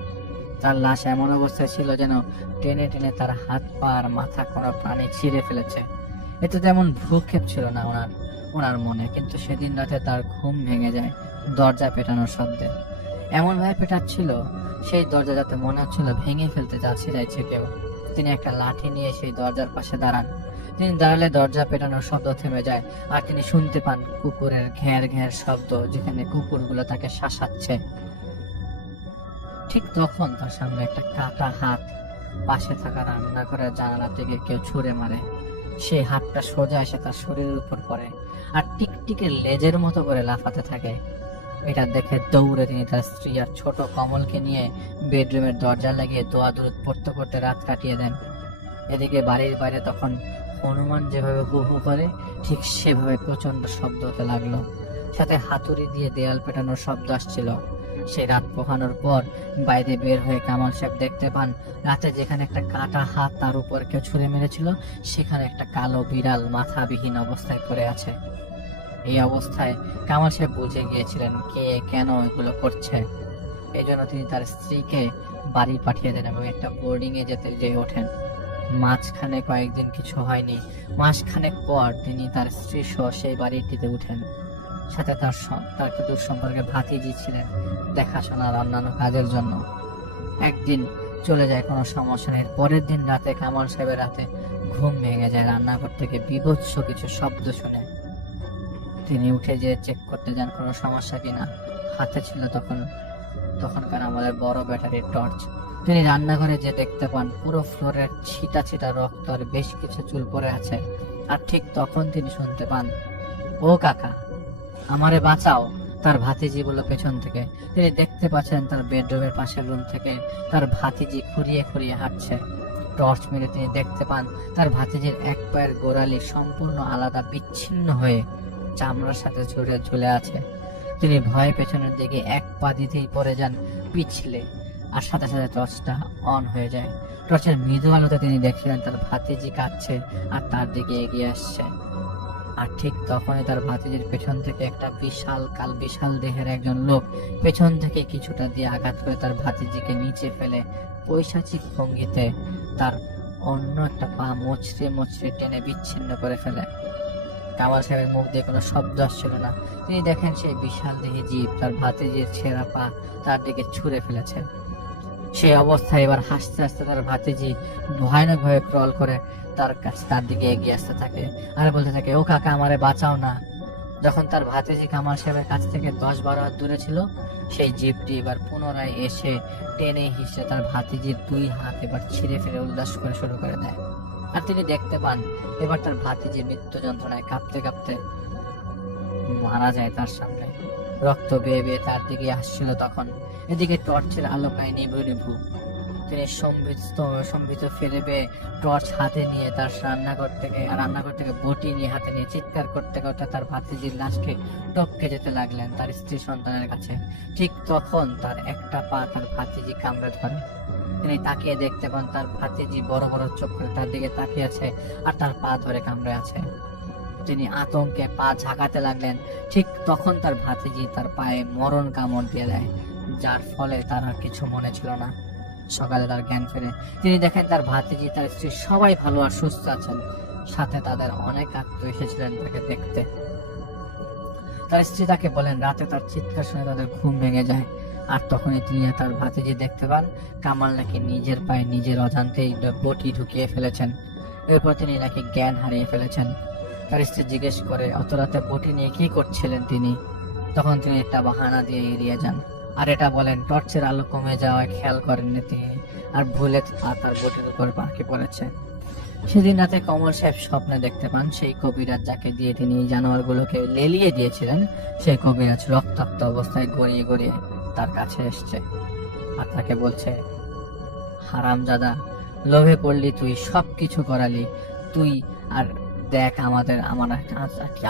তার লাশ এমন অবস্থায় ছিল যেন টেনে টেনে তার হাত পা আর মাথা কোনো প্রাণী ছিঁড়ে ফেলেছে। এতে তেমন ভ্রুক্ষেপ ছিল না ওনার মনে, কিন্তু সেদিন রাতে তার ঘুম ভেঙে যায় দরজা পেটানোর শব্দে। এমন ভাবে পেটাচ্ছিল সেই দরজা যাতে মনে হচ্ছিল ভেঙে ফেলতে চাইছে কেউ। তিনি একটা লাঠি নিয়ে সেই দরজার পাশে দাঁড়ান। তিনি দাঁড়ালে দরজা পেটানোর শব্দ থেমে যায় আর তিনি শুনতে পান কুকুরের ঘ্যার ঘ্যার শব্দ, যেখানে কুকুরগুলো তাকে শাসাচ্ছে। ঠিক তখন তার সামনে একটা কাটা হাত পাশে থাকা রান্নাঘরের জানালা থেকে কেউ ছুঁড়ে মারে। সেই হাতটা সোজা এসে তার শরীরের উপর পড়ে আর টিকটিকে লেজের মতো করে লাফাতে থাকে। এটা দেখে দৌড়ে তিনি তার স্ত্রী আর ছোট কমলকে নিয়ে বেডরুমের দরজা লাগিয়ে দোয়া দরুদ পড়তে পড়তে রাত কাটিয়ে দেন। এদিকে বাড়ির বাইরে তখন হনুমান যেভাবে হু হু করে ঠিক সেভাবে প্রচন্ড শব্দ হতে লাগলো, সাথে হাতুড়ি দিয়ে দেয়াল পেটানোর শব্দ আসছিল। সেই রাত পোহানোর পর বাইরে বের হয়ে কামাল সাহেব দেখতে পান রাতে যেখানে একটা কাটা হাত তার উপর কেউ ছুঁড়ে মেরেছিল, সেখানে একটা কালো বিড়াল মাথাবিহীন অবস্থায় পড়ে আছে। এই অবস্থায় কামাল সাহেব বুঝে গিয়েছিলেন কে কেন এগুলো করছে। এই জন্য তিনি তার স্ত্রীকে বাড়ি পাঠিয়ে দেন এবং একটা বোর্ডিং এ যেয়ে ওঠেন। মাঝখানে কয়েকদিন কিছু হয়নি, মাসখানেক পর তিনি তার স্ত্রী সহ সেই বাড়িটিতে উঠেন। সাথে তার দূর সম্পর্কে ভাতিজি ছিলেন দেখাশোনার অন্যান্য কাজের জন্য। একদিন চলে যায়, কোনো সমস্যা নেই। পরের দিন রাতে কামাল সাহেবের রাতে ঘুম ভেঙে যায় রান্নাঘর থেকে বিভৎস কিছু শব্দ শুনে। তিনি উঠে যেয়ে চেক করতে যান কোনো সমস্যা কিনা। হাতে ছিল তখনকার আমাদের বড় ব্যাটারির টর্চ। তিনি রান্নাঘরে যে দেখতে পান পুরো ফ্লোরের ছিটা ছিটা রক্ত আর বেশ কিছু চুল পড়ে আছে। আর ঠিক তখন তিনি শুনতে পান, ও কাকা, আমারে বাঁচাও। তার ভাতিজি বলল পেছন থেকে। তিনি দেখতে পাচ্ছেন তার বেডরুমের পাশের রুম থেকে তার ভাতিজি খুঁড়িয়ে খুঁড়িয়ে হাঁটছে। টর্চ মেরে তিনি দেখতে পান তার ভাতিজির এক পায়ের গোড়ালি সম্পূর্ণ আলাদা, বিচ্ছিন্ন হয়ে চামড়ার সাথে ঝুলে আছে। তিনি ভয়ে পেছনের দিকে এক পা দিতেই পড়ে যান পিছলে, আর সাথে সাথে টর্চটা অন হয়ে যায়। টর্চের মৃদু আলোতে তিনি দেখছিলেন তার ভাতিজি কাঁদছে আর তার দিকে এগিয়ে আসছে। আর ঠিক তখনই তার ভাতিজির পেছন থেকে একটা বিশাল দেহের একজন লোক পেছন থেকে কিছুটা দিয়ে আঘাত করে তার ভাতিজিকে নিচে ফেলে পৈশাচিক ভঙ্গিতে তার অন্য একটা পা মুচড়ে টেনে বিচ্ছিন্ন করে ফেলে। কামাল সাহেবের মুখ দিয়ে কোনো শব্দ আসছিল না। তিনি দেখেন সেই বিশাল দেহী জীব তার ভাতিজির ছেঁড়া পা তার দিকে ছুঁড়ে ফেলেছে। সেই অবস্থায় এবার হাসতে হাসতে তার ভাতিজি ভয়ানক ভাবে ক্রল করে তার দিকে এগিয়ে আসতে থাকে আর বলতে থাকে, ও কাকা, আমারে বাঁচাও না। যখন তার ভাতিজি কামাল সাহেবের কাছ থেকে 10-12 হাত দূরে ছিল, সেই জীবটি এবার পুনরায় এসে টেনে হিসে তার ভাতিজির 2 হাত এবার ছিঁড়ে ফেলে উল্লাস করে শুরু করে দেয়। আর তিনি দেখতে পান এবার তার ভাতিজি মৃত্যু যন্ত্রণায় কাঁপতে কাঁপতে মারা যায় তার সামনে। রক্ত বেয়ে বেয়ে তার দিকে আসছিল তখন। এদিকে টর্চের আলো প্রায় নিভু। তিনি সম্ভিত ফেলে বেয়ে টর্চ হাতে নিয়ে তার রান্নাঘর থেকে বটি নিয়ে হাতে নিয়ে চিৎকার করতে করতে তার ভাতিজির লাশকে টপকে যেতে লাগলেন তার স্ত্রী সন্তানের কাছে। ঠিক তখন তার একটা পা তার ভাতিজি কামড়ে ধরে। তিনি তাকিয়ে দেখতে পান তার ভাতিজি বড় বড় চোখ করে তার দিকে তাকিয়ে আছে আর তার পা ধরে কামড়ে আছে। তিনি আতঙ্কে পা ঝাঁকাতে লাগলেন। ঠিক তখন তার ভাতিজি তার পায়ে মরণ কামড় দিয়ে দেয়, যার ফলে তার আর কিছু মনে ছিল না। সকালে তার জ্ঞান ফেরে। তিনি দেখেন তার ভাতিজি, তার স্ত্রী সবাই ভালো আর সুস্থ আছেন। সাথে তাদের অনেক আত্মীয় এসেছিলেন তাকে দেখতে। তার স্ত্রী তাকে বলেন রাতে তার চিৎকার শুনে তাদের ঘুম ভেঙে যায়। আর তখনই তিনি তার ভাতিজি দেখতে পান কামাল নাকি নিজের পায়ে নিজের অজান্তেই বটি ঢুকিয়ে ফেলেছেন। এরপর তিনি নাকি জ্ঞান হারিয়ে ফেলেছেন। তার স্ত্রী জিজ্ঞেস করে, অত রাতে বটি নিয়ে কি করছিলেন তিনি? তখন তিনি একটা বাহানা দিয়ে এড়িয়ে যান আর এটা বলেন টর্চের আলো কমে যাওয়ায় খেয়াল করেননি তিনি, আর ভুলে তার বটির উপর বাঁকে পড়েছে। সেদিন রাতে কমল সাহেব স্বপ্নে দেখতে পান সেই কবিরাজ যাকে দিয়ে তিনি জানোয়ারগুলোকে লেলিয়ে দিয়েছিলেন, সেই কবিরাজ রক্তাক্ত অবস্থায় গড়িয়ে গড়িয়ে তার কাছে এসছে আর তাকে বলছে, হারামজাদা, লোভে পড়লি তুই, সবকিছু করালি তুই, আর দেখ আমার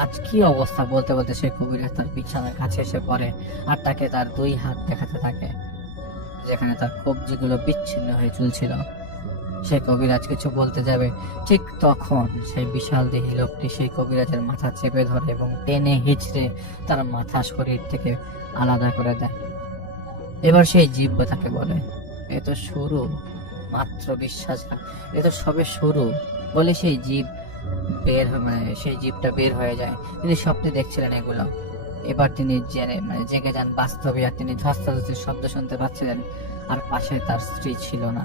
আজ কি অবস্থা। বলতে বলতে সে কবিরাজ তার বিছানার কাছে এসে পড়ে আর তাকে তার 2 হাত দেখাতে থাকে যেখানে তার কবজিগুলো বিচ্ছিন্ন হয়ে ঝুলছিল। সে কবিরাজ কিছু বলতে যাবে, ঠিক তখন সেই বিশাল দেহী লোকটি সেই কবিরাজের মাথা চেপে ধরে এবং টেনে হিচড়ে তার মাথা শরীর থেকে আলাদা করে দেয়। এবার সেই জীব তাকে বলে, এ তো শুরু মাত্র, বিশ্বাস না, এ তো সবে শুরু বলে সেই জীবটা বের হয়ে যায়। তিনি স্বপ্নে দেখছিলেন এগুলো। এবার তিনি জেগে যান বাস্তবে, আর তিনি ধস্তাধস্তির শব্দ শুনতে পাচ্ছিলেন আর পাশে তার স্ত্রী ছিল না।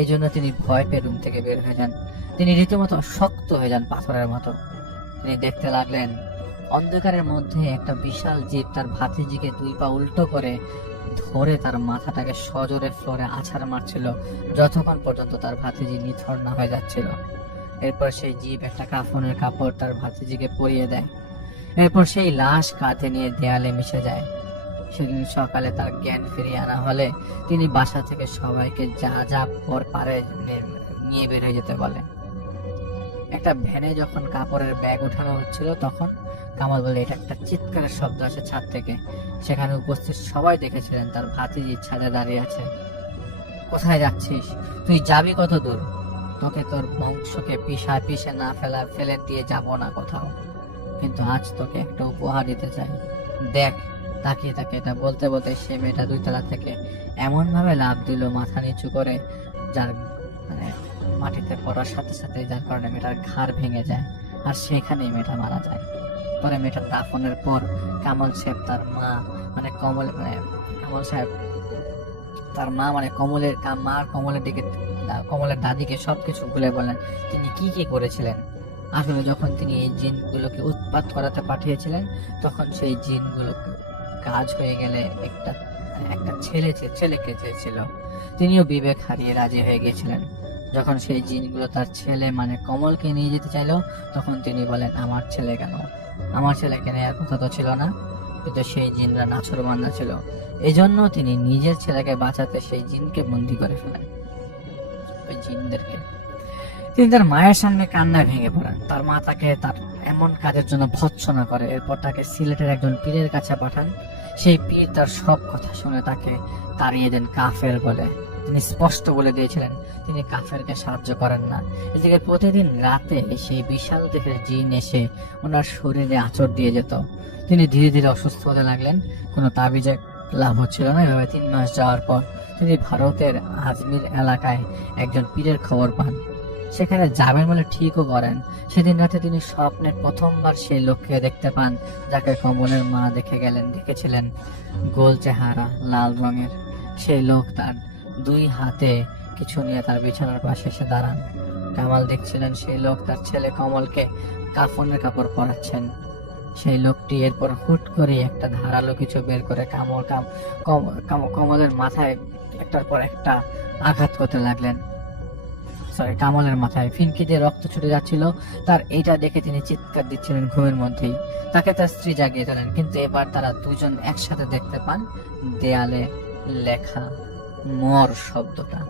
এই জন্য তিনি ভয় পেয়ে রুম থেকে বের হয়ে যান। তিনি রীতিমতো শক্ত হয়ে যান পাথরের মতো। তিনি দেখতে লাগলেন অন্ধকারের মধ্যে একটা বিশাল জীব তার ভাতিজিকে 2 পা উল্টো করে ধরে তার মাথাটাকে সজোরে ফ্লোরে আছাড় মারছিল যতক্ষণ পর্যন্ত তার ভাতিজি নিথর না হয়ে যাচ্ছিল। এরপর সেই জীব একটা কাফনের কাপড় তার ভাতিজিকে পরিয়ে দেয়। এরপর সেই লাশ কাঁধে নিয়ে দেয়ালে মিশে যায়। সেদিন সকালে তার জ্ঞান ফিরিয়ে আনা হলে তিনি বাসা থেকে সবাইকে যা পর পারে নিয়ে বের হয়ে যেতে বলে। একটা ভ্যানে যখন কাপড়ের ব্যাগ ওঠানো হচ্ছিল তখন কামাল বলে এটা একটা চিৎকারের শব্দ আসে ছাদ থেকে। সেখানে উপস্থিত সবাই দেখেছিলেন তার ভাতিজি ছাদে দাঁড়িয়ে আছে। কোথায় যাচ্ছিস? তুই যাবি কত দূর? তোকে তোর বংশকে পিষে না ফেলে দিয়ে যাব না কোথাও, কিন্তু আজ তোকে একটা উপহার দিতে চাই। দেখ। তাকিয়ে তাকে এটা বলতে বলতে সে মেয়েটা 2 তলা থেকে এমন ভাবে লাফ দিল মাথা নিচু করে, যার মানে মাটিতে পড়ার সাথে সাথে, যার কারণে মেয়েটার ঘাড় ভেঙে যায় আর সেখানেই মেয়েটা মারা যায়। পরে মেয়েটার দাফনের পর কামাল সাহেব তার মা মানে কামাল সাহেব তার মা মানে কমলের দিকে কমলের দাদিকে সবকিছু বলে বলেন তিনি কি কি করেছিলেন। আসলে যখন তিনি এই জিনগুলোকে উৎপাত করাতে পাঠিয়েছিলেন, তখন সেই জিনগুলো কাজ হয়ে গেলে একটা ছেলেকে চেয়েছিল। তিনিও বিবেক হারিয়ে রাজি হয়ে গেছিলেন। যখন সেই জিনগুলো তার ছেলে মানে কমলকে নিয়ে যেতে চাইলো, তখন তিনি বলেন আমার ছেলে কেন নেওয়ার কথা তো ছিল না। কিন্তু সেই জিনরা নাছোড়বান্দা ছিল, এজন্য তিনি নিজের ছেলেকে বাঁচাতে সেই জিনকে বন্দি করে ফেলেন। ওই জিনদেরকে তিনি তার মায়ের সামনে কান্নায় ভেঙে পড়েন। তার মা তাকে তার এমন কাজের জন্য ভৎসনা করে। এরপর তাকে সিলেটের একজন পীরের কাছে পাঠান। সেই পীর তার সব কথা শুনে তাকে তাড়িয়ে দেন কাফের বলে। তিনি স্পষ্ট বলে দিয়েছিলেন তিনি কাফেরকে সাহায্য করেন না। এদিকে প্রতিদিন রাতে সেই বিশাল দেহের জিন এসে ওনার শরীরে আঁচড় দিয়ে যেত। তিনি ধীরে ধীরে অসুস্থ হতে লাগলেন। কোনো তাবিজে লাভ হচ্ছিল না। এভাবে 3 মাস যাওয়ার পর তিনি ভারতের আজমির এলাকায় একজন পীরের খবর পান। সেখানে যাবেন বলে ঠিকও করেন। সেদিন রাতে তিনি স্বপ্নে প্রথমবার সেই লোককে দেখতে পান যাকে কমলের মা দেখেছিলেন। গোল চেহারা, লাল রঙের সেই লোক তার 2 হাতে কিছু নিয়ে তার বিছানার পাশে এসে দাঁড়ান। কামাল দেখছিলেন সেই লোক তার ছেলে কমলকে কাফনের কাপড় পরাচ্ছেন। সেই লোকটি এরপর হুট করে একটা ধারালো কিছু বের করে কমলের মাথায় একটার পর একটা আঘাত করতে লাগলেন। কামলের মাথায় ফিনকি দিয়ে রক্ত ছুটে যাচ্ছিল। তার এইটা দেখে তিনি চিৎকার দিচ্ছিলেন ঘুমের মধ্যেই। তাকে তার স্ত্রী জাগিয়ে তোলেন, কিন্তু এবার তারা দুজন একসাথে দেখতে পান দেয়ালে লেখা মর শব্দটা।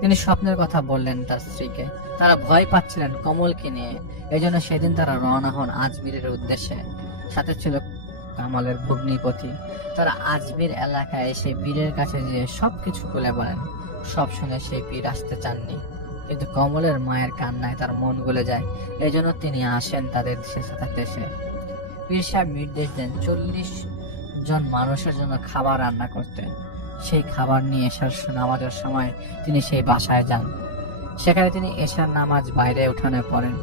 তিনি স্বপ্নের কথা বললেন তার স্ত্রীকে। তারা ভয় পাচ্ছিলেন কমলকে নিয়ে, এই জন্য সেদিন তারা রওনা হন আজমিরের উদ্দেশ্যে। সাথে ছিল কামলের ভগ্নিপতি। তারা আজমির এলাকায় এসে পীরের কাছে যেয়ে সবকিছু খুলে বলেন। সব শুনে সেই পীর আসতে চাননি, কিন্তু কমলের মায়ের কান্নায় তার মন গলে যায়। এই জন্য তিনি আসেন তাদের দেশে। পীর সাহেব নির্দেশ দেন 40 জন মানুষের জন্য খাবার রান্না করতে। সেই খাবার নিয়ে এশার নামাজের সময় তিনি সেই বাসায় যান। সেখানে তিনি এশার নামাজ বাইরে উঠানে পড়েন।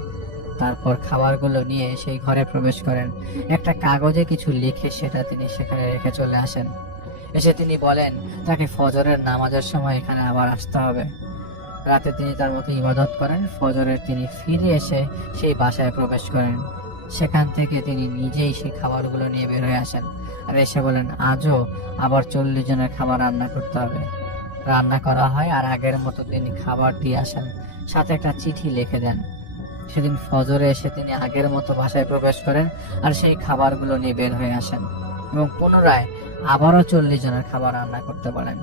তারপর খাবারগুলো নিয়ে সেই ঘরে প্রবেশ করেন। একটা কাগজে কিছু লিখে সেটা তিনি সেখানে রেখে চলে আসেন। এসে তিনি বলেন তাকে ফজরের নামাজের সময় এখানে আবার আসতে হবে। রাতে তিনি তার মতো ইবাদত করেন। ফজরের তিনি ফিরে এসে সেই বাসায় প্রবেশ করেন। সেখান থেকে তিনি নিজেই সেই খাবারগুলো নিয়ে বের হয়ে আসেন আর এসে বলেন আজও আবার 40 জনের খাবার রান্না করতে হবে। রান্না করা হয় আর আগের মতো তিনি খাবার দিয়ে আসেন, সাথে একটা চিঠি লিখে দেন। সেদিন ফজরে এসে তিনি আগের মতো বাসায় প্রবেশ করেন আর সেই খাবারগুলো নিয়ে বের হয়ে আসেন এবং পুনরায় আবারও 40 জনের খাবার রান্না করতে পারেন।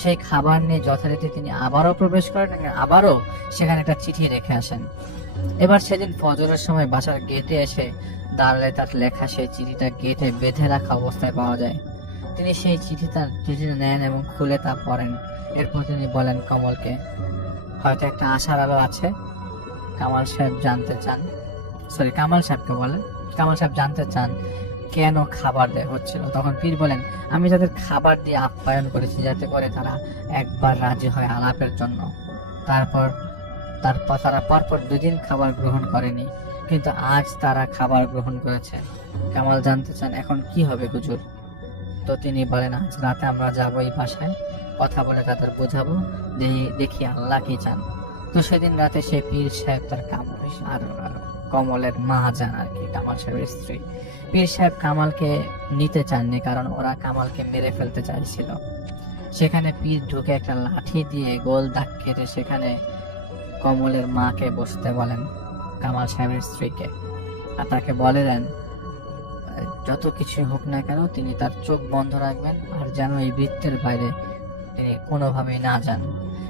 সেই খাবার নিয়ে যথারীতি তিনি আবারও প্রবেশ করেন, আবারও সেখানে একটা চিঠি রেখে আসেন। এবার সেদিন ফজরের সময় বাসার গেটে এসে দাঁড়ালে তার লেখা সেই চিঠিটা গেটে বেঁধে রাখা অবস্থায় পাওয়া যায়। তিনি সেই চিঠিটা নেন এবং খুলে তা পড়েন। এরপর তিনি বলেন কমলকে হয়তো একটা আশার আলো আছে। কামাল সাহেব জানতে চান কেন খাবার দেয়া হচ্ছিল। তখন পীর বলেন আমি তাদের খাবার দিয়ে আপ্যায়ন করেছি যাতে করে তারা একবার রাজি হয় আলাপের জন্য। তারপর তারা পরপর 2 দিন খাবার গ্রহণ করেনি, কিন্তু আজ তারা খাবার গ্রহণ করেছে। কামাল জানতে চান এখন কি হবে হুজুর। তো তিনি বলেন আজ রাতে আমরা যাবো এই বাসায়, কথা বলে তাদের বোঝাবো, দেখি আল্লাহ কি চান। তো সেদিন রাতে সেই পীর সাহেব তার কমলের মা যান আর কি, কামাল সাহেবের স্ত্রী। পীর সাহেব কামালকে নিতে চাননি, কারণ ওরা কামালকে মেরে ফেলতে চাইছিল। সেখানে পীর ঢুকে একটা লাঠি দিয়ে গোল দাগ কেটে সেখানে কমলের মাকে বসতে বলেন, কামাল সাহেবের স্ত্রীকে, আর তাকে বলে দেন যত কিছু হোক না কেন তিনি তার চোখ বন্ধ রাখবেন আর যেন এই বৃত্তের বাইরে তিনি কোনোভাবেই না যান।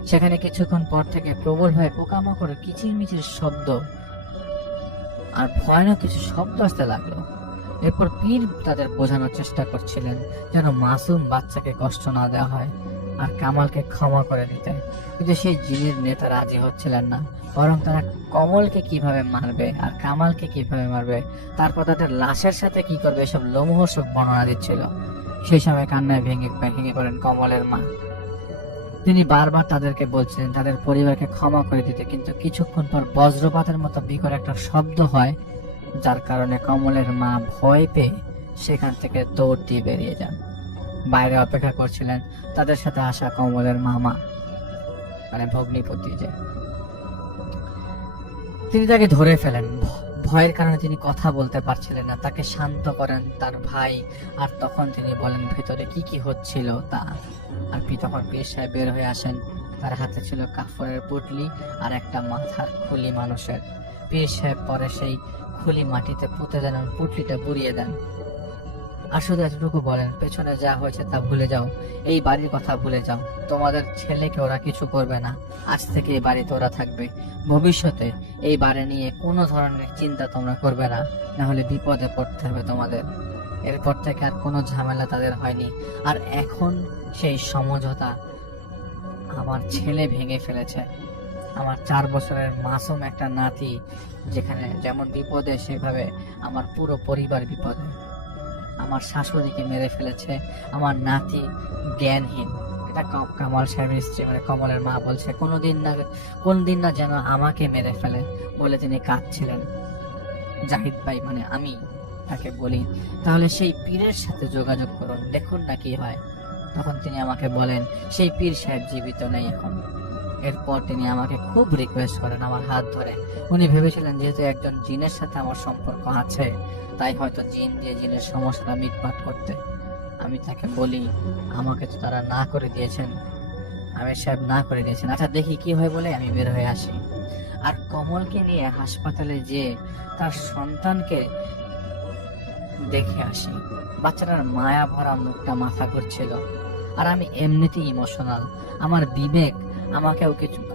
সেখানে কিছুক্ষণ পর থেকে প্রবলভাবে পোকামাকড়ের কিচিরমিচির শব্দ আর ভয়ানক কিছু শব্দ আসতে লাগলো। এরপর পীর তাদের বোঝানোর চেষ্টা করছিলেন যেন মাসুম বাচ্চাকে কষ্ট না দেওয়া হয় আর কামালকে ক্ষমা করে দিতে, কিন্তু সেই জিনের নেতা রাজি হচ্ছিলেন না, বরং তারা কমলকে কিভাবে মারবে আর কামালকে কিভাবে মারবে, তারপর তাদের লাশের সাথে কি করবে এসব লোমহর্ষক বর্ণনা দিচ্ছিল। সেই সময় কান্নায় ভেঙে পড়েন কমলের মা। তিনি বারবার তাদেরকে বলছিলেন তাদের পরিবারকে ক্ষমা করে দিতে, কিন্তু কিছুক্ষণ পর বজ্রপাতের মতো বিকট একটা শব্দ হয়, যার কারণে কমলের মা ভয় পেয়ে সেখান থেকে দৌড় দিয়ে বেরিয়ে যান। বাইরে অপেক্ষা করছিলেন তাদের সাথে আসা কমলের মামা, মানে ভগ্নিপতি যে, তিনি তাকে ধরে ফেলেন। ভয়ের কারণে তিনি কথা বলতে পারছিলেন না। তাকে শান্ত করেন তার ভাই, আর তখন তিনি বলেন ভেতরে কি কি হচ্ছিল তা। আর তখন পীর সাহেব বের হয়ে আসেন, তার হাতে ছিল কাফনের পুটলি আর একটা মাথার খুলি মানুষের। পীর সাহেব পরে সেই খুলি মাটিতে পুঁতে দেন, পুটলিটা বুড়িয়ে দেন, আর শুধু এতটুকু বলেন পেছনে যা হয়েছে তা ভুলে যাও, এই বাড়ির কথা ভুলে যাও, তোমাদের ছেলেকে ওরা কিছু করবে না, আজ থেকে এই বাড়িতে ওরা থাকবে, ভবিষ্যতে এই বাড়ি নিয়ে কোনো ধরনের চিন্তা তোমরা করবে না, না হলে বিপদে পড়তে হবে তোমাদের। এরপর থেকে আর কোনো ঝামেলা তাদের হয়নি। আর এখন সেই সমঝোতা আমার ছেলে ভেঙে ফেলেছে। আমার 4 বছরের মাসুম একটা নাতি যেখানে যেমন বিপদে, সেভাবে আমার পুরো পরিবার বিপদে। আমার শাশুড়িকে মেরে ফেলেছে, আমার নাতি জ্ঞানহীন। এটা কামাল সাহেবের স্ত্রী মানে কমলের মা বলছে, কোনদিন না যেন আমাকে মেরে ফেলে বলে তিনি কাঁদছিলেন। জাহিদ ভাই মানে আমি তাকে বলি তাহলে সেই পীরের সাথে যোগাযোগ করুন, দেখুন না কি হয়। তখন তিনি আমাকে বলেন সেই পীর সাহেব জীবিত নেই এখন। এরপর তিনি আমাকে খুব রিকোয়েস্ট করেন আমার হাত ধরে। উনি ভেবেছিলেন যেহেতু একজন জিনের সাথে আমার সম্পর্ক আছে, তাই হয়তো জিন দিয়ে জিনের সমস্যাটা মিটমাট করতে। আমি তাকে বলি আমাকে তো তারা না করে দিয়েছেন, আমির সাহেব না করে দিয়েছেন, আচ্ছা দেখি কি হয় বলে আমি বের হয়ে আসি। আর কমলকে নিয়ে হাসপাতালে যেয়ে তার সন্তানকে দেখে আসি। বাচ্চাটার মায়া ভরা মুখটা মাথা ঘুরছিল, আর আমি এমনিতেই ইমোশনাল। আমার বিবেক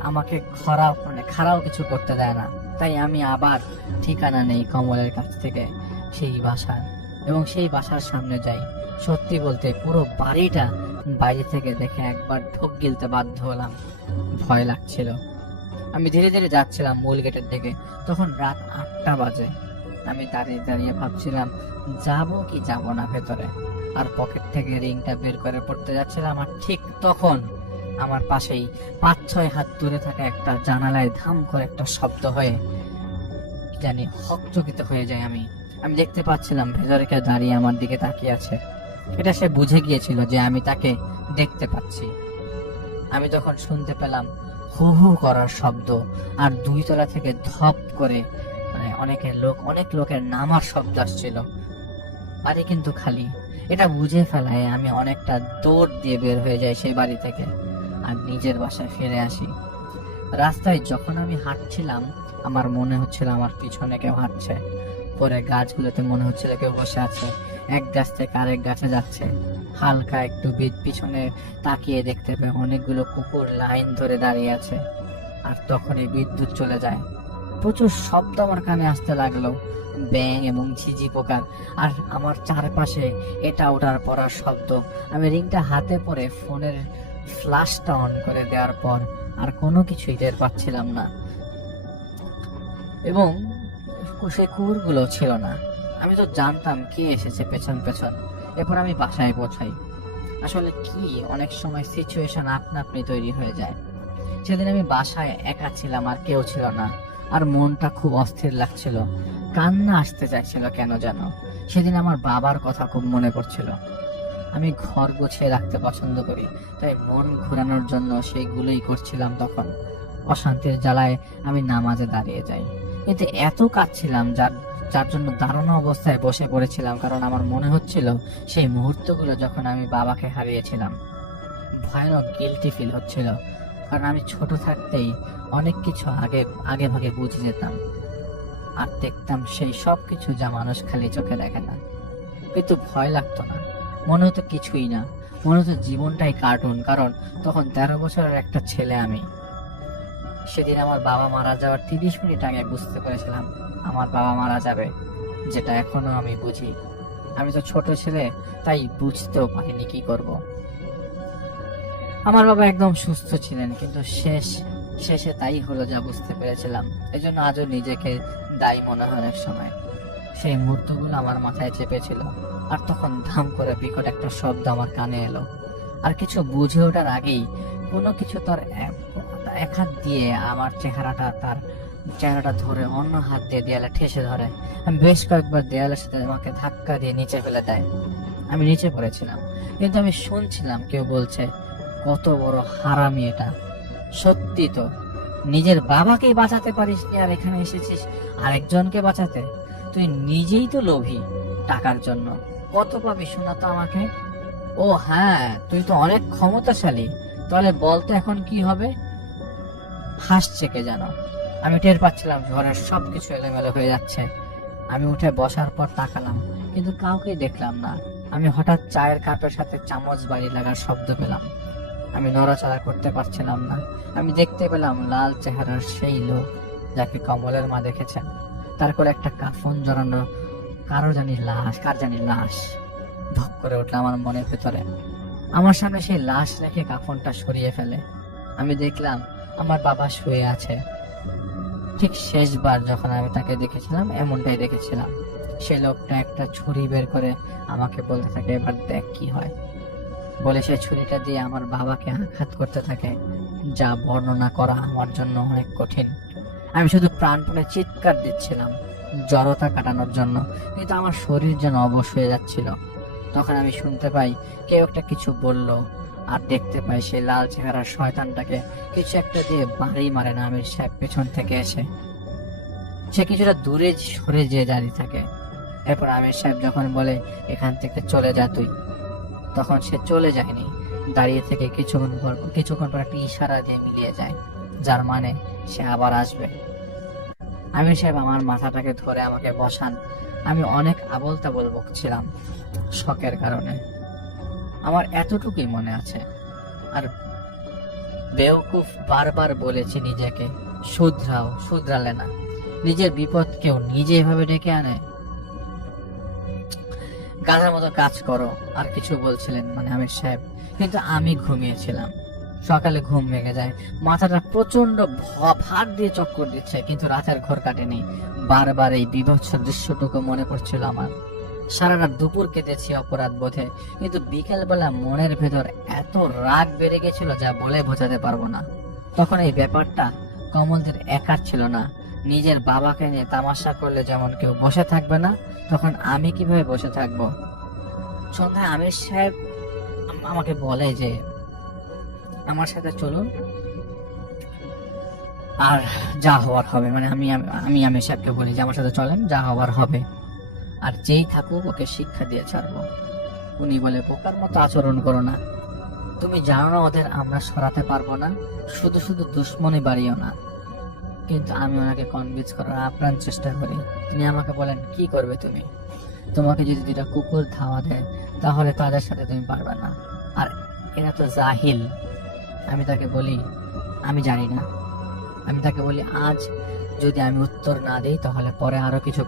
আমাকে খারাপ কিছু করতে দেয় না। তাই আমি আবার ঠিকানা নেই কমলের কাছ থেকে সেই বাসার, এবং সেই বাসার সামনে যাই। সত্যি বলতে পুরো বাড়িটা বাইরে থেকে দেখে একবার ঢোক গিলতে বাধ্য হলাম, ভয় লাগছিল। আমি ধীরে ধীরে যাচ্ছিলাম মূল গেটের দিকে। তখন রাত 8টা বাজে। আমি দাঁড়িয়ে দাঁড়িয়ে ভাবছিলাম যাবো কি যাব না ভেতরে, আর পকেট থেকে রিংটা বের করে পড়তে যাচ্ছিলাম। আর ঠিক তখন আমার পাশেই 5-6 হাত দূরে থাকা একটা জানালায় ধাম করে একটা শব্দ হয়ে জানি হকচকিত হয়ে যায়। আমি দেখতে পাচ্ছিলাম ভেতরে কেউ দাঁড়িয়ে আমার দিকে তাকিয়ে আছে। এটা সে বুঝে গিয়েছিল যে আমি তাকে দেখতে পাচ্ছি। আমি তখন শুনতে পেলাম হু হু করার শব্দ, আর 2 তলা থেকে ধপ করে মানে অনেক লোকের নামার শব্দ আসছিল। বাড়ি কিন্তু খালি। এটা বুঝে ফেলায় আমি অনেকটা দৌড় দিয়ে বের হয়ে যাই সেই বাড়ি থেকে, আর নিজের বাসায় ফিরে আসি। রাস্তায় যখন আমি হাঁটছিলাম আমার মনে হচ্ছিল আমার পিছনে কেউ হাঁটছে। পরে গাছগুলোতে মনে হচ্ছিল কেউ বসে আছে, এক গাছ থেকে আরেক গাছে যাচ্ছে। হালকা একটু পিছনে তাকিয়ে দেখতে পাই অনেকগুলো কুকুর লাইন ধরে দাঁড়িয়ে আছে। আর তখনই বিদ্যুৎ চলে যায়। প্রচুর শব্দ আমার কানে আসতে লাগলো, ব্যাঙ এবং ঝিঝি পোকার, আর আমার চারপাশে এটা ওঠার পড়ার শব্দ। আমি রিংটা হাতে পরে ফোনের ফ্ল্যাশটা অন করে দেওয়ার পর আর কোনো কিছুই টের পাচ্ছিলাম না, এবং সেই কুকুরগুলো ছিল না। আমি তো জানতাম কে এসেছে পেছন পেছন। এরপর আমি বাসায় পৌঁছাই। আসলে কি অনেক সময় সিচুয়েশন আপনি তৈরি হয়ে যায়। সেদিন আমি বাসায় একা ছিলাম, আর কেউ ছিল না, আর মনটা খুব অস্থির লাগছিল, কান্না আসতে চাইছিল কেন যেন। সেদিন আমার বাবার কথা খুব মনে পড়ছিল। আমি ঘর গুছিয়ে রাখতে পছন্দ করি, তাই মন ঘোরানোর জন্য সেইগুলোই করছিলাম। তখন অশান্তির জ্বালায় আমি নামাজে দাঁড়িয়ে যাই, কিন্তু এত কাঁদছিলাম যার জন্য দাঁড়ানো অবস্থায় বসে পড়েছিলাম, কারণ আমার মনে হচ্ছিল সেই মুহূর্তগুলো যখন আমি বাবাকে হারিয়েছিলাম। ভয়ানক গিল্টি ফিল হচ্ছিল, কারণ আমি ছোট থাকতেই অনেক কিছু আগে ভাগে বুঝে যেতাম, আর দেখতাম সেই সব কিছু যা মানুষ খালি চোখে দেখে না। কিন্তু ভয় লাগতো না, মনে হতো কিছুই না, মনে হতো জীবনটাই কার্টুন। কারণ তখন 13 বছরের একটা ছেলে আমি। সেদিন আমার বাবা মারা যাওয়ার 30 মিনিট আগে বুঝতে পেরেছিলাম আমার বাবা মারা যাবে, যেটা এখনো আমি বুঝি। আমি তো ছোট ছেলে, তাই বুঝতেও পারিনি কি করব। আমার বাবা একদম সুস্থ ছিলেন, কিন্তু শেষে তাই হলো যা বুঝতে পেরেছিলাম। এজন্য আজও নিজেকে দায়ী মনে হয় অনেক সময়। সেই মুহূর্তগুলো আমার মাথায় চেপেছিল, আর তখন ধাম করে বিকট একটা শব্দ আমার কানে এলো। আর কিছু বুঝে ওঠার আগেই কোনো কিছু তার এক হাত দিয়ে আমার চেহারাটা ধরে অন্য হাত দিয়ে দেয়ালে ঠেসে ধরে। আমি বেশ কয়েকবার দেয়ালের সাথে আমাকে ধাক্কা দিয়ে নিচে ফেলে দেয়। আমি নিচে পড়েছিলাম, কিন্তু আমি শুনছিলাম কেউ বলছে, কত বড় হারামি এটা। সত্যি তো, নিজের বাবাকেই বাঁচাতে পারিস নি, আর এখানে এসেছিস আরেকজনকে বাঁচাতে। তুই নিজেই তো লোভী টাকার জন্য। কত পাবি শোনা তো আমাকে। ও হ্যাঁ, তুই তো অনেক ক্ষমতাশালী, তাহলে বলতো এখন কি হবে? হাসছে কে যেন। আমি টের পাচ্ছিলাম ঘরের সবকিছু এলোমেলো হয়ে যাচ্ছে। আমি উঠে বসার পর তাকালাম, কিন্তু কাউকে দেখলাম না। আমি হঠাৎ চায়ের কাপের সাথে চামচ বাড়ি লাগার শব্দ পেলাম। আমি নড়াচড়া করতে পারছিলাম না। আমি দেখতে পেলাম লাল চেহারার সেই লোক যাকে কমলের মা দেখেছেন। তার করে একটা কাফন জড়ানো কার জানি লাশ। ধপ করে উঠল আমার মনের ভেতরে। আমার সামনে সেই লাশ রেখে কাফনটা সরিয়ে ফেলে। আমি দেখলাম আমার বাবা শুয়ে আছে। ঠিক শেষবার যখন আমি তাকে দেখেছিলাম এমনটাই দেখেছিলাম। সে লোকটা একটা ছুরি বের করে আমাকে বলতে থাকে, এবার দেখ কি হয়। বলে সে ছুরিটা দিয়ে আমার বাবাকে আঘাত করতে থাকে, যা বর্ণনা করা আমার জন্য অনেক কঠিন। আমি শুধু প্রাণপণে চিৎকার দিচ্ছিলাম জড়তা কাটানোর জন্য, কিন্তু আমার শরীর যেন অবশ হয়ে যাচ্ছিল। তখন আমি শুনতে পাই কেউ একটা কিছু বলল, আর দেখতে পাই সেই লাল চেহারার শয়তানটাকে কিছু একটা দিয়ে বাড়ি মারে না আমির সাহেব পেছন থেকে এসে। সে কিছুটা দূরে সরে যেয়ে দাঁড়িয়ে থাকে। এরপর আমির সাহেব যখন বলে, এখান থেকে চলে যা তুই, তখন সে চলে যায়নি, দাঁড়িয়ে থেকে কিছুক্ষণ পর একটা ইশারা দিয়ে মিলিয়ে যায়, যার মানে সে আবার আসবে। আমির সাহেব আমার মাথাটাকে ধরে আমাকে বসান। আমি অনেক আবল তাবল বকছিলাম শখের কারণে, আমার এতটুকুই মনে আছে। আর বেওকুফ বারবার বলেছি নিজেকে, শুধরালে না। নিজের বিপদ কেউ নিজে এভাবে ডেকে আনে? গাধার মতো কাজ করো, আর কিছু বলছিলেন মানে আমির সাহেব, কিন্তু আমি ঘুমিয়েছিলাম। সকালে ঘুম ভেঙে যায়, মাথাটা প্রচন্ড ভার দিয়ে চক্কর দিচ্ছে, কিন্তু রাতের ঘোর কাটেনি। বারবার এই বিভৎস দৃশ্যটুকু মনে পড়ছিল আমার। সারা রাত দুপুর কেটেছি অপরাধ বোধে, কিন্তু বিকেলবেলা মনের ভেতর এত রাগ বেড়ে গেছিল যা বলে বোঝাতে পারবো না। তখন এই ব্যাপারটা কমলদের একার ছিল না। নিজের বাবাকে নিয়ে তামাশা করলে যেমন কেউ বসে থাকবে না, তখন আমি কিভাবে বসে থাকবো? সন্ধ্যায় আমির সাহেব আমাকে বলে যে আমার সাথে চলুন, আর যা হওয়ার হবে। মানে আমি আমির সাহেবকে বলি যে আমার সাথে চলেন, যা হওয়ার হবে, আর যেই থাকুক ওকে শিক্ষা দিয়ে ছাড়বো। উনি বলে, বোকার মতো আচরণ করো না, তুমি জানো না ওদের আমরা সরাতে পারবো না, শুধু শুধু দুশ্মনী বাড়িও না। কিন্তু আমি ওনাকে কনভিন্স করার আপ্রাণ চেষ্টা করি। তিনি আমাকে বলেন, কি করবে তুমি? তোমাকে যদি দুটা কুকুর ধাওয়া দেয় তাহলে তাদের সাথে তুমি পারবে না, আর এরা তো জাহিল। আমি তাকে বলি, আমি জানি না। আমি তাকে বলি, আজ যদি আমি উত্তর না দিই তাহলে পরে আরো কিছু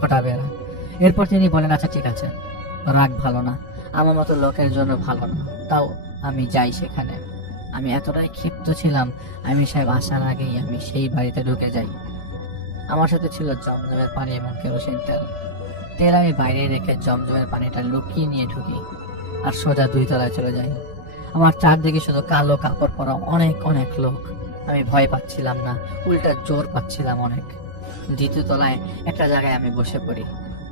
ঘটাবে এরা। এরপর তিনি বলেন, আচ্ছা ঠিক আছে, রাগ ভালো না, আমার মতো লোকের জন্য ভালো না, তাও আমি যাই সেখানে। আমি এতটাই ক্ষিপ্ত ছিলাম, আমির সাহেব আসার আগেই আমি সেই বাড়িতে ঢুকে যাই। আমার সাথে ছিল জমজমের পানি এবং কেরোসিন তেল আমি বাইরে রেখে জমজমের পানিটা লুকিয়ে নিয়ে ঢুকি, আর সোজা 2 তলায় চলে যাই। আমার চারদিকে শুধু কালো কাপড় পরা অনেক অনেক লোক। আমি ভয় পাচ্ছিলাম না, উল্টা জোর পাচ্ছিলাম অনেক। 2 তলায় একটা জায়গায় আমি বসে পড়ি।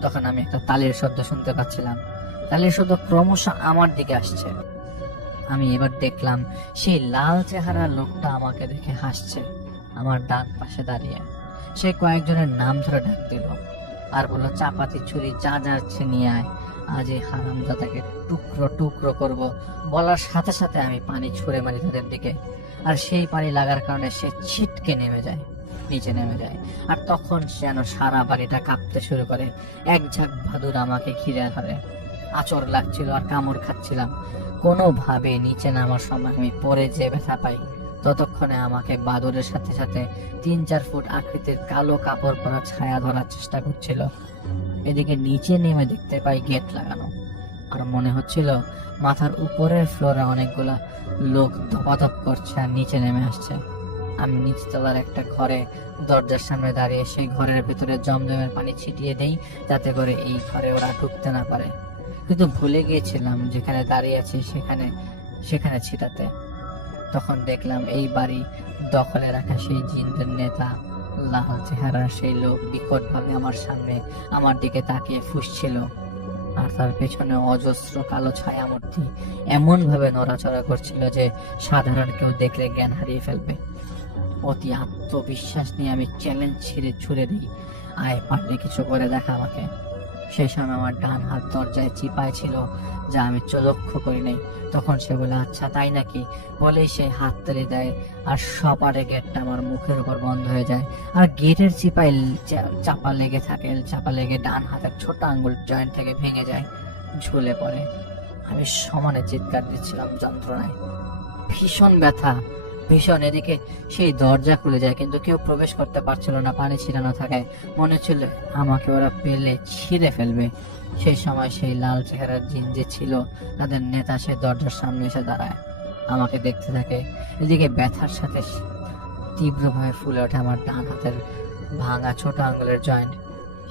তখন আমি একটা তালির শব্দ শুনতে পাচ্ছিলাম। তালির শব্দ ক্রমশ আমার দিকে আসছে। আমি এবার দেখলাম সেই লাল চেহারার লোকটা আমাকে দেখে হাসছে, আমার ডান পাশে দাঁড়িয়ে। সে কয়েকজনের নাম ধরে ডাক দিল আর বলল, চাপাতি ছুরি যা যাচ্ছে নিয়ে আয়, আজ এই হারামজাদাকে টুকরো টুকরো করব। বলার সাথে সাথে আমি পানি ছুঁড়ে মারি তাদের দিকে, আর সেই পানি লাগার কারণে সে ছিটকে নিচে নেমে যায়। আর তখন যেন সারা বাড়িটা কাঁপতে শুরু করে। এক ঝাঁক ভাদুর আমাকে ঘিরে ধরে, আচর লাগছিল আর কামড় খাচ্ছিলাম। কোনোভাবে নিচে নামার সময় আমি পরে যে ব্যথা পাই ততক্ষণে আমাকে বাদুরের সাথে সাথে 3-4 ফুট আকৃতির কালো কাপড় পরা ছায়া ধরার চেষ্টা করছিল। এদিকে নিচে নেমে দেখতে পাই গেট লাগানো, আর মনে হচ্ছিল মাথার উপরের ফ্লোরে অনেকগুলা লোক ধপাধপ করছে আর নিচে নেমে আসছে। আমি নিচতলার একটা ঘরে দরজার সামনে দাঁড়িয়ে সেই ঘরের ভিতরে জমজমের পানি ছিটিয়ে দেই, যাতে করে এই ঘরে ওরা ঢুকতে না পারে। কিন্তু ভুলে গিয়েছিলাম যেখানে দাঁড়িয়ে আছি সেখানে ছিটাতে। তখন দেখলাম এই বাড়ি দখলে রাখা সেই জিনদের নেতা, লাল চেহারার সেই লোক বিকট ভাবে আমার সামনে আমার দিকে তাকিয়ে ফুঁসছিল, আর তার পেছনে অজস্র কালো ছায়ামূর্তি এমন ভাবে নড়াচড়া করছিল যে সাধারণ কেউ দেখলে জ্ঞান হারিয়ে ফেলবে। অতি আত্মবিশ্বাস নিয়ে আমি চ্যালেঞ্জ ছুড়ে দিই, আয় পারলে কিছু করে দেখা আমাকে। সেই সময় আমার ডান হাত দরজায় চিপায় ছিল, যা আমি লক্ষ্য করি নাই। তখন সে বলে, আচ্ছা তাই নাকি, বলেই সে হাত তুলে দেয়, আর সপারে গেটটা আমার মুখের উপর বন্ধ হয়ে যায়। আর গেটের চিপায় চাপা লেগে ডান হাতের ছোট আঙ্গুল জয়েন্ট থেকে ভেঙে যায়, ঝুলে পড়ে। আমি সমানে চিৎকার দিচ্ছিলাম যন্ত্রণায়, ভীষণ ব্যথা, ভীষণ। এদিকে সেই দরজা খুলে যায়, কিন্তু কেউ প্রবেশ করতে পারছিল না, পানি ছিটানো থাকায়। মনে হচ্ছিল আমাকে ওরা পেলে ছিঁড়ে ফেলবে। সেই সময় সেই লাল চেহারার জিন যে ছিল তাদের নেতা সে দরজার সামনে এসে দাঁড়ায়, আমাকে দেখতে থাকে। এদিকে ব্যথার সাথে তীব্রভাবে ফুলে ওঠে আমার ডান হাতের ভাঙা ছোট আঙ্গুলের জয়েন্ট।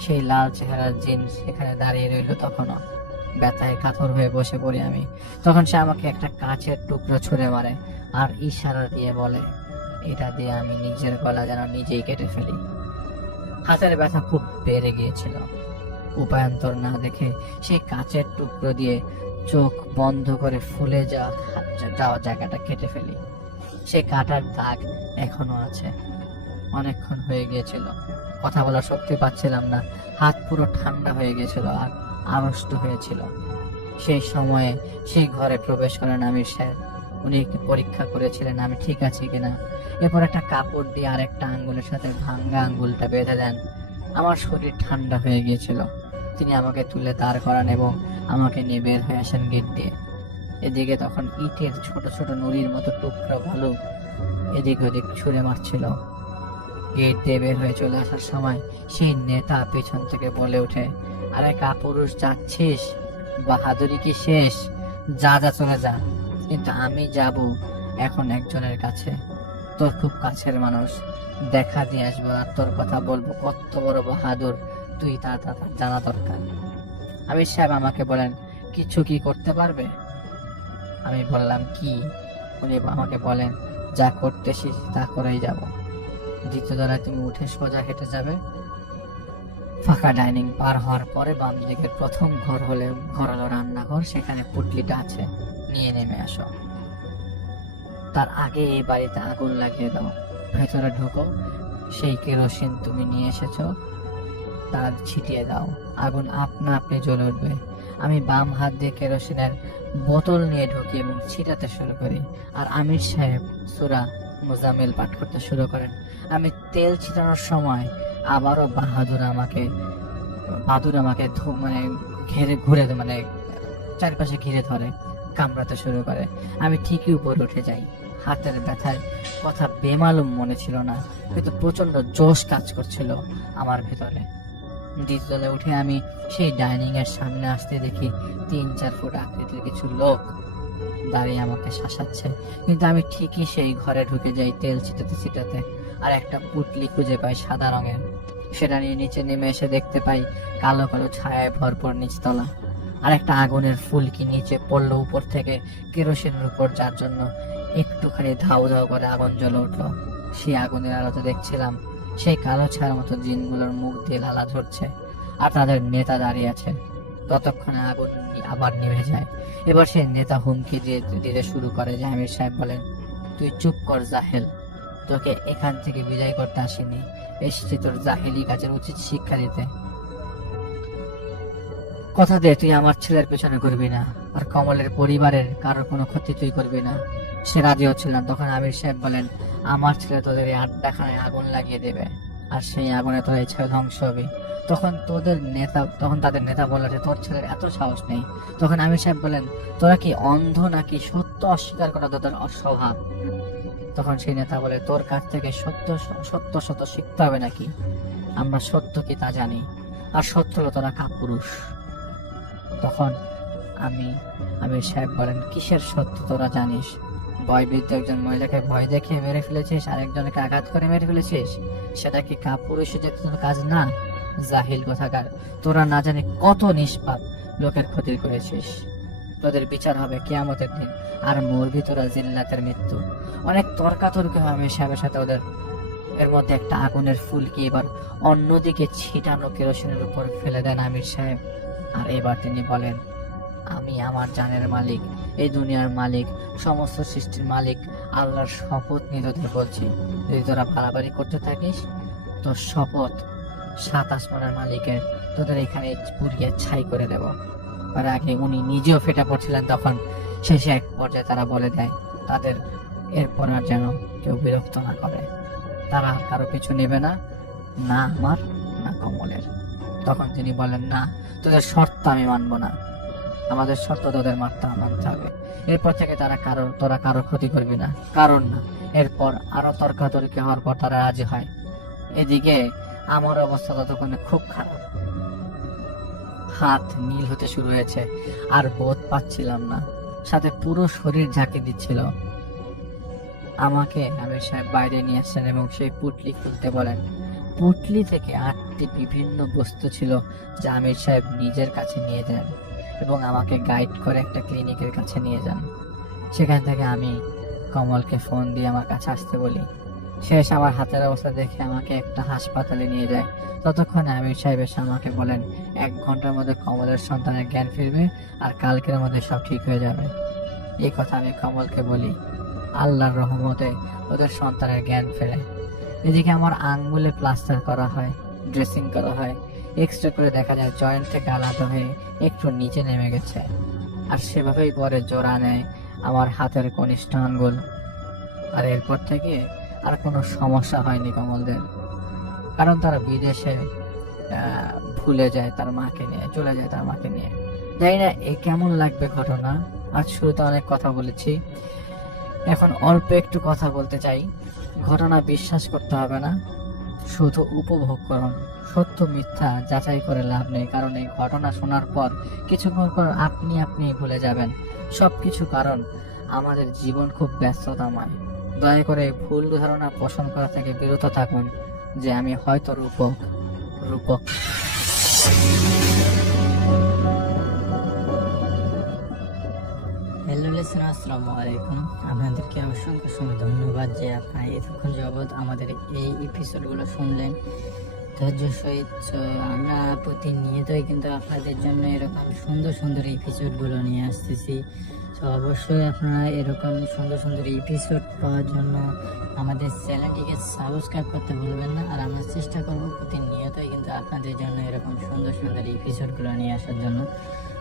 সেই লাল চেহারার জিন সেখানে দাঁড়িয়ে রইল তখনও। ব্যথায় কাতর হয়ে বসে পড়ি আমি। তখন সে আমাকে একটা কাচের টুকরো ছুঁড়ে মারে আর ইশারা দিয়ে বলে, এটা দিয়ে আমি নিজের গলা যেন নিজেই কেটে ফেলি। হাতের ব্যথা খুব বেড়ে গিয়েছিল। উপায়ান্তর না দেখে সেই কাচের টুকরো দিয়ে চোখ বন্ধ করে ফুলে যাওয়া জায়গাটা কেটে ফেলি। সে কাটার দাগ এখনো আছে। অনেকক্ষণ হয়ে গিয়েছিল, কথা বলার শক্তি পাচ্ছিলাম না, হাত পুরো ঠান্ডা হয়ে গিয়েছিল আর আড়ষ্ট হয়েছিল। সেই সময়ে সেই ঘরে প্রবেশ করেন আমির সাহেব। উনি পরীক্ষা করেছিলেন আমি ঠিক আছি কিনা। এরপর একটা কাপড় দিয়ে আরেকটা আঙ্গুলের সাথে ভাঙ্গা আঙ্গুলটা বেঁধে দেন। আমার শরীর ঠান্ডা হয়ে গিয়েছিল। তিনি আমাকে তুলে দাঁড় করান এবং আমাকে নিয়ে বের হয়ে আসেন গেট দিয়ে। এদিকে তখন ইটের ছোট ছোট নুড়ির মতো টুকরা ভালো এদিক ওদিক ছুঁড়ে মারছিল। গেট দিয়ে বের হয়ে চলে আসার সময় সেই নেতা পেছন থেকে বলে ওঠে, আরে কাপুরুষ, যাচ্ছিস? বাহাদুরি কি শেষ? যা চলে যা। কিন্তু আমি যাব এখন একজনের কাছে, তোর খুব কাছের মানুষ, দেখা দিয়ে আসবো আর তোর কথা বলবো, কত বড় বাহাদুর তুই, তা জানা দরকার। আমির সাহেব আমাকে বলেন, কিছু কি করতে পারবে? আমি বললাম, কি? উনি আমাকে বলেন, যা করতেছিস তা করেই যাব। দ্বিতীয় তলায় তুমি উঠে সোজা হেঁটে যাবে। ফাঁকা ডাইনিং পার হওয়ার পরে বাম দিকের প্রথম ঘর হলো রান্নাঘর, সেখানে পুটলিটা আছে, নিয়ে নেমে আসো। তার আগে এই বাড়িতে আগুন লাগিয়ে দাও, ভেতরে ঢোকো, সেই কেরোসিন তুমি নিয়ে এসেছো তা ছিটিয়ে দাও, আগুন আপনি জ্বলে উঠবে। আমি বাম হাত দিয়ে কেরোসিনের বোতল নিয়ে ঢুকি এবং ছিটাতে শুরু করি, আর আমির সাহেব সূরা মুজাম্মিল পাঠ করতে শুরু করেন। আমি তেল ছিটানোর সময় আবারও বাহাদুর আমাকে ঘুরে চারপাশে ঘিরে ধরে, কামড়াতে শুরু করে। আমি ঠিকই উপরে উঠে যাই। হাতের ব্যথার কথা বেমালুম মনে ছিল না, কিন্তু প্রচন্ড জোশ কাজ করছিল আমার ভেতরে। দ্বিতীয়তলে উঠে আমি সেই ডাইনিং এর সামনে আসতে দেখি 3-4 ফুট আকৃতির কিছু লোক দাঁড়িয়ে আমাকে শাসাচ্ছে। কিন্তু আমি ঠিকই সেই ঘরে ঢুকে যাই তেল ছিটাতে, আর একটা পুটলি খুঁজে পাই সাদা রঙের। সেটা নিয়ে নিচে নেমে এসে দেখতে পাই কালো কালো ছায়ায় ভরপুর নিচতলা, আর একটা আগুনের ফুলকি নিচে পড়লো উপর থেকে কেরোসিনের উপর, যার জন্য একটুখানি ধাউ ধাউ করে আগুন জ্বলে উঠলো। সেই আগুনের আলোতে দেখছিলাম সেই কালো ছায়ার মতো জিনগুলোর মুখ দিয়ে লালা ঝরছে, আর তাদের নেতা দাঁড়িয়ে আছে। ততক্ষণে আগুন আবার নিভে যায়। এবার সেই নেতা হুমকি দিতে শুরু করে যে, আমির সাহেব বলেন, তুই চুপ কর জাহেল, তোকে এখান থেকে বিদায় করতে আসিনি, এসেছি তোর জাহেলি কাজের উচিত শিক্ষা দিতে। কথা দে তুই আমার ছেলের পেছনে ঘুরবি না, আর কমলের পরিবারের কারোর কোনো ক্ষতি তুই করবি না। সে রাজি হচ্ছিল না। তখন আমির সাহেব বলেন, আমার ছেলে তোদের এই আড্ডাখানায় আগুন লাগিয়ে দেবে, আর সেই আগুনে তোর ইচ্ছা ধ্বংস হবে। তখন তাদের নেতা বলল যে, তোর ছেলের এত সাহস নেই। তখন আমির সাহেব বলেন, তোরা কি অন্ধ নাকি? সত্য অস্বীকার করা তোদের অস্বভাব। তখন সেই নেতা বলে, তোর কাছ থেকে সত্য সত্য সত্য শিখতে হবে নাকি? আমরা সত্য কি তা জানি, আর সত্য হলো তোরা কাপুরুষ। তখন আমির সাহেব বলেন, কিসের সত্য তোরা জানিস? বয়বৃদ্ধ একজন মহিলাকে ভয় দেখিয়ে মেরে ফেলেছিস, আরেকজনকে আঘাত করে মেরে ফেলেছিস, সেটা কি কাপুরুষের তোর কাজ না? জাহিল কোথাকার, তোরা না জানি কত নিষ্পাপ লোকের ক্ষতি করেছিস। তোদের বিচার হবে কিয়ামতের দিন, আর মরবি তোরা জিল্লাতের মৃত্যু। অনেক তর্কাতর্কি হয় আমির সাহেবের সাথে ওদের। এর মধ্যে একটা আগুনের ফুলকি এবার অন্যদিকে ছিটানো কেরোসিনের উপর ফেলে দেন আমির সাহেব। আর এবার তিনি বলেন, আমি আমার জানের মালিক, এই দুনিয়ার মালিক, সমস্ত সৃষ্টির মালিক আল্লাহর শপথ নিয়ে তোদের বলছি, যদি তোরা বাড়াবাড়ি করতে থাকিস তো শপথ 7 আসমানের মালিকের, তোদের এখানে পুড়িয়ে ছাই করে দেব। আর আগে উনি নিজেও ফেটে পড়ছিলেন, তখন শেষে এক পর্যায়ে তারা বলে দেয় তাদের এরপর আর যেন কেউ বিরক্ত না করে, তারা আর কারো কিছু নেবে না, না আমার না কমলের। তখন তিনি বলেন, না, তোদের শর্ত আমি মানবো না, আমাদের শর্ত তোদের মানতে হবে। এরপর থেকে তোরা কারো ক্ষতি করবি না, কারণ না। এরপর আরো তর্কাতর্কি হওয়ার পর তারা রাজি হয়। এদিকে আমার অবস্থা ততক্ষণে খুব খারাপ, হাত নীল হতে শুরু হয়েছে, আর বোধ পাচ্ছিলাম না, সাথে পুরো শরীর ঝাঁকি দিচ্ছিল। আমাকে আমির সাহেব বাইরে নিয়ে আসছেন এবং সেই পুটলি খুলতে বলেন। পুটলি থেকে 8টি বিভিন্ন বস্তু ছিল যা আমির সাহেব নিজের কাছে নিয়ে যান এবং আমাকে গাইড করে একটা ক্লিনিকের কাছে নিয়ে যান। সেখান থেকে আমি কমলকে ফোন দিয়ে আমার কাছে আসতে বলি। শেষ আমার হাতের অবস্থা দেখে আমাকে একটা হাসপাতালে নিয়ে যায়। ততক্ষণে আমির সাহেব এসে আমাকে বলেন, 1 ঘন্টার মধ্যে কমলের সন্তানের জ্ঞান ফিরবে আর কালকের মধ্যে সব ঠিক হয়ে যাবে। এই কথা আমি কমলকে বলি। আল্লাহর রহমতে ওদের সন্তানের জ্ঞান ফেরে। এদিকে আমার আঙ্গুলে প্লাস্টার করা হয়, ড্রেসিং করা হয়, এক্সরে করে দেখা যায় জয়েন্ট থেকে আলাদা হয়ে একটু নিচে নেমে গেছে, আর সেভাবেই পরে জোড়া নেয় আমার হাতের কনিষ্ঠ আঙ্গুল। আর এরপর থেকে আর কোনো সমস্যা হয়নি কমলদের, কারণ তারা বিদেশে ভুলে যায় তার মাকে নিয়ে, চলে যায় তার মাকে নিয়ে। জানি না এ কেমন লাগবে ঘটনা। আজ শুরুতে অনেক কথা বলেছি, এখন অল্প একটু কথা বলতে চাই। ঘটনা বিশ্বাস করতে হবে না, শুধু উপভোগ করুন। সত্য মিথ্যা যাচাই করে লাভ নেই, কারণ এই ঘটনা শোনার পর কিছুক্ষণ পর আপনি ভুলে যাবেন সবকিছু, কারণ আমাদের জীবন খুব ব্যস্ততাময়। দয়া করে ভুল ধারণা পোষণ করা থেকে বিরত থাকুন যে আমি হয়তো রূপক। হ্যালো লিসেনার, আসসালামু আলাইকুম। আপনাদেরকে অসংখ্য ধন্যবাদ যে আপনারা এতক্ষণ যাবৎ আমাদের এই এপিসোডগুলো শুনলেন ধৈর্য সহিত। আমরা প্রতিনিয়তই কিন্তু আপনাদের জন্য এরকম সুন্দর এপিসোডগুলো নিয়ে আসতেছি। তো অবশ্যই আপনারা এরকম সুন্দর এপিসোড পাওয়ার জন্য আমাদের চ্যানেলটিকে সাবস্ক্রাইব করতে ভুলবেন না। আর আমরা চেষ্টা করব প্রতিনিয়তই কিন্তু আপনাদের জন্য এরকম সুন্দর এপিসোডগুলো নিয়ে আসার জন্য।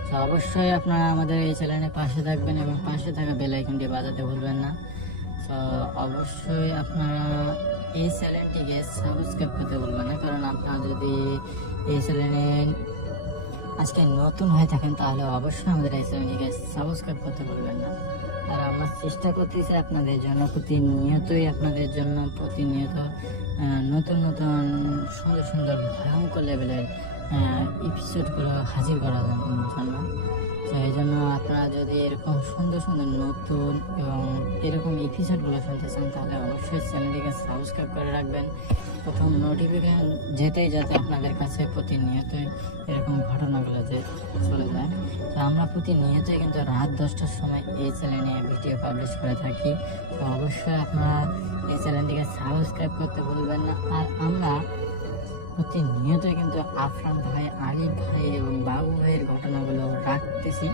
তো অবশ্যই আপনারা আমাদের এই চ্যানেলের পাশে থাকবেন এবং পাশে থাকা বেল আইকনটি বাজাতে ভুলবেন না। তো অবশ্যই আপনারা এই চ্যানেলটিকে সাবস্ক্রাইব করতে ভুলবেন না, কারণ আপনারা যদি এই চ্যানেলে আজকে নতুন হয়ে থাকেন তাহলে অবশ্যই আমাদের এই চ্যানেলটিকে সাবস্ক্রাইব করতে ভুলবেন না। আর আমরা চেষ্টা করতেছি আপনাদের জন্য প্রতিনিয়ত নতুন সুন্দর ভয়ঙ্কর লেভেলের এপিসোডগুলো হাজির করার জন্য। তো এই জন্য আপনারা যদি এরকম সুন্দর নতুন এবং এরকম এপিসোডগুলো শুনতে চান তাহলে অবশ্যই চ্যানেলটিকে সাবস্ক্রাইব করে রাখবেন। প্রথম নোটিফিকেশন যাতে আপনাদের কাছে প্রতিনিয়তই এরকম ঘটনাগুলো যে চলে যায়। তো আমরা প্রতিনিয়তই কিন্তু রাত 10টার সময় এই চ্যানেলে ভিডিও পাবলিশ করে থাকি। তো অবশ্যই আপনারা এই চ্যানেলটিকে সাবস্ক্রাইব করতে ভুলবেন না। আর আমরা প্রতিনিয়তই কিন্তু আফরান ভাই, আলিফ ভাই এবং বাবু ভাইয়ের ঘটনাগুলো রাখতেছি।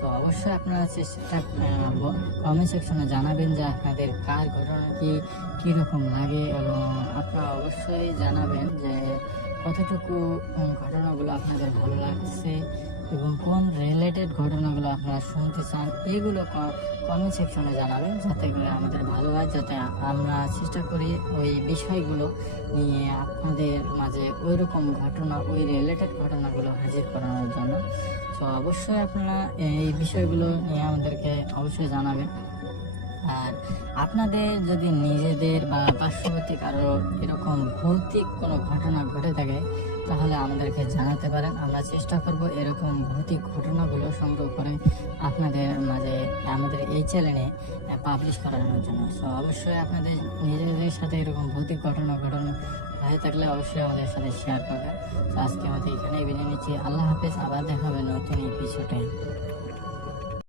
তো অবশ্যই আপনারা চেষ্টা কমেন্ট সেকশনে জানাবেন যে আপনাদের কার ঘটনা কীরকম লাগে, এবং আপনারা অবশ্যই জানাবেন যে কতটুকু ঘটনাগুলো আপনাদের ভালো লাগছে এবং কোন রিলেটেড ঘটনাগুলো আপনারা শুনতে চান, এগুলো কমেন্ট সেকশনে জানাবেন, যাতে করে আমাদের ভালো হয়, যাতে আমরা চেষ্টা করি ওই বিষয়গুলো নিয়ে আপনাদের মাঝে ওই রকম ঘটনা, ওই রিলেটেড ঘটনাগুলো হাজির করানোর জন্য। তো অবশ্যই আপনারা এই বিষয়গুলো নিয়ে আমাদেরকে অবশ্যই জানাবেন। আর আপনাদের যদি নিজেদের বা পার্শ্ববর্তী কারো এরকম ভৌতিক কোনো ঘটনা ঘটে থাকে তাহলে আমাদেরকে জানাতে পারেন। আমরা চেষ্টা করব এরকম ভৌতিক ঘটনাগুলো সংগ্রহ করে আপনাদের মাঝে আমাদের এই চ্যানেলে পাবলিশ করানোর জন্য। সো অবশ্যই আপনাদের নিজেদের সাথে এরকম ভৌতিক ঘটনা হয়ে থাকলে অবশ্যই আমাদের সাথে শেয়ার করবেন। তো আজকে আমাদের এখানেই বিদায় নিচ্ছি। আল্লাহ হাফেজ, আবার দেখা হবে নতুন এপিসোডে।